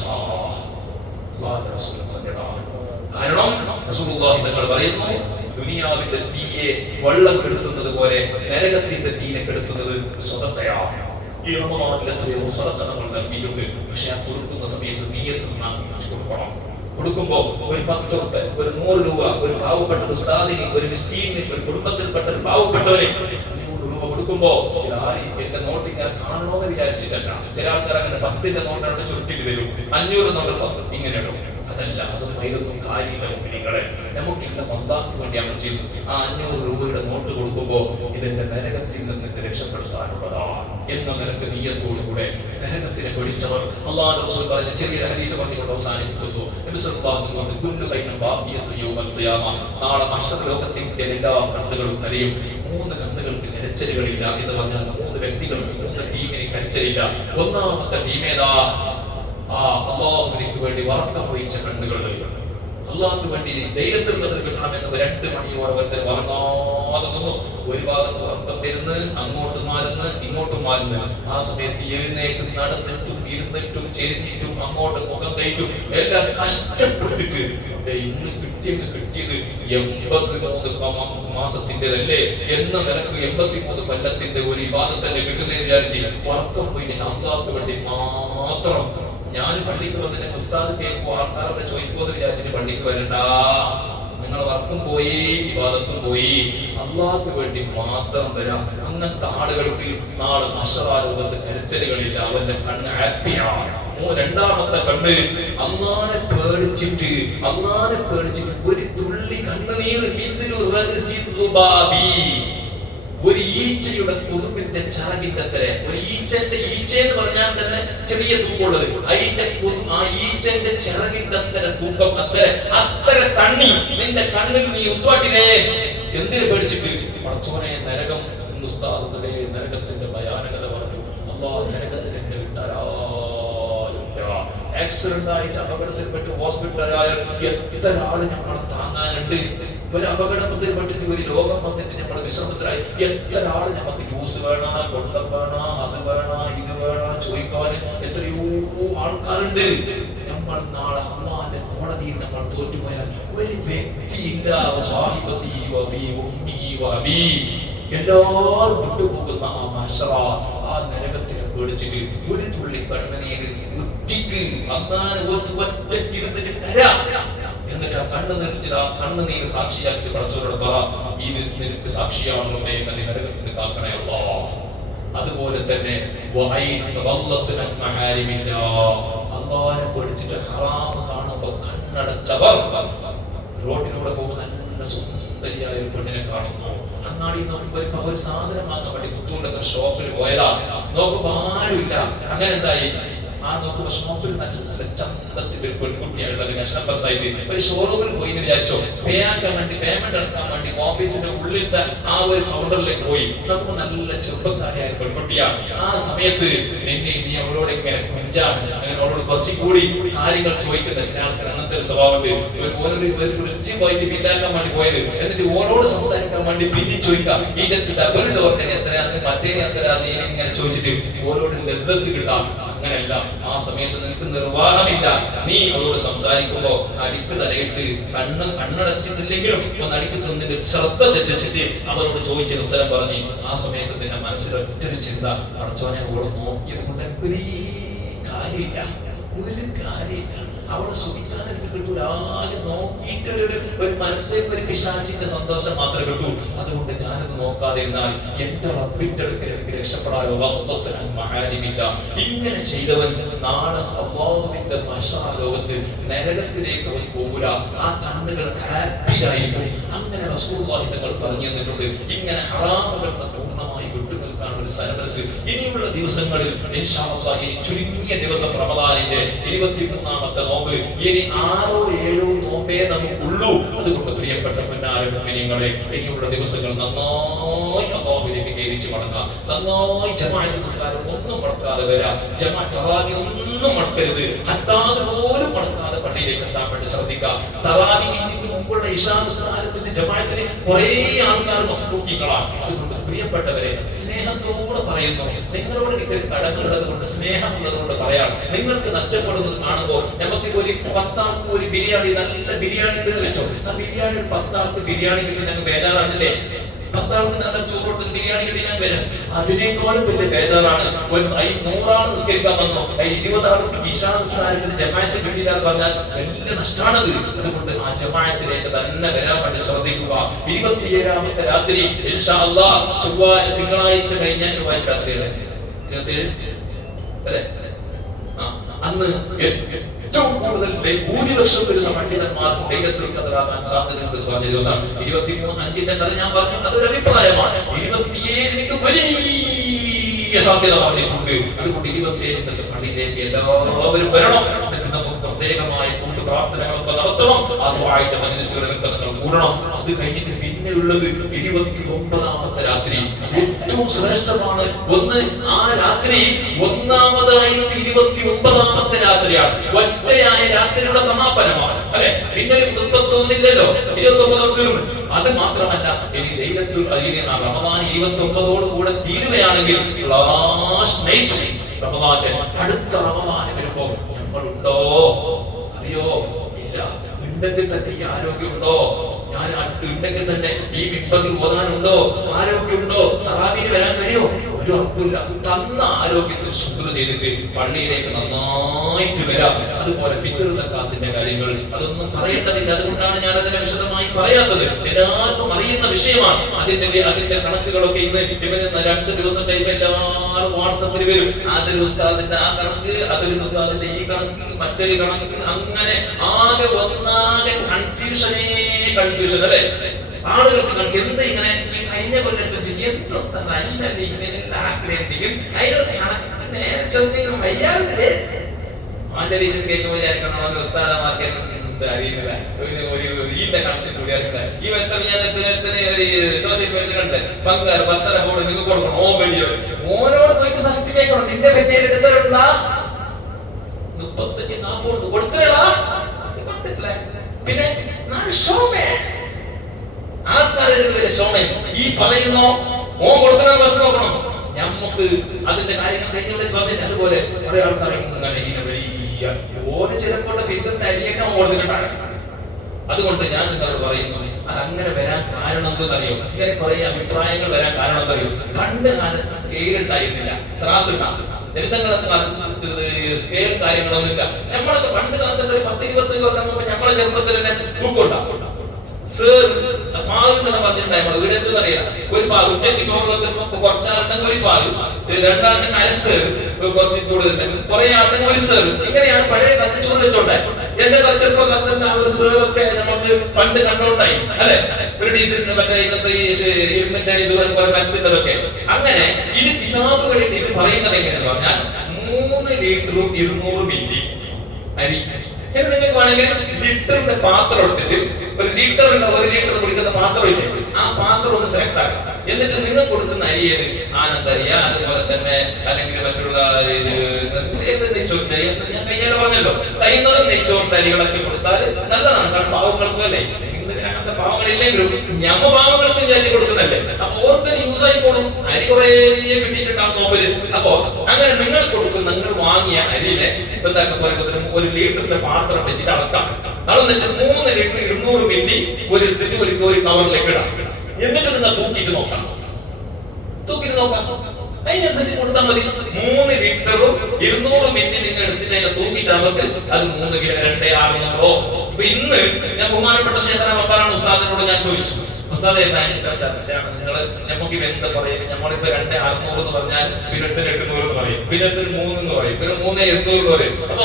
കാരണം റസൂലുള്ളാഹി തങ്ങൾ പറയുന്നു, ദുനിയാവിന്റെ തീയെ വെള്ളം കെടുത്തുന്നത് പോലെ നരകത്തിന്റെ തീനെ കെടുത്തുന്നത് സ്വതക്കയാണ്. ഈ റമദാനിൽ എത്രയോ സദഖ നമ്മൾ നൽകിയിട്ടുണ്ട്. പക്ഷെ ആ കൊടുക്കുന്ന സമയത്ത് നീയത്ത് കൊടുക്കണം. കൊടുക്കുമ്പോ ഒരു 10 രൂപ, ഒരു 100 രൂപ ഒരു പാവപ്പെട്ട ഉസ്താദിന്, ഒരു മിസ്കീന്, ഒരു കുടുംബത്തിൽപ്പെട്ട ഒരു പാവപ്പെട്ടവന് 100 രൂപ കൊടുക്കും. കൊടുക്കുമ്പോ ഇതാരും എന്റെ നോട്ട് ഇങ്ങനെ കാണണോന്ന് വിചാരിച്ചിട്ടല്ല. ചില ആൾക്കാർ അങ്ങനെ 10ന്റെ നോട്ടാണ് ചുരുട്ടിട്ട് തരും, 500 നോട്ട് ഇങ്ങനെ ഇടും. അതല്ല, അതൊന്നും അതിലൊന്നും കാര്യമില്ല. മുഅ്മിനീങ്ങളെ, നമുക്കെല്ലാം അല്ലാഹുവിന് വേണ്ടിയാണ് ചെയ്യുന്നത്. ആ 500 രൂപയുടെ നോട്ട് കൊടുക്കുമ്പോ ഇതെന്റെ നരകത്തിൽ നിന്ന് രക്ഷപ്പെടുത്താനുള്ളതാണ് എന്ന നിനക്ക് നീയത്തോടുകൂടെ നരകത്തിനെ പൊരിച്ചവർ അല്ലാഹുവിന്റെ റസൂൽ പറഞ്ഞ ചെറിയ ഹദീസ് പറഞ്ഞുകൊണ്ട് അവസാനിപ്പിക്കുന്നു. നബി സല്ലല്ലാഹു അലൈഹി വസല്ലം കുല്ലു ഖൈനും ബാഖിയത്തു യൗമൽ ഖിയാമ, നാളെ മഹ്ശർ ലോകത്തിന്റെ എല്ലാ കണ്ണുകളും കരയും. 3 കണ്ണുകൾക്ക് കരച്ചിലുകളില്ല എന്ന് പറഞ്ഞാൽ 3 വ്യക്തികൾക്ക് 3 ടീമിന് കരച്ചിലില്ല. ഒന്നാമത്തെ ടീം ഏതാ? അള്ളാഹുവിനു വേണ്ടി വറക്കം വഹിച്ച കണ്ണുകൾ, അള്ളാഹുക്ക് വേണ്ടി ലൈലത്തുൽ ഖദ്ർ കിട്ടണമെന്ന് 2 മണിയോളം ഉറങ്ങാതെ നിന്നു. ഒരു ഭാഗത്ത് വറക്കം വരുന്ന്, അങ്ങോട്ടും മാറുന്ന് ഇങ്ങോട്ടും മാറുന്ന്. ആ സമയത്ത് എഴുന്നേറ്റും നടന്നിട്ടും ഇരുന്നിട്ടും ചെരിഞ്ഞിട്ടും അങ്ങോട്ടും മുഖം കഴിച്ചും എല്ലാം കഷ്ടപ്പെട്ടിട്ട് ഇന്ന് കിട്ടിയത് 83 മാസത്തിൻ്റെതല്ലേ എന്ന നിലക്ക് 83 കൊല്ലത്തിന്റെ ഒരു ഇബാദത്തല്ലേ കിട്ടുന്നതെന്ന് വിചാരിച്ച് ഉറക്കം പോയിട്ട് അള്ളാഹുക്ക് വേണ്ടി മാത്രം. ഞാൻ പള്ളിക്ക് വന്നിട്ട് ഉസ്താദ് കേൾക്കുമ്പോൾ ആൾക്കാരൊക്കെ ചോദിക്കുമെന്ന് വിചാരിച്ചിട്ട് പള്ളിക്ക് വരണ്ട. നിങ്ങൾ വർക്കും പോയി, ഇബാദത്തും പോയി, അള്ളാഹ്ക്ക് വേണ്ടി മാത്രം വരാം. അങ്ങനത്തെ ആളുകൾക്ക് നാളെ മഹ്ശറാലോകത്ത് കരച്ചിലുകളില്ല. അവന്റെ കണ്ണ് ഹാപ്പിയാണ്. രണ്ടാമത്തെ കണ്ണ് അള്ളാഹനെ പേടിച്ചിട്ട് ഒരു തുള്ളി കണ്ണുനീർ, ഒരു ഈച്ചയുടെ കൊതുകിന്റെ ചിറകിന്റെ അത്ര, ഒരു ഈച്ച എന്ന് പറഞ്ഞാൽ തന്നെ ചെറിയ തൂക്കമുള്ളത്, അതിന്റെ ആ ഈച്ചന്റെ ചിറകിന്റെ അത്ര തൂക്കം, അത്ര തണ്ണി നിന്റെ കണ്ണിൽ നീ ഉത്വാട്ടിനെ. എന്തിനു പേടിച്ചിട്ട്? പടച്ചോനെ നരകം എന്ന് ഉസ്താദ് നരകത്തിന്റെ ഭയാനകത പറഞ്ഞു. അല്ലാഹ് നരകത്തിൽ എന്നെ വിട്ടാരാരുമില്ല. ആക്സിഡന്റ് ആയിട്ട് അപകടത്തിൽപ്പെട്ട് ഹോസ്പിറ്റലായാൽ എത്ര ആള് നമ്മൾ താങ്ങാനുണ്ട്. ഒരു അപകടത്തിൽപ്പെട്ടിട്ട് ഒരു രോഗം വന്നിട്ട് നമ്മൾ വിശ്രമത്തിലായി എത്ര ആള് നമുക്ക് ജ്യൂസ് വേണ, കൊണ്ടം വേണ, അത് വേണ, ഇത് വേണ ചോദിക്കാൻ എത്രയോ ആൾക്കാരുണ്ട്. നമ്മൾ നാളെ അള്ളാന്റെ കോടതിയിൽ നമ്മൾ തോറ്റുപോയാൽ ഒരു വ്യക്തിയില്ല. എല്ലാവരും വിട്ടുപോകുന്ന ആ മഹ്ശറ, ആ നരകത്തിനെ പേടിച്ചിട്ട് ഒരു തുള്ളി കണ്ണുനീര് ഉറ്റിക്ക് അന്നാനെ ഓർത്ത് ഒറ്റയ്ക്ക് ഇരുന്നിട്ട് തരാം. എന്നിട്ട് ആ കണ്ണ് നിറച്ചിട്ട് ആ കണ്ണുനീര് സാക്ഷിയാക്കി പടച്ചവരോട് പറ, ഈ നിനക്ക് സാക്ഷിയാണല്ലേ എന്ന നരകത്തിന് കാക്കണേ അല്ലാഹ്. അതുപോലെ തന്നെ അള്ളാഹനെ പേടിച്ചിട്ട് ഹറാം കാണുമ്പോൾ കണ്ണടച്ചവർ റോഡിലൂടെ പോകുമ്പോൾ നല്ല സുന്ദരിയായ ഒരു പെണ്ണിനെ കാണുന്നു. അങ്ങാടി നോക്കുമ്പോൾ ഒരു സാധനം വാങ്ങാൻ വേണ്ടി പുത്തൂരിലൊക്കെ ഷോപ്പിൽ പോയതാ. നോക്കുമ്പോ ആരുമില്ല. അങ്ങനെ എന്തായി? ആ നോക്കുമ്പോ ഷോപ്പിൽ നല്ല ചന്തത്തിന്റെ ഒരു പെൺകുട്ടിയായിട്ടുള്ളത് കഷ്ടപ്പെട്ട് ഒരു ഷോറൂമിൽ പോയി വിചാരിച്ചോ, പേയ്മെന്റ് അടക്കാൻ വേണ്ടി ഓഫീസിന്റെ ഉള്ളിലത്തെ ആ ഒരു കൗണ്ടറിലേക്ക് പോയി നോക്കുമ്പോ നല്ല ചെറുപ്പക്കാരിയായ പെൺകുട്ടിയാണ്. ആ സമയത്ത് നീ അവളോട് ഇങ്ങനെ കൊഞ്ചാണ്, അങ്ങനെ അവളോട് കുറച്ചും കൂടി കാര്യങ്ങൾ ചോദിക്കുന്ന ചില ആൾക്കാർ അങ്ങനത്തെ ഒരു സ്വഭാവമുണ്ട്. ഒരു ഫ്രിഡ്ജ് പോയിട്ട് ബില്ലാക്കാൻ വേണ്ടി പോയത്, എന്നിട്ട് ഓളോട് സംസാരിക്കാൻ വേണ്ടി പിന്നെ ചോദിക്കാം, ഇതിന്റെ ഡബിൾ ഡോറിന് എത്രയാന്ന്, മറ്റേന് എത്രയാന്ന് ഇങ്ങനെ ചോദിച്ചിട്ട് ഓരോട് ലഭ്യത്ത് കിട്ടാം. അങ്ങനെയല്ല, ആ സമയത്ത് നിനക്ക് നിർവാഹമില്ല. നീ അവരോട് സംസാരിക്കുമ്പോ അടിക്ക് തലയിട്ട് കണ്ണടച്ചിട്ടില്ലെങ്കിലും ഒന്ന് അടിക്ക് തന്നിട്ട് ശ്രദ്ധ തെറ്റിച്ചിട്ട് അവരോട് ചോദിച്ചതിന് ഉത്തരം പറഞ്ഞ് ആ സമയത്ത് നിന്റെ മനസ്സിൽ ഒറ്റൊരു ചിന്ത, പടച്ചോനെ അവളോട് നോക്കിയത് കൊണ്ട് എനിക്കൊരു കാര്യമില്ല, ഒരു കാര്യമില്ല. അവളെ സുഖിക്കാനൊക്കെ കിട്ടൂ. ആകെ നോക്കിയിട്ടൊരു മനസ്സിൽ ഒരു പിശാചിന്റെ സന്തോഷം മാത്രമേ കിട്ടൂ. അതുകൊണ്ട് ഞാനത് നോക്കാതിരുന്നാൽ എന്റെ റബ്ബിന്റെ അടുക്കൽ എനിക്ക് രക്ഷപ്പെടാനോ മഹാനിമില്ല. ഇങ്ങനെ ചെയ്തവൻ നാളെ അല്ലാഹുവിന്റെ മഹ്ശറ ലോകത്ത് നരകത്തിലേക്ക് അവൻ പോകൂല. ആ കണ്ണുകൾ ഹാപ്പിയായിരിക്കും. അങ്ങനെ റസൂലുള്ളാഹി തങ്ങൾ പറഞ്ഞു തന്നിട്ടുണ്ട്. ഇങ്ങനെ ഹറാമുകൾ പൂർണ്ണമായി വിട്ടുനിൽക്കാൻ ഒരു സന്മനസ് ഇനിയുള്ള ദിവസങ്ങളിൽ ഇൻഷാ അല്ലാഹ്, ഇനി ചുരുങ്ങിയ ദിവസം റമദാനിന്റെ 23ാമത്തെ നോമ്പ്, ഇനി 6 7 നോമ്പേ നമുക്കുള്ളൂ. അതുകൊണ്ട് പ്രിയപ്പെട്ട പൊന്നാര മുഅ്മിനീങ്ങളെ, ഇനിയുള്ള ദിവസങ്ങൾ നന്നായി അല്ലാഹുവിലേക്ക് കേരിച്ച് മടങ്ങാം. നന്നായി ജമാഅത്ത് നിസ്കാരം ഒന്നും മുടക്കാതെ വരാം. ജമാഅത്ത് തറാവീഹ് ഒന്നും മുടക്കരുത്. അത്താദ് പോലും മുടക്കാതെ പള്ളിയിലേക്ക് എത്താൻ വേണ്ടി ശ്രദ്ധിക്കാം. തറാവീഹിന് മുമ്പുള്ള ഇശാ നിസ്കാരത്തിന്റെ ജമാഅത്തിന് കുറേ ആൾക്കാർ മസ്ബൂക്കികളാണ്. അതുകൊണ്ട് പ്രിയപ്പെട്ടവരെ, സ്നേഹത്തോടെ പറയുന്നു, നിങ്ങളോട് ഇത്തരം കടങ്ങളുള്ളത് കൊണ്ട്, സ്നേഹമുള്ളത് കൊണ്ട് പറയാം. നിങ്ങൾക്ക് നഷ്ടപ്പെടുന്നത് കാണുമ്പോൾ നമുക്ക് ഒരു 10 ആൾക്ക് ഒരു ബിരിയാണി, നല്ല ബിരിയാണി ഉണ്ടെന്ന് വെച്ചോ, ആ ബിരിയാണി ഒരു 10 ആൾക്ക് ബിരിയാണി കിട്ടി ഞങ്ങൾ ബേജാറാണില്ലേ? 10 10 ആൾക്ക് നല്ല ചോറ് കൊടുത്ത് ബിരിയാണി കിട്ടി ഞാൻ വരാം. അതിനേക്കാളും വലിയ ബേജാറാണ്. ഒരു 100 ആൾ നിസ്കരിക്കാൻ വന്നു, 20 ആൾക്ക് ഇശാ നിസ്കാരത്തിന് ജമാഅത്ത് കിട്ടിയില്ല എന്ന് പറഞ്ഞാൽ വലിയ നഷ്ടമാണത്. അതുകൊണ്ട് ആ ജമാഅത്തിലേക്ക് തന്നെ വരാൻ വേണ്ടി ശ്രദ്ധിക്കുക. 27ാമത്തെ രാത്രി ഇൻഷാ അല്ലാഹ് തിങ്കളാഴ്ച കഴിഞ്ഞ ചൊവ്വാഴ്ച രാത്രി അല്ലേ 27 അല്ലേ? അന്ന് ഏറ്റവും കൂടുതൽ ഭൂരിപക്ഷം വരുന്ന പണ്ഡിതന്മാർക്ക് ലൈലത്തുൽ ഖദറാകാൻ സാധ്യതയുണ്ടെന്ന് പറഞ്ഞ ദിവസം 23/5 കഥ ഞാൻ പറഞ്ഞു. അതൊരു അഭിപ്രായമാണ്. 27 വലിയ സാധ്യത പറഞ്ഞിട്ടുണ്ട്. അതുകൊണ്ട് 27 പള്ളിയിലേക്ക് എല്ലാവരും വരണം. എന്നിട്ട് നമുക്ക് പ്രത്യേകമായ കൂട്ടു പ്രാർത്ഥനകളൊക്കെ നടത്തണം. ആ ദുആഇന്റെ മജ്‌ലിസുകളിലൊക്കെ നിങ്ങൾ കൂടണം. അത് കഴിഞ്ഞിട്ട് പിന്നെ ഉള്ളത് 29ാമത്തെ രാത്രി. ഏറ്റവും ശ്രേഷ്ഠമാണ്. ഒന്ന് ആ രാത്രി ഒന്നാമതായിട്ട് 29ാമത്തെ രാത്രിയാണ്. ഒറ്റയായ രാത്രിയുടെ സമാപനമാണ് അല്ലെ. പിന്നെ ഒരു കുടുംബത്തൊന്നില്ലല്ലോ. 29 അത് മാത്രമല്ല, ഇനി ലൈലത്തുൽ റമദാൻ 29ഓട് കൂടെ തീരുകയാണെങ്കിൽ ലാസ്റ്റ് നൈറ്റ് റമദാന്റെ അടുത്ത റമദാൻ വരുമ്പോ നമ്മളുണ്ടോ അറിയോ? ഇല്ല. ഉണ്ടെങ്കിൽ തന്നെ ഈ ആരോഗ്യമുണ്ടോ? ഞാൻ അടുത്ത് ഉണ്ടെങ്കിൽ തന്നെ ഈ മിമ്പറിൽ ഓതാനുണ്ടോ? ആരോഗ്യമുണ്ടോ? തറാവീന് വരാൻ കഴിയോ? ഒരു ഉറപ്പില്ല. തന്ന ആരോഗ്യത്തിൽ ശുക്ർ ചെയ്തിട്ട് പള്ളിയിലേക്ക് നന്നായിട്ട് വരാം. അതുപോലെ ഫിത്ർ സക്കാത്തിന്റെ കാര്യങ്ങൾ അതൊന്നും പറയേണ്ടതില്ല. അതുകൊണ്ടാണ് ഞാൻ അതിനെ വിശദമായി പറയാത്തത്. എല്ലാവർക്കും അറിയുന്ന വിഷയമാണ്. അതിന്റെ കണക്കുകളൊക്കെ ഇന്ന് 2 ദിവസം കഴിയുമ്പോൾ എല്ലാവരും വാട്സപ്പിൽ വരും. അതൊരു ഉസ്താദിന്റെ ആ കണക്ക്, അതൊരു ഉസ്താദിന്റെ ഈ കണക്ക്, മറ്റൊരു കണക്ക്, അങ്ങനെ ആകെ ഒന്നാകെ കൺഫ്യൂഷൻ അല്ലേ? ആളുകൾക്ക് എന്ത് ഇങ്ങനെ ഈ കഴിഞ്ഞ കൊല്ലത്തെ കണക്ക് നേരെ ചോദിക്കും വയ്യാറില്ലേ? അവന്റെ വിഷയം കേൾക്കുമ്പോൾ വിചാരിക്കണം ഉസ്താദന്മാർക്ക് എന്ത് അറിയുന്നില്ല, ഈന്റെ കണക്കിൽ കൂടി അറിയില്ല. ഈ ഞാൻ സോഷ്യൽ മീഡിയ കണ്ട് പങ്കാറ് 10 ഫോൺ നിങ്ങൾക്ക് കൊടുക്കണം. ഓ വലിയ ഓനോട് പോയിട്ട് ഫസ്റ്റ് കേൾക്കണം. നിന്റെ പെറ്റയിൽ എടുത്തിട്ടുള്ള 35-40 കൊടുത്തില്ല, കൊടുത്തിട്ടില്ല. പിന്നെ ആൾക്കാരെ ഷോമേ ഈ പറയുന്നോ ഓൻ കൊടുക്കുന്ന പ്രശ്നം നോക്കണം. നമുക്ക് അതിന്റെ കാര്യങ്ങൾ കഴിഞ്ഞ പറഞ്ഞിട്ട് അതുപോലെ കുറെ ആൾക്കാരെ ഇങ്ങനെ വലിയ ഓന് ചിലപ്പോൾ ഫിത്തറിന്റെ അരിയൊക്കെ കൊടുത്തിട്ടുണ്ടാണ്. അതുകൊണ്ട് ഞാൻ നിങ്ങളോട് പറയുന്നു, അതങ്ങനെ വരാൻ കാരണം എന്തെന്നറിയോ? ഇങ്ങനെ കുറെ അഭിപ്രായങ്ങൾ വരാൻ കാരണം എന്തറിയോ? പണ്ട് കാലത്ത് സ്കെയിൽ ഉണ്ടായിരുന്നില്ല, ത്രാസ് ഉണ്ടാകും. ലളിതങ്ങളൊക്കെ കാലത്ത് സ്കെയിലും കാര്യങ്ങളൊന്നുമില്ല. നമ്മളൊക്കെ പണ്ട് കാലത്ത് 10-20 കൊല്ലം മുമ്പ് നമ്മളെ ചെറുപ്പത്തിൽ തന്നെ തൂക്കം ഉണ്ടാകും. പാഗ് എന്ന് പറഞ്ഞിട്ടുണ്ടായി. നമ്മൾ ഇവിടെ എന്തെന്നറിയാം, ഒരു പാഗ് ഉച്ചയ്ക്ക് ചോറ് വെക്കുമ്പോൾ കുറച്ചാളുണ്ടെങ്കിൽ ഒരു പാഗ്, 2 ആളുണ്ടെങ്കിൽ അര സേർ, കുറച്ച് കൂടുതലുണ്ടെങ്കിൽ കുറെ ആളുണ്ടെങ്കിൽ ഒരു സേർ. ഇങ്ങനെയാണ് പഴയ കത്ത് ചോറ് വെച്ചോണ്ടായി. എന്റെ ചെറുപ്പക്കാലത്ത് ആ ഒരു സേറൊക്കെ നമുക്ക് പണ്ട് കണ്ടുകൊണ്ടായി അല്ലെ. ഒരു ഡീസലിന്റെ മറ്റേ ഇന്നത്തെ ഇരുമ്പിന്റെ ഇതുപോലെ മരത്തിൻ്റെതൊക്കെ. അങ്ങനെ ഇത് കിതാബുകളിൽ ഇത് പറയുന്നത് എങ്ങനെയെന്ന് പറഞ്ഞാൽ 3 ലിറ്ററും 200 മില്ലി അരി. ഇത് നിങ്ങൾക്ക് വേണമെങ്കിൽ ലിറ്ററിന്റെ പാത്രം എടുത്തിട്ട് 1 ലിറ്റർ കുടിക്കുന്ന പാത്രം ഇല്ലേ, ആ പാത്രം ഒന്ന് സെലക്ട് ആക്കാം. എന്നിട്ട് നിങ്ങൾ കൊടുക്കുന്ന അരി ഏത്? ആനന്ദരിയ, അതുപോലെ തന്നെ അല്ലെങ്കിൽ മറ്റുള്ള നെയ്ച്ചോറിന്റെ അരി. ഞാൻ കയ്യാലെ പറഞ്ഞല്ലോ, കഴിയുന്നതും നെയ്ച്ചോറിന്റെ അരികളൊക്കെ കൊടുത്താൽ നല്ലതാണ്. കാരണം പാവങ്ങൾക്ക് അല്ലേ, അങ്ങനത്തെ പാവങ്ങളില്ലെങ്കിലും ഞമ്മ പാവങ്ങൾക്ക് വിചാരിച്ച് കൊടുക്കുന്നല്ലേ. അപ്പൊ ഓർക്കും യൂസ് ആയിക്കോളും. അരി കുറെ കിട്ടിയിട്ടുണ്ടാവും നോമ്പല്. അപ്പൊ അങ്ങനെ നിങ്ങൾ കൊടുക്കുന്ന, നിങ്ങൾ വാങ്ങിയ അരിനെ എന്താക്കി പറയുമ്പോഴത്തേനും 1 ലിറ്ററിന്റെ പാത്രം വെച്ചിട്ട് അളക്കാം. അളന്നിട്ട് 3 ലിറ്റർ 200 മില്ലി എടുത്തിട്ട് ഒരു കവറിലേക്ക് ഇടാം. എന്നിട്ട് നിങ്ങൾ തൂക്കിയിട്ട് നോക്കാം. അതിനനുസരിച്ച് കൊടുത്താൽ മതി. 3 ലിറ്ററും 200 മില്ലി നിങ്ങൾ എടുത്തിട്ട് അതിനെ തൂക്കിയിട്ടാകുമ്പോൾ അത് 3 കിലോ 2,600. ഇപ്പൊ ഇന്ന് ഞാൻ ബഹുമാനപ്പെട്ട ശേഖരൻ അബ്ബാറാണ് ഉസ്താദിനോട് ഞാൻ ചോദിച്ചു, ഉസ്താദെ ചർച്ചയാണ് നിങ്ങൾ നമുക്ക് എന്താ പറയും? നമ്മളിപ്പോ 2,600 എന്ന് പറഞ്ഞാൽ പിന്നെ 800 എന്ന് പറയും, പിന്നെ 3 എന്ന് പറയും, പിന്നെ 3,800 എന്ന് പറയും. അപ്പൊ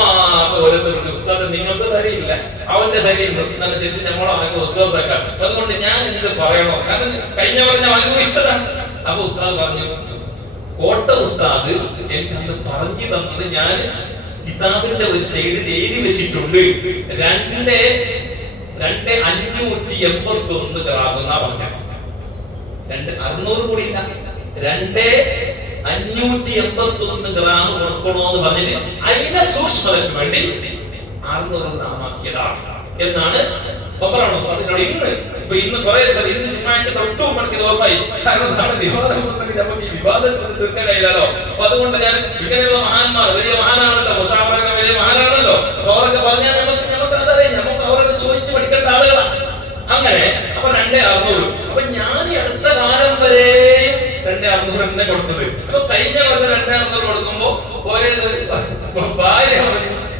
ഓരോരുത്തർ ഉസ്താദ് നിങ്ങൾക്ക് ശരിയില്ല, അവന്റെ ശരിയുണ്ട് എന്നാണ് ചെല്ലി നമ്മളാകെ വിശ്വാസാക്കാം. അതുകൊണ്ട് ഞാൻ എന്ത് പറയണോ? കാരണം കഴിഞ്ഞ പോലെ ഞാൻ അനുഭവിച്ചതാണ്. അപ്പൊ ഉസ്താദ് പറഞ്ഞു, കോട്ട ഉസ്താദ് എനിക്കന്ന് പറഞ്ഞു തന്നത് ഞാൻ കിതാബിന്റെ ഒരു സൈഡിൽ എഴുതി വെച്ചിട്ടുണ്ട് 2,581 ഗ്രാം എന്നാ പറഞ്ഞത്. 2,600 കൂടി ഇല്ല, 2,581 ഗ്രാം കൊടുക്കണോന്ന് പറഞ്ഞിട്ട് അതിന്റെ സൂക്ഷ്മതയ്ക്ക് വേണ്ടി 600 ഗ്രാം ആക്കിയതാണ് എന്നാണ് ബമ്പറാണോ സാറിനോട് ഇന്ന് കുറെ ഇന്ന് ചുമ്മായിട്ട് തൊട്ടു മണിക്ക് ഓർമ്മയായി. കാരണം വിവാദം നമുക്ക് ഈ വിവാദത്തിന് തീർക്കാൻ കഴിയില്ലല്ലോ. അപ്പൊ അതുകൊണ്ട് ഞാൻ ഇങ്ങനെയുള്ള മഹാന്മാർ, വലിയ മഹാനാണല്ലോ, മുഷാവറൊക്കെ വലിയ മഹാനാണല്ലോ. അപ്പൊ അവരൊക്കെ പറഞ്ഞാൽ നമുക്ക് അതറിയാം, നമുക്ക് അവരൊക്കെ ചോദിച്ചു പഠിക്കേണ്ട ആളുകളാണ്. അങ്ങനെ അപ്പൊ 2600. അപ്പൊ ഞാൻ ഈ അടുത്ത കാലം വരെയും 2600 തന്നെ കൊടുത്തത്. അപ്പൊ കഴിഞ്ഞ കൊല്ലം 2600 കൊടുക്കുമ്പോ ഒരേ ഭാര്യ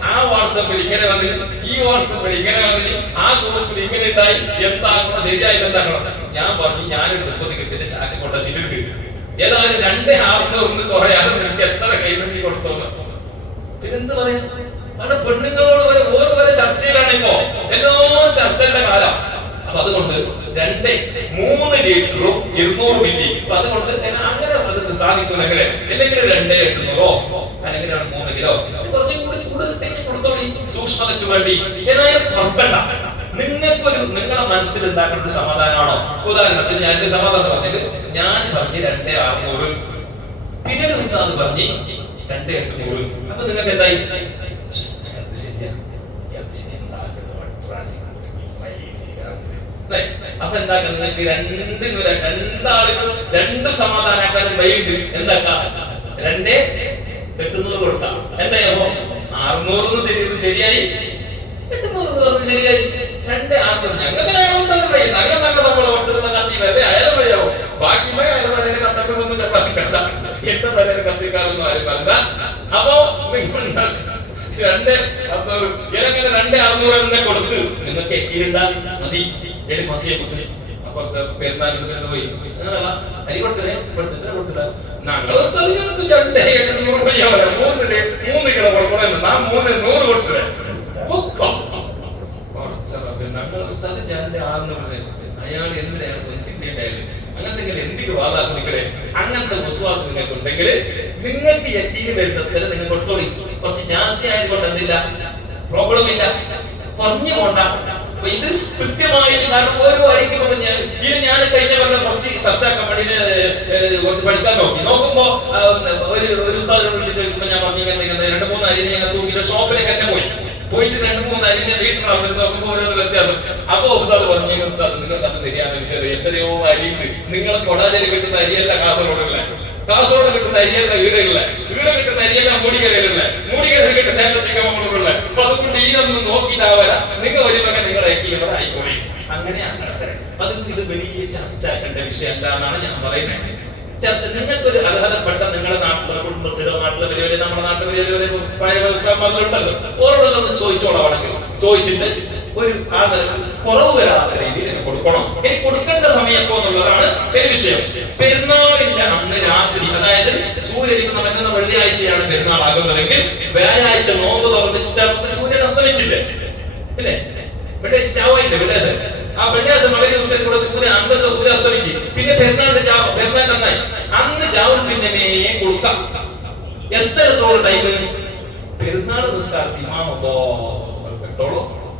ആ വാട്സപ്പിൽ ഇങ്ങനെ വന്നിന്, ഈ വാട്സപ്പിൽ ഇങ്ങനെ വന്നിന്, ആ ഗ്രൂപ്പിൽ ഇങ്ങനെ ഉണ്ടായി, എന്താക്കണം ശരിയായിട്ട് എന്താക്കണം. ഞാൻ പറഞ്ഞു ഞാനൊരു 30 കെട്ടിന്റെ ചാക്ക് കൊണ്ടുവച്ചിട്ടുണ്ട്, ഏതായാലും 2600 കുറയാതെ നിനക്ക് എത്ര കൈനീ കൊടുത്തോന്ന്. പിന്നെന്ത് പറയാ, അവിടെ പെണ്ണുങ്ങളോട് ഓരോ വരെ ചർച്ചയിലാണ് ഇപ്പോ, എല്ലാവരും ചർച്ചയുടെ കാലം. അപ്പൊ അതുകൊണ്ട് 3 ലിറ്ററും 200 മില്ലി. അപ്പൊ അതുകൊണ്ട് അങ്ങനെ സാധിക്കുന്നെങ്കിൽ അല്ലെങ്കിൽ 2800 അല്ലെങ്കിൽ 3 കിലോ കുറച്ചും കൂടി കൂടുതൽ കൊടുത്തോളി, സൂക്ഷ്മതയ്ക്ക് വേണ്ടി. ഏതായാലും പുറക്കണ്ട. നിങ്ങളുടെ മനസ്സിൽ ഉണ്ടാക്കേണ്ട ഒരു സമാധാനമാണോ? ഉദാഹരണത്തിന് ഞാൻ എന്റെ സമാധാനം പറഞ്ഞത്, ഞാൻ പറഞ്ഞ് 2600, പിന്നെ ഉസ്താദ് പറഞ്ഞ് 2800. അപ്പൊ നിങ്ങൾക്ക് എന്തായി? അപ്പൊ എന്താക്കാം, നിങ്ങൾക്ക് രണ്ടാളുകൾ 2 സമാധാനക്കാരും വൈകിട്ട് എന്താക്കാം, 2800 കൊടുക്കാം. എന്തായപ്പോ 600 ശരിയായി, 800 ശരിയായി, 2600. ഞങ്ങൾക്ക് നമ്മളെ ഓർത്തിട്ടുള്ള കത്തി വരെ അയാളെ വഴിയാവും. ബാക്കിയുള്ള അയാളുടെ തലയിൽ കത്തക്കൊന്നും ചപ്പാത്തിക്കണ്ട, എന്റെ തലയിൽ കത്തിക്കാനൊന്നും ആരും വേണ്ട. അപ്പൊ നിങ്ങൾ 2,600 ഏതെങ്കിലും 2,600 തന്നെ കൊടുത്ത് നിങ്ങൾക്ക് എത്തിയിട്ടാ മതി. ഏത് കുറച്ചേ കൊടുത്ത് അപ്പുറത്തെ പെരുന്നാളിന് പോയി അരി കൊടുത്തില്ലേ, എത്ര കൊടുത്തില്ല? ഞങ്ങളെ 2,800 3 കിലോ കൊടുക്കണ, നാ 300 കൊടുത്തില്ലേ. ഞങ്ങളെ 2,600 അയാൾ എന്തിനാണ് ബന്ധിക്കേണ്ടായത്? അങ്ങനത്തെ എന്തിന് വാദാക്കും നിങ്ങളെ? അങ്ങനത്തെ വിശ്വാസം നിങ്ങൾക്ക് ഉണ്ടെങ്കിൽ നിങ്ങൾക്ക് യക്കീന് വരുന്നതിന് നിങ്ങൾ കൊടുത്തോളി. കുറച്ച് ജാസ്തി ആയതുകൊണ്ട് എന്തില്ല, പ്രോബ്ലം ഇല്ല, പറഞ്ഞു പോണ്ട. അപ്പൊ ഇത് കൃത്യമായിട്ട്, കാരണം ഓരോ അരിക്കും ഇനി ഞാൻ കഴിഞ്ഞ കൊല്ലം കുറച്ച് സർച്ചാക്കാൻ വേണ്ടി കുറച്ച് പഠിക്കാൻ നോക്കുമ്പോ ഒരു സ്ഥലം വിളിച്ചിട്ട് ചോദിക്കുമ്പോ ഞാൻ പറഞ്ഞു ഇങ്ങനെ 2-3 അരി ഞങ്ങൾ തൂക്കിയിട്ട് ഷോപ്പിലേക്ക് തന്നെ പോയിട്ട് 2-3 അരിഞ്ഞ വീട്ടിൽ വന്നിട്ട് നോക്കുമ്പോൾ ഓരോന്ന് വ്യത്യാസം. അപ്പൊ ഉസ്താദ് പറഞ്ഞു, ഉസ്താദ് നിങ്ങൾക്ക് അത് ശരിയാണെന്ന് വിഷയം, എത്രയോ അരിയുണ്ട്. നിങ്ങളെ കൊടാചേരി കിട്ടുന്ന അരിയല്ല കാസർഗോഡുള്ള, കാസർഗോഡ് കിട്ടുന്ന അരിയല്ല ഈടുള്ള, ഈട് കിട്ടുന്ന അരിയല്ല മൂടിക്കരയിലുള്ള, മൂടിക്കരയിൽ കിട്ടുന്ന ചിക്കമംഗളൂരുള്ള. അപ്പൊ അതുകൊണ്ട് ഇതിനൊന്നും നോക്കിയിട്ടാവല, നിങ്ങൾ ഒരു വക നിങ്ങളുടെ എക്കിലും ആയിക്കോളി. അങ്ങനെയാണ് നടത്തത്. അത് ഇത് വലിയ ചർച്ചയാക്കേണ്ട വിഷയമല്ല എന്നാണ് ഞാൻ പറയുന്നത്. ചർച്ച നിങ്ങൾക്കൊരു അർഹതപ്പെട്ട നിങ്ങളുടെ നാട്ടിലെ കുടുംബത്തിലോ നാട്ടിലെ വലിയ നമ്മുടെ നാട്ടിലെ വലിയ വ്യവസ്ഥമാരുണ്ടല്ലോ, ഓരോടെല്ലാം ഒന്ന് ചോദിച്ചോളാണെങ്കിൽ ചോദിച്ചിട്ട് ഒരു ആ കുറവ് വരാത്ത രീതിയിൽ എനിക്ക് കൊടുക്കണം. എനിക്ക് കൊടുക്കേണ്ട സമയം എപ്പോ എന്നുള്ളതാണ് ഒരു വിഷയം. പെരുന്നാളിന്റെ അന്ന് രാത്രി, അതായത് സൂര്യനിക്കുന്ന മറ്റൊന്ന് വെള്ളിയാഴ്ചയാണ് പെരുന്നാൾ ആകുന്നതെങ്കിൽ വ്യാഴാഴ്ച നോമ്പ് തുറന്നിട്ട് സൂര്യൻ അസ്തമിച്ചില്ലേ, ഇല്ലേ? വെള്ളിയാഴ്ച ചാവായില്ലേ? വെള്ളിയാഴ്ച ആ വെള്ളിയാഴ്ച മകരി ദിവസം കൂടെ സൂര്യൻ അന്നത്തെ സൂര്യ അസ്തമിച്ച് പിന്നെ പെരുന്നാളിന്റെ നന്നായി അന്ന് ചാവൽ പിന്നെ കൊടുക്കാം. എത്രത്തോളം ടൈം? പെരുന്നാൾ നിസ്കാരത്തിൽ ഇമാമോ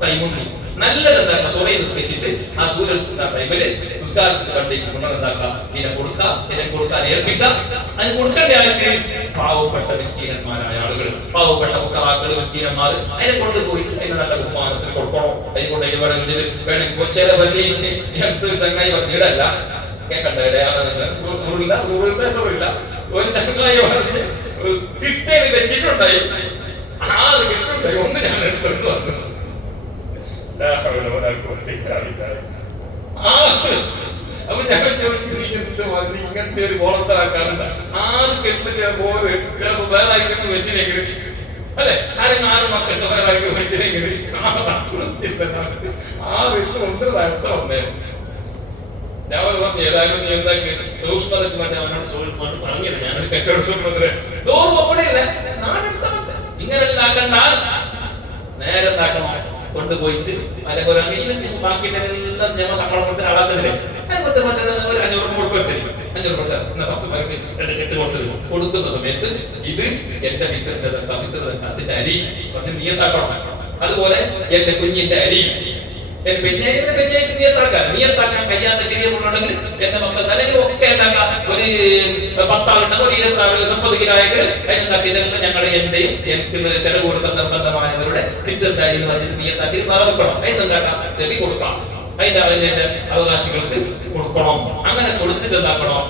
ടൈമുണ്ട്. നല്ലത് എന്താക്കാം, സ്വയം നിസ്കരിച്ചിട്ട് ആ സൂര്യൻ ടൈമില് നിസ്കാരത്തിന് കണ്ടേക്ക് കൊണ്ടാണ് എന്താക്കാം, ഇതിനെ കൊടുക്കാം, ഇതിനെ കൊടുക്കാൻ ഏൽപ്പിക്കാം. അതിന് കൊടുക്കേണ്ട ആൾക്ക് പാവപ്പെട്ട മിസ്കീനന്മാരായ ആളുകൾ, പാവപ്പെട്ട ഫുഖറാക്കൾ, മിസ്കീനന്മാർ, അതിനെ കൊണ്ട് പോയിട്ട് അതിനെ നല്ല ബഹുമാനത്തിൽ കൊടുക്കണോ. അതിനെ കൊണ്ട് അതിന് വേണമെങ്കിൽ കൊച്ചേരെ വലിയ അടുത്തൊരു ചങ്ങായി പറഞ്ഞിടല്ല കേക്കണ്ട, ഇടയാളില്ല ഒരു ചങ്ങായി പറഞ്ഞ് തിട്ടേന് വെച്ചിട്ടുണ്ടായി, 6 കിട്ടുണ്ടായി, ഒന്ന് ഞാൻ എടുത്തോണ്ട് വന്നു. അപ്പൊ ഞാൻ ചോദിച്ചു, നീ എന്ത് പറഞ്ഞ് ഇങ്ങനത്തെ ഒരു ബോളത്താക്കാറുണ്ട്? 6 കെട്ട് ചിലപ്പോ വേറെ ആയിരിക്കും വെച്ചില്ലെങ്കിൽ, അല്ലെ? ആരെങ്കിലും 6 മക്കൾക്ക് വേറെ ആയിരിക്കും വെച്ചില്ലെങ്കിൽ 6 ഒന്നര അടുത്ത വന്നേ. ഞാൻ പറഞ്ഞു, ഏതായാലും നീ എന്താക്കി സൂക്ഷ്മതയ്ക്ക് വേണ്ടി അവനോട് ചോദിക്കുമ്പോൾ പറഞ്ഞത് ഞാനൊരു കെട്ടെടുത്തോണ്ട് ഡോർ ഓപ്പൺ ചെയ്യില്ല, നാടെടുത്ത ഇങ്ങനെല്ലാം ആക്കണ്ട, നേരെ എന്താക്കണോ കൊണ്ടുപോയിട്ട് അല്ലെങ്കിൽ ബാക്കിയിട്ടെല്ലാം ഞമ്മ ശമ്പളത്തിന് ആളാക്കുന്നില്ലേ, അതിന് ഒരു 500 കൊടുക്കരുത്. 500 കൊടുത്താൽ 10 പേർക്ക് 2 കെട്ട് കൊടുക്കുന്ന സമയത്ത് ഇത് എന്റെ ഫിത്തറിന്റെ സക്കാത്തിന്റെ അരി പറഞ്ഞ് നീയത്താക്കണം. അതുപോലെ എന്റെ കുഞ്ഞിന്റെ അരി നീയത്താക്കാൻ കഴിയാത്ത ചെറിയ പുള്ളുണ്ടെങ്കിൽ എന്റെ മക്കൾക്ക് അല്ലെങ്കിൽ ഒക്കെ എന്താക്കാം, ഒരു 10 ആളുണ്ടെങ്കിൽ ഒരു 26, 30 കിലോ ആയെങ്കിൽ അതിനെന്താക്കി ഇതെല്ലാം ഞങ്ങളുടെ എന്റെയും എനിക്ക് ചെലവ് കൊടുക്കാൻ നിർബന്ധമായവരുടെ ഫിത്തറിന്റെ അരി എന്ന് പറഞ്ഞിട്ട് നീയത്താക്കി മറക്കണം. അതിനെന്താക്കാം, തെളി കൊടുക്കാം, അതിന്റെ അവകാശികൾക്ക് കൊടുക്കണം. അങ്ങനെ കൊടുത്തിട്ട് എന്താക്കണം,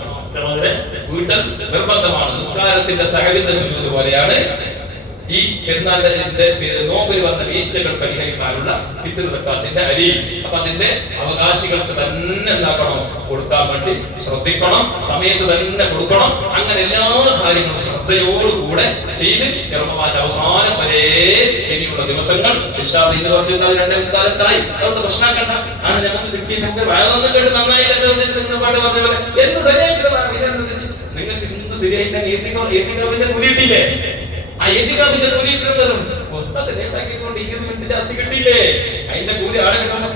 വീട്ടിൽ നിർബന്ധമാണ്. നിസ്കാരത്തിന്റെ സഹചര്യ സുന്നത്ത് പോലെയാണ് ഈ പെരുന്നാളിന്റെ നോമ്പിൽ വന്ന വീഴ്ചകൾ പരിഹരിക്കാനുള്ള ഫിത്ർ സക്കാത്തിന്റെ അരി. അപ്പൊ അതിന്റെ അവകാശികൾക്ക് തന്നെ എന്താക്കണം, കൊടുക്കാൻ വേണ്ടി ശ്രദ്ധിക്കണം, സമയത്ത് തന്നെ കൊടുക്കണം. അങ്ങനെ എല്ലാ കാര്യങ്ങളും ശ്രദ്ധയോടുകൂടെ ചെയ്ത് റമദാന്റെ അവസാനം വരെ ഇനിയുള്ള ദിവസങ്ങൾ ഇന്ന് കുറച്ച് 2:45 അതൊന്ന് പ്രശ്നമാക്കണ്ട. ആണ് നമുക്ക് കിട്ടിയ നമുക്ക് വേറൊന്നും കേട്ട് നന്നായി പാട്ട് പറഞ്ഞ പോലെ എന്ത് ശരിയായിട്ടില്ല. നിങ്ങൾക്ക് എന്ത് ശരിയായിട്ടില്ല കൂലി കിട്ടിയില്ലേ? ആ എത്തിക്കാഫിന്റെ കൂലി കിട്ടുന്നതും ലേറ്റാക്കിയതുകൊണ്ട് 20 മിനിറ്റ് ജാസ്തി കിട്ടിയില്ലേ? അതിന്റെ കൂലി ആളെ കിട്ടണം.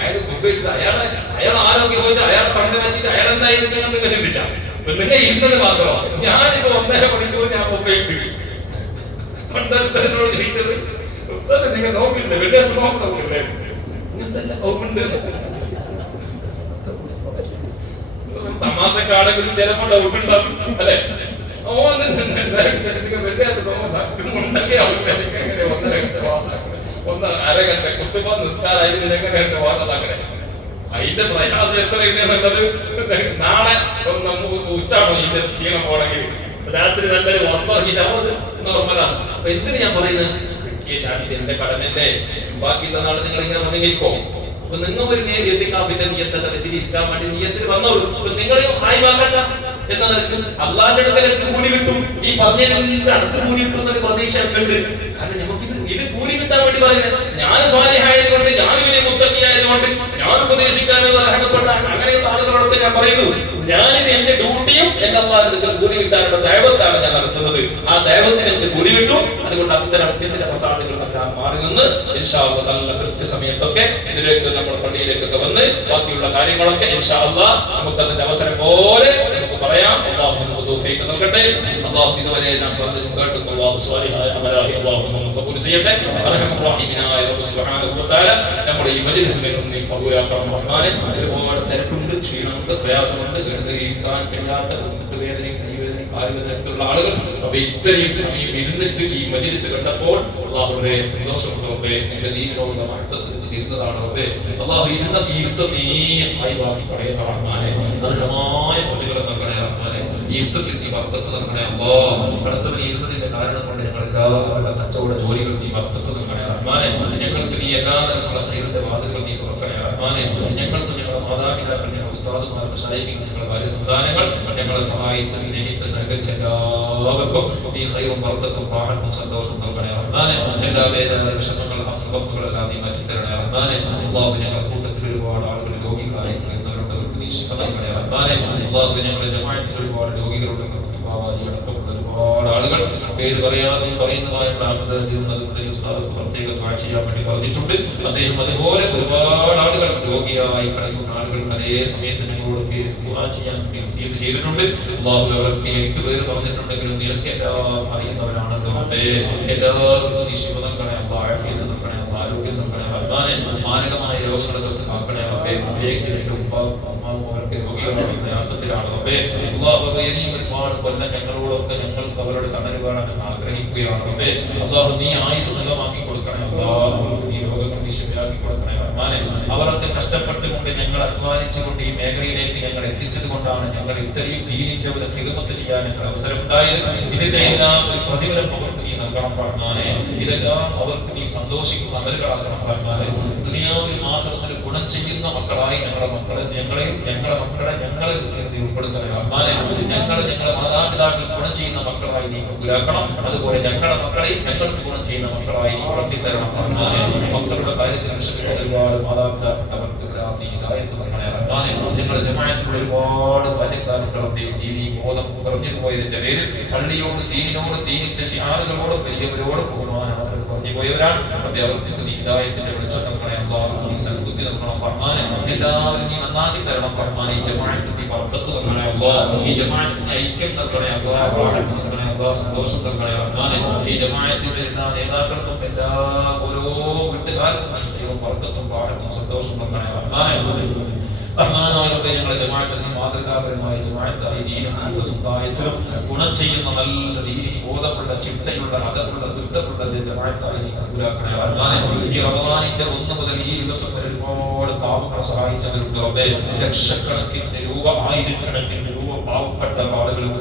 അയാൾ മുമ്പിട്ട് അയാൾ ആരോഗ്യം പോയിട്ട് അയാളെ തൊണ്ട പറ്റിയിട്ട് അയാൾ എന്തായിരുന്നു നിങ്ങൾ ചിന്തിച്ചാ? നിങ്ങൾ ഇരുന്നത് മാത്രമാണ്. ഞാനിപ്പോ 1.5 മണിക്കൂർ ഞാൻ മുമ്പിട്ട് പണ്ടോട് ചോദിച്ചത് നിങ്ങൾ നോക്കില്ലേ? വ്യത്യാസം നോക്കില്ലേ? ഇങ്ങനത്തെ നോക്കുന്നുണ്ട്. തമാസക്കാണെങ്കിൽ ചിലപ്പോൾ ഡൗട്ട് ഉണ്ടാവും അല്ലെ? അരഘണ്ട കുത്തുമ്പോ നിസ്കാരായിട്ട് വാർത്തതാക്കണേ. അതിന്റെ പ്രയാസം എത്രയുണ്ടെന്നുള്ളത് നാളെ ഉച്ചാണോ ഇതിന്റെ ക്ഷീണം പോണെങ്കിൽ രാത്രി നല്ലൊരു ഉറപ്പാക്കിയിട്ടാവും. നോർമലാണ്. അപ്പൊ എന്തിനു ഞാൻ പറയുന്നത്, കിട്ടിയ ചാൻസ് എന്റെ കടമല്ലേ, ബാക്കിയുള്ള നാളെ നിങ്ങൾ ഇങ്ങനെ വന്നെങ്കിൽക്കോ. അപ്പൊ നിങ്ങൾ ഒരു എത്തിക്കാഫിന്റെ നിയത്തെല്ലാം വെച്ചിട്ട് ഇരിക്കാൻ വേണ്ടി നിയത്തിൽ വന്നോളൂ. അപ്പൊ നിങ്ങളെയും സഹായിക്കണ്ട എന്ന നിലക്ക് അള്ളാന്റെ അടുക്കലേക്ക് കൂലി കിട്ടും. ഈ പറഞ്ഞതിന്റെ അടുത്ത് കൂലി കിട്ടും എന്നൊരു പ്രതീക്ഷ ഉണ്ട്. കാരണം നമുക്കിത് കൂലി കിട്ടാൻ വേണ്ടി പറയുന്നത്. ഞാൻ സ്വാലിഹായത് കൊണ്ട്, ഞാൻ വലിയ മുത്തക്കിയായത് കൊണ്ട്, ഞാൻ ഉപദേശിക്കാനും അർഹതപ്പെട്ട അങ്ങനെയുള്ള ആളുകളോടൊക്കെ ഞാൻ പറയുന്നു, ഞാനിത് എന്റെ ഡ്യൂട്ടിയും എന്റെ അള്ളാന്റെ അടുക്കൽ കൂലി കിട്ടാനുള്ള ദൈവത്താണ് ഞാൻ നടത്തുന്നത്. ആ ദൈവത്തിന് എനിക്ക് കൂലി കിട്ടും. അതുകൊണ്ട് അത്തരം ഫസാദുകൾ എല്ലാം മാറി നിന്ന് ഇൻഷാ അല്ലാഹ് നല്ല കൃത്യസമയത്തൊക്കെ ഇതിലേക്ക് നമ്മുടെ പള്ളിയിലേക്കൊക്കെ വന്ന് ബാക്കിയുള്ള കാര്യങ്ങളൊക്കെ ഇൻഷാ അല്ലാഹ് നമുക്ക് അതിന്റെ അവസരം പോലെ നമുക്ക് പറയാം. അല്ലാഹു നമുക്ക് തൗഫീഖ് നൽകട്ടെ. അല്ലാഹു ഇതുവരെ നാം പറഞ്ഞതും കേട്ടതും അല്ലാഹു സ്വാലിഹായ അമലായി അല്ലാഹു നമുക്ക് കബൂൽ ചെയ്യട്ടെ. അർഹമർ റഹീമിനായ റബ്ബ് സുബ്ഹാനഹു വ തആല നമ്മുടെ ഈ മജ്ലിസിലേക്ക് നീ കബൂലാക്കണം റഹ്മാനെ. ഒരുപാട് തിരക്കുണ്ട്, ക്ഷീണമുണ്ട്, പ്രയാസമുണ്ട്, എഴുന്നേൽക്കാൻ കഴിയാത്ത വേദനയും കൈവേദനയും കാലുവേദനയൊക്കെയുള്ള ആളുകൾ അപ്പൊ ഇത്രയും സമയം ഇരുന്നിട്ട് ഈ മജ്ലിസ് കണ്ടപ്പോൾ അല്ലാഹുവേ സന്തോഷമുണ്ട് റബ്ബേ. നിന്റെ ദീനിനോടുള്ള മഹബത്ത് വെച്ച് ഇരുന്നതാണ് റബ്ബേ. അല്ലാഹു ഇരുന്ന ഈർത്തം നീ ഹൈവാക്കി കളയുന്ന റഹ്മാനെ. അർഹമായ പ്രതിഫലം നൽകണേ റഹ്മാനെ. ഈർത്തത്തിൽ നീ ബർക്കത്ത് നൽകണേ അല്ലാഹ്. പടച്ചവനെ ഇരുന്നതിന്റെ കാരണം കൊണ്ട് ഞങ്ങൾ എല്ലാവരുടെ കച്ചവട ജോലികൾ നീ ബർക്കത്ത് നൽകണേ റഹ്മാനെ. ഞങ്ങൾക്ക് നീ എല്ലാ തരത്തിലുള്ള ഖൈറിന്റെ വാതിലുകൾ നീ തുറക്കണേ റഹ്മാനെ. ഞങ്ങൾക്കും ഞങ്ങളുടെ മാതാപിതാക്കൾ, ഞങ്ങളുടെ ഉസ്താദുമാർ, മശായിഖുകൾ, ഞങ്ങളുടെ ഭാര്യ സന്താനങ്ങൾ, ഞങ്ങളെ സഹായിച്ച് സ്നേഹിച്ച് സഹകരിച്ച എല്ലാവർക്കും നീ ഖൈറും ബർക്കത്തും റാഹത്തും സന്തോഷവും നൽകണേ റഹ്മാനെ. എല്ലാ വേദന വിഷമങ്ങളും ഹംഗങ്ങളെല്ലാം നീ മാറ്റിത്തരണേ റഹ്മാനെ. അല്ലാഹു ഞങ്ങളുടെ കൂട്ടത്തിൽ ഒരുപാട് ആളുകൾ രോഗികളായി കഴിയുന്നവരുണ്ട്, അവർക്ക് നീ ശിഫ നൽകണേ റഹ്മാനെ. അല്ലാഹു ഞങ്ങളുടെ ജമാഅത്തിൽ ഒരുപാട് രോഗികളുണ്ട്, ബാബാജി അടക്കമുള്ള ഒരുപാട് ആളുകൾ പേര് പറയാതെയും പറയുന്നതായുള്ള പ്രത്യേക ദുആ ചെയ്യാൻ വേണ്ടി പറഞ്ഞിട്ടുണ്ട്. അദ്ദേഹം അതുപോലെ ഒരുപാട് ആളുകൾ രോഗിയായി കിടക്കുന്ന ആളുകൾ അതേ സമയത്ത് ഞങ്ങളോട് ദുആ ചെയ്യാൻ വേണ്ടി വസിയത്ത് ചെയ്തിട്ടുണ്ട്. അല്ലാഹു അവർക്ക് 8 പേര് പറഞ്ഞിട്ടുണ്ടെങ്കിലും നിനക്കെല്ലാം അറിയുന്നവരാണല്ലോ റബ്ബേ. എല്ലാവർക്കും നീ ശിഫ നൽകണേ അല്ലാഹ്, ആഫിയത്ത് നൽകണേ അല്ലാഹ്, ആരോഗ്യം നൽകണേ റഹ്മാനെ. മാരകമായ രോഗങ്ങളെ തൊട്ട് കാക്കണേ റബ്ബേ. പ്രത്യേകിച്ച് എൻ്റെ ഉമ്മാവും അവർക്ക് രോഗികളാണ്, പ്രയാസത്തിലാണ് റബ്ബേ. അല്ലാഹു ഇനിയും ഒരുപാട് കൊല്ലം ഞങ്ങളോടൊക്കെ ഞങ്ങൾക്ക് അവരുടെ തണല് വേണമെന്ന് ആഗ്രഹിക്കുകയാണ് റബ്ബേ. അല്ലാഹു നീ ആയുസ് നല്ലതാക്കി കൊടുക്കണേ അല്ലാഹ്. അവർക്ക് നീ രോഗങ്ങൾ നീ ശരിയാക്കി കൊടുക്കണേ റഹ്മാനെ. അവരൊക്കെ കഷ്ടപ്പെട്ടുകൊണ്ട് ഞങ്ങൾ അധ്വാനിച്ചുകൊണ്ട് ഈ മേഖലയിലേക്ക് ഞങ്ങൾ എത്തിച്ചത് കൊണ്ടാണ് ഞങ്ങൾ ഇത്രയും ദീനിന്റെ ഒരു ഖിദ്മത്ത് ചെയ്യാൻ ഞങ്ങൾ അവസരം ഉണ്ടായത്. ഇതിന്റെ എല്ലാം ഒരു പ്രതിഫലം അവർക്ക് നീ നൽകണം റഹ്മാനെ. ഇതെല്ലാം അവർക്ക് നീ സന്തോഷിക്കുന്ന അമലുകളാക്കണം റഹ്മാനെ. ദുനിയാവിലും ആഖിറത്തിലും ഗുണം ചെയ്യുന്ന മക്കളായി ഞങ്ങളുടെ മക്കളെ, ഞങ്ങളെയും ഞങ്ങളുടെ മക്കളെ ഞങ്ങളെ ഉൾപ്പെടുത്തണേ റഹ്മാനെ. ഞങ്ങളുടെ മാതാപിതാക്കൾ ഗുണം ചെയ്യുന്ന മക്കളായി നീ കബൂലാക്കണം. അതുപോലെ ഞങ്ങളുടെ മക്കളെയും ഞങ്ങൾക്ക് ഗുണം ചെയ്യുന്ന മക്കളായി നീ വളർത്തിത്തരണം റഹ്മാനെ. മക്കളുടെ കാര്യത്തിൽ വിഷമിക്കുന്ന ഒരുപാട് മാതാപിതാക്കൾ അവർക്ക് ഹിദായത്ത് നൽകണേ റഹ്മാനെ. ഞങ്ങളുടെ ജമാഅത്തിലുള്ള ഒരുപാട് ബാല്യക്കാരുണ്ട് റബ്ബേ. ദീനി ബോധം കുറഞ്ഞു പോയതിന്റെ പേരിൽ പള്ളിയോട്, ദീനിനോട്, ദീനിന്റെ ശിആറുകളോട്, വലിയവരോട് ബഹുമാനം കുറഞ്ഞു പോയവരാണ് റബ്ബേ. അവർക്ക് നീ ഹിദായത്തിന്റെ വെളിച്ചം നൽകണേ അല്ലാഹ്. നീ സദ്ബുദ്ധി നൽകണം റഹ്മാനെ. എല്ലാവരും നീ നന്നാക്കി തരണം റഹ്മാനെ. ഈ ജമാഅത്തിന് നീ ബർക്കത്ത് നൽകണേ അല്ലാഹ്. ഈ ജമാഅത്തിന് ഐക്യം നൽകണേ അല്ലാഹ്, റാഹത്ത് നൽകണേ അല്ലാഹ്, സന്തോഷം നൽകണേ റഹ്മാനെ. ഈ ജമാഅത്തിന്റെ എല്ലാ നേതാക്കൾക്കും എല്ലാ ഓരോ വീട്ടുകാർക്കും ഐശ്വര്യവും ബർക്കത്തും റാഹത്തും സന്തോഷം നൽകണേ റഹ്മാനെ. റഹ്മാനായ റബ്ബേ, ഞങ്ങളുടെ ജമാഅത്തിന് മാതൃകാപരമായ ജമാഅത്തായി ദീനും സമുദായത്തിലും ഗുണം ചെയ്യുന്ന നല്ല ദീനി ബോധമുള്ള ചിട്ടയുള്ള അകത്തുള്ള വൃത്തമുള്ള ജമാഅത്തായി നീ കബൂലാക്കണേ റഹ്മാനെ. ഈ റമദാനിന്റെ 1 മുതൽ ഈ ദിവസം വരെ ഒരുപാട് പാവങ്ങളെ സഹായിച്ചവരുണ്ട് റബ്ബേ. ലക്ഷക്കണക്കിന് രൂപ, ആയിരക്കണക്കിന് രൂപ പാവപ്പെട്ട ആളുകൾക്ക്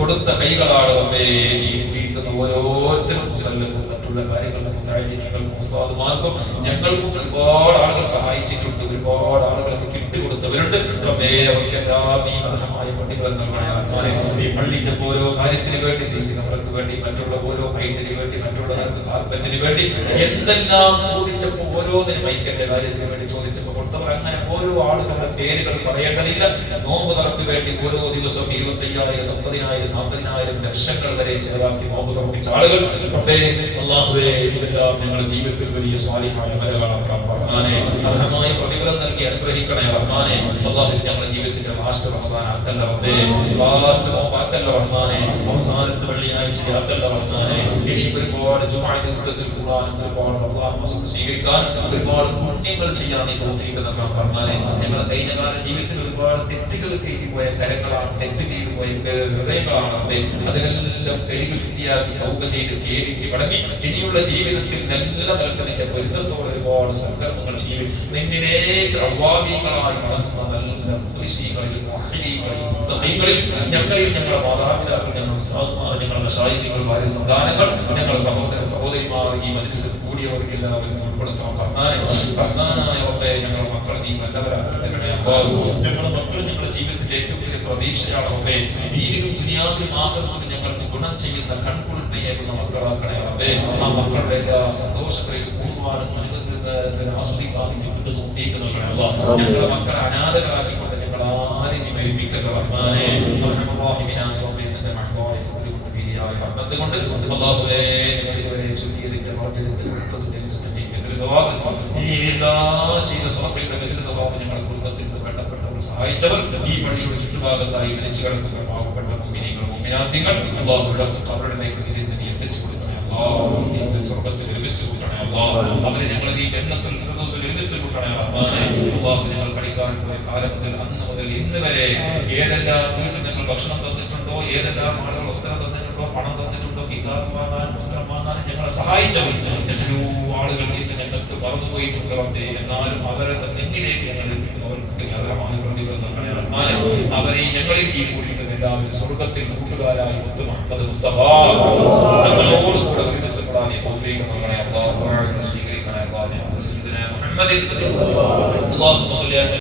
കൊടുത്ത കൈകളാണ് റബ്ബേ ഈ കുടിയിട്ടുന്ന ഓരോരുത്തരും മുസല്ലഫും മറ്റുള്ള കാര്യങ്ങൾ മുതഅല്ലിമീങ്ങൾക്കും ഉസ്താദുമാർക്കും ഞങ്ങൾക്കും ഒരുപാട് ആളുകൾ സഹായിച്ചിട്ടുണ്ട്, ഒരുപാട് ആളുകൾക്ക് കിട്ടുകൊടുത്തവരുണ്ട് റബ്ബേ. അവർക്കെല്ലാം നീ അർഹമായ പ്രതിഫലം നൽകണേ റഹ്മാനേ. ഈ പള്ളിന്റെ ഓരോ കാര്യത്തിന് വേണ്ടി സിസി നമ്മൾക്ക് വേണ്ടി മറ്റുള്ള ഓരോ പൈന്റിന് വേണ്ടി മറ്റുള്ളവർക്ക് കാർപ്പറ്റിന് വേണ്ടി എന്തെല്ലാം ചോദിച്ചപ്പോൾ ഓരോന്നിനും മൈക്കന്റെ കാര്യത്തിന് വേണ്ടി ചോദിച്ചപ്പോൾ കൊടുത്തവർ അങ്ങനെ ഓരോ ആളുകളുടെ പേരുകൾ പറയേണ്ടതില്ല. നോമ്പ് തുറക്ക് വേണ്ടി ഓരോ ദിവസവും 25,000 30,000 40,000 ലക്ഷങ്ങൾ വരെ ചെലവാക്കി നോമ്പ് തുറപ്പിച്ച ആളുകൾ റബ്ബേ അല്ലാഹുവേ ഇതെല്ലാം ഞങ്ങളുടെ ജീവിതത്തിൽ വലിയ സ്വാലിഹായ അമലുകളാണ് റഹ്മാനേ. അർഹമായ പ്രതിഫലം നൽകി അനുഗ്രഹിക്കണേ റഹ്മാനേ. അല്ലാഹു ഞങ്ങളുടെ ജീവിതത്തിന്റെ ലാസ്റ്റ് റമദാൻ ആക്കല്ല റബ്ബേ, ലാസ്റ്റ് നോമ്പ് ആക്കല്ല റഹ്മാനേ, അവസാനത്തെ വെള്ളിയാഴ്ച ആക്കല്ല റഹ്മാനേ. ഇനിയും ഒരുപാട് ജുമുഅ ദിവസത്തിൽ കൂടാനും ഒരുപാട് റമദാൻ മാസത്തിൽ സ്വീകരിക്കാൻ ഒരുപാട് പുണ്യങ്ങൾ ചെയ്യാൻ നീ തൗഫീഖ് നൽകണം റഹ്മാനേ. ഞങ്ങളുടെ കഴിഞ്ഞകാല ജീവിതത്തിൽ ഒരുപാട് തെറ്റുകൾ ചെയ്തു പോയ കരങ്ങളാണ്, തെറ്റ് ചെയ്തു പോയ ഹൃദയങ്ങളാണ് റബ്ബേ. അതിനെല്ലാം കഴുകി ശുദ്ധിയാക്കി തൗബ ചെയ്ത് ഖേദിച്ച് മടങ്ങി ഇനിയുള്ള ജീവിതത്തിൽ നല്ല നിലക്ക് നിന്റെ പൊരുത്തത്തോടെ ഒരുപാട് സൽക്കർമ്മങ്ങൾ ചെയ്യും. നിന്നിലേക്ക് അവ്വാബീകളായി മടങ്ങുന്ന നല്ല മുഖ്ലിസീകളിൽ മുഅ്മിനീകളിൽ മുത്തഖീകളിൽ ഞങ്ങളെയും ഞങ്ങളുടെ മാതാപിതാക്കൾ, ഞങ്ങളുടെ ഉസ്താദുമാർ, ഞങ്ങളുടെ മശായിഖുകൾ, ഭാര്യ സന്താനങ്ങൾ, ഞങ്ങളുടെ സഹോദര സഹോദരിമാർ, ഈ മജ്ലിസിൽ കൂടിയവർക്ക് എല്ലാവരും ഉൾപ്പെടുത്തണം റഹ്മാനേ. റഹ്മാനായ റബ്ബേ ഞങ്ങളുടെ മക്കളെ നീ നല്ലവരാക്കട്ടെ അല്ലാഹു. ഞങ്ങളുടെ മക്കൾ ഞങ്ങളുടെ ജീവിതത്തിൽ ഏറ്റവും വലിയ പ്രതീക്ഷയാണ് റബ്ബേ. ദീനിലും ദുനിയാവിലും ആഖിറത്തിലും ഞങ്ങൾക്ക് ഗുണം ചെയ്യുന്ന കൺകുളിർമയേകുന്ന മക്കളാക്കണേ റബ്ബേ. ആ മക്കളുടെ എല്ലാ സന്തോഷങ്ങളിലും പൂർവ്വാനും ആസ്വദിക്കാനും ഞങ്ങൾക്ക് തൗഫീഖ് നൽകണേ അല്ലാഹു. ഞങ്ങളുടെ മക്കളെ അനാഥകളാക്കിക്കൊണ്ട് ഞങ്ങൾ ആരെയും നീ മരിപ്പിക്കരുത് റഹ്മാനേ. റഹ്മാനായ റബ്ബേ നിന്റെ മഹ്ബൂബായ ഫضل കൊണ്ട് ബിരിയായ റഹ്മത്ത് കൊണ്ട് അല്ലാഹുവേ ഞങ്ങൾ ഇതുവരെ ചൊല്ലിയതിന്റെ വർദ്ധനയുടെ കൊടുത്തതിന്റെ മിഥില സവാബ് ഈ എല്ലാ ചെയ്ത സവാബിന്റെ മിഥില സവാബ് ഞങ്ങളുടെ കുടുംബത്തിൽ വേണ്ടപ്പെട്ടവർ സഹായിച്ചവർ ഈ പള്ളിയുടെ ചുറ്റുഭാഗത്തായി മരിച്ചു കിടക്കുന്ന പാവപ്പെട്ട മുഅ്മിനീങ്ങൾ മുഅ്മിനാത്തുകൾ അല്ലാഹുവിന്റെ ഖബറിലേക്ക് നീ എത്തിച്ചു കൊടുക്കണേ അല്ലാഹു. നീ സ്വർഗ്ഗത്തിൽ ഒരുമിച്ച് കൂട്ടണേ അല്ലാഹു. അവരെ ഞങ്ങൾ നീ ജന്നത്തുൽ ഫിർദൗസിൽ ഒരുമിച്ച് കൂട്ടണേ റഹ്മാനേ. അല്ലാഹു ഞങ്ങൾ പഠിക്കാൻ പോയ കാലം മുതൽ അന്ന് മുതൽ ഇന്ന് വരെ ഏതെല്ലാം വീട്ടിൽ ഞങ്ങൾ ഭക്ഷണം തന്നിട്ടുണ്ടോ, ഏതെല്ലാം ആളുകൾ വസ്ത്രം തന്നിട്ടുണ്ടോ, പണം തന്നിട്ടുണ്ടോ, കിതാബ് വാങ്ങാനും വസ്ത്രം വാങ്ങാനും ഞങ്ങളെ സഹായിച്ചവർ എത്രയോ ആളുകൾ ഇന്ന് ഞങ്ങൾക്ക് മറന്നുപോയിട്ടുണ്ട് റബ്ബേ. എന്നാലും അവരുടെ നിന്നിലേക്ക് ഞങ്ങൾ ഏൽപ്പിക്കുന്നവർക്ക് അർഹമായ പ്രതിഫലം നൽകണേ റഹ്മാനേ. അവരെ ഞങ്ങളിൽ ഈ കൂടിയിട്ട് എല്ലാവരും സ്വർഗ്ഗത്തിൽ കൂട്ടുകാരായി മുത്ത് മുഹമ്മദ് മുസ്തഫ ഞങ്ങളോട് കൂടെ ഒരുമിച്ച് കൂടാൻ നീ തൗഫീഖ് നൽകണേ അല്ലാഹു. സ്വീകരിക്കണേ അല്ലാഹു. മുഹമ്മദ് അല്ലാഹുമ്മ സ്വല്ലി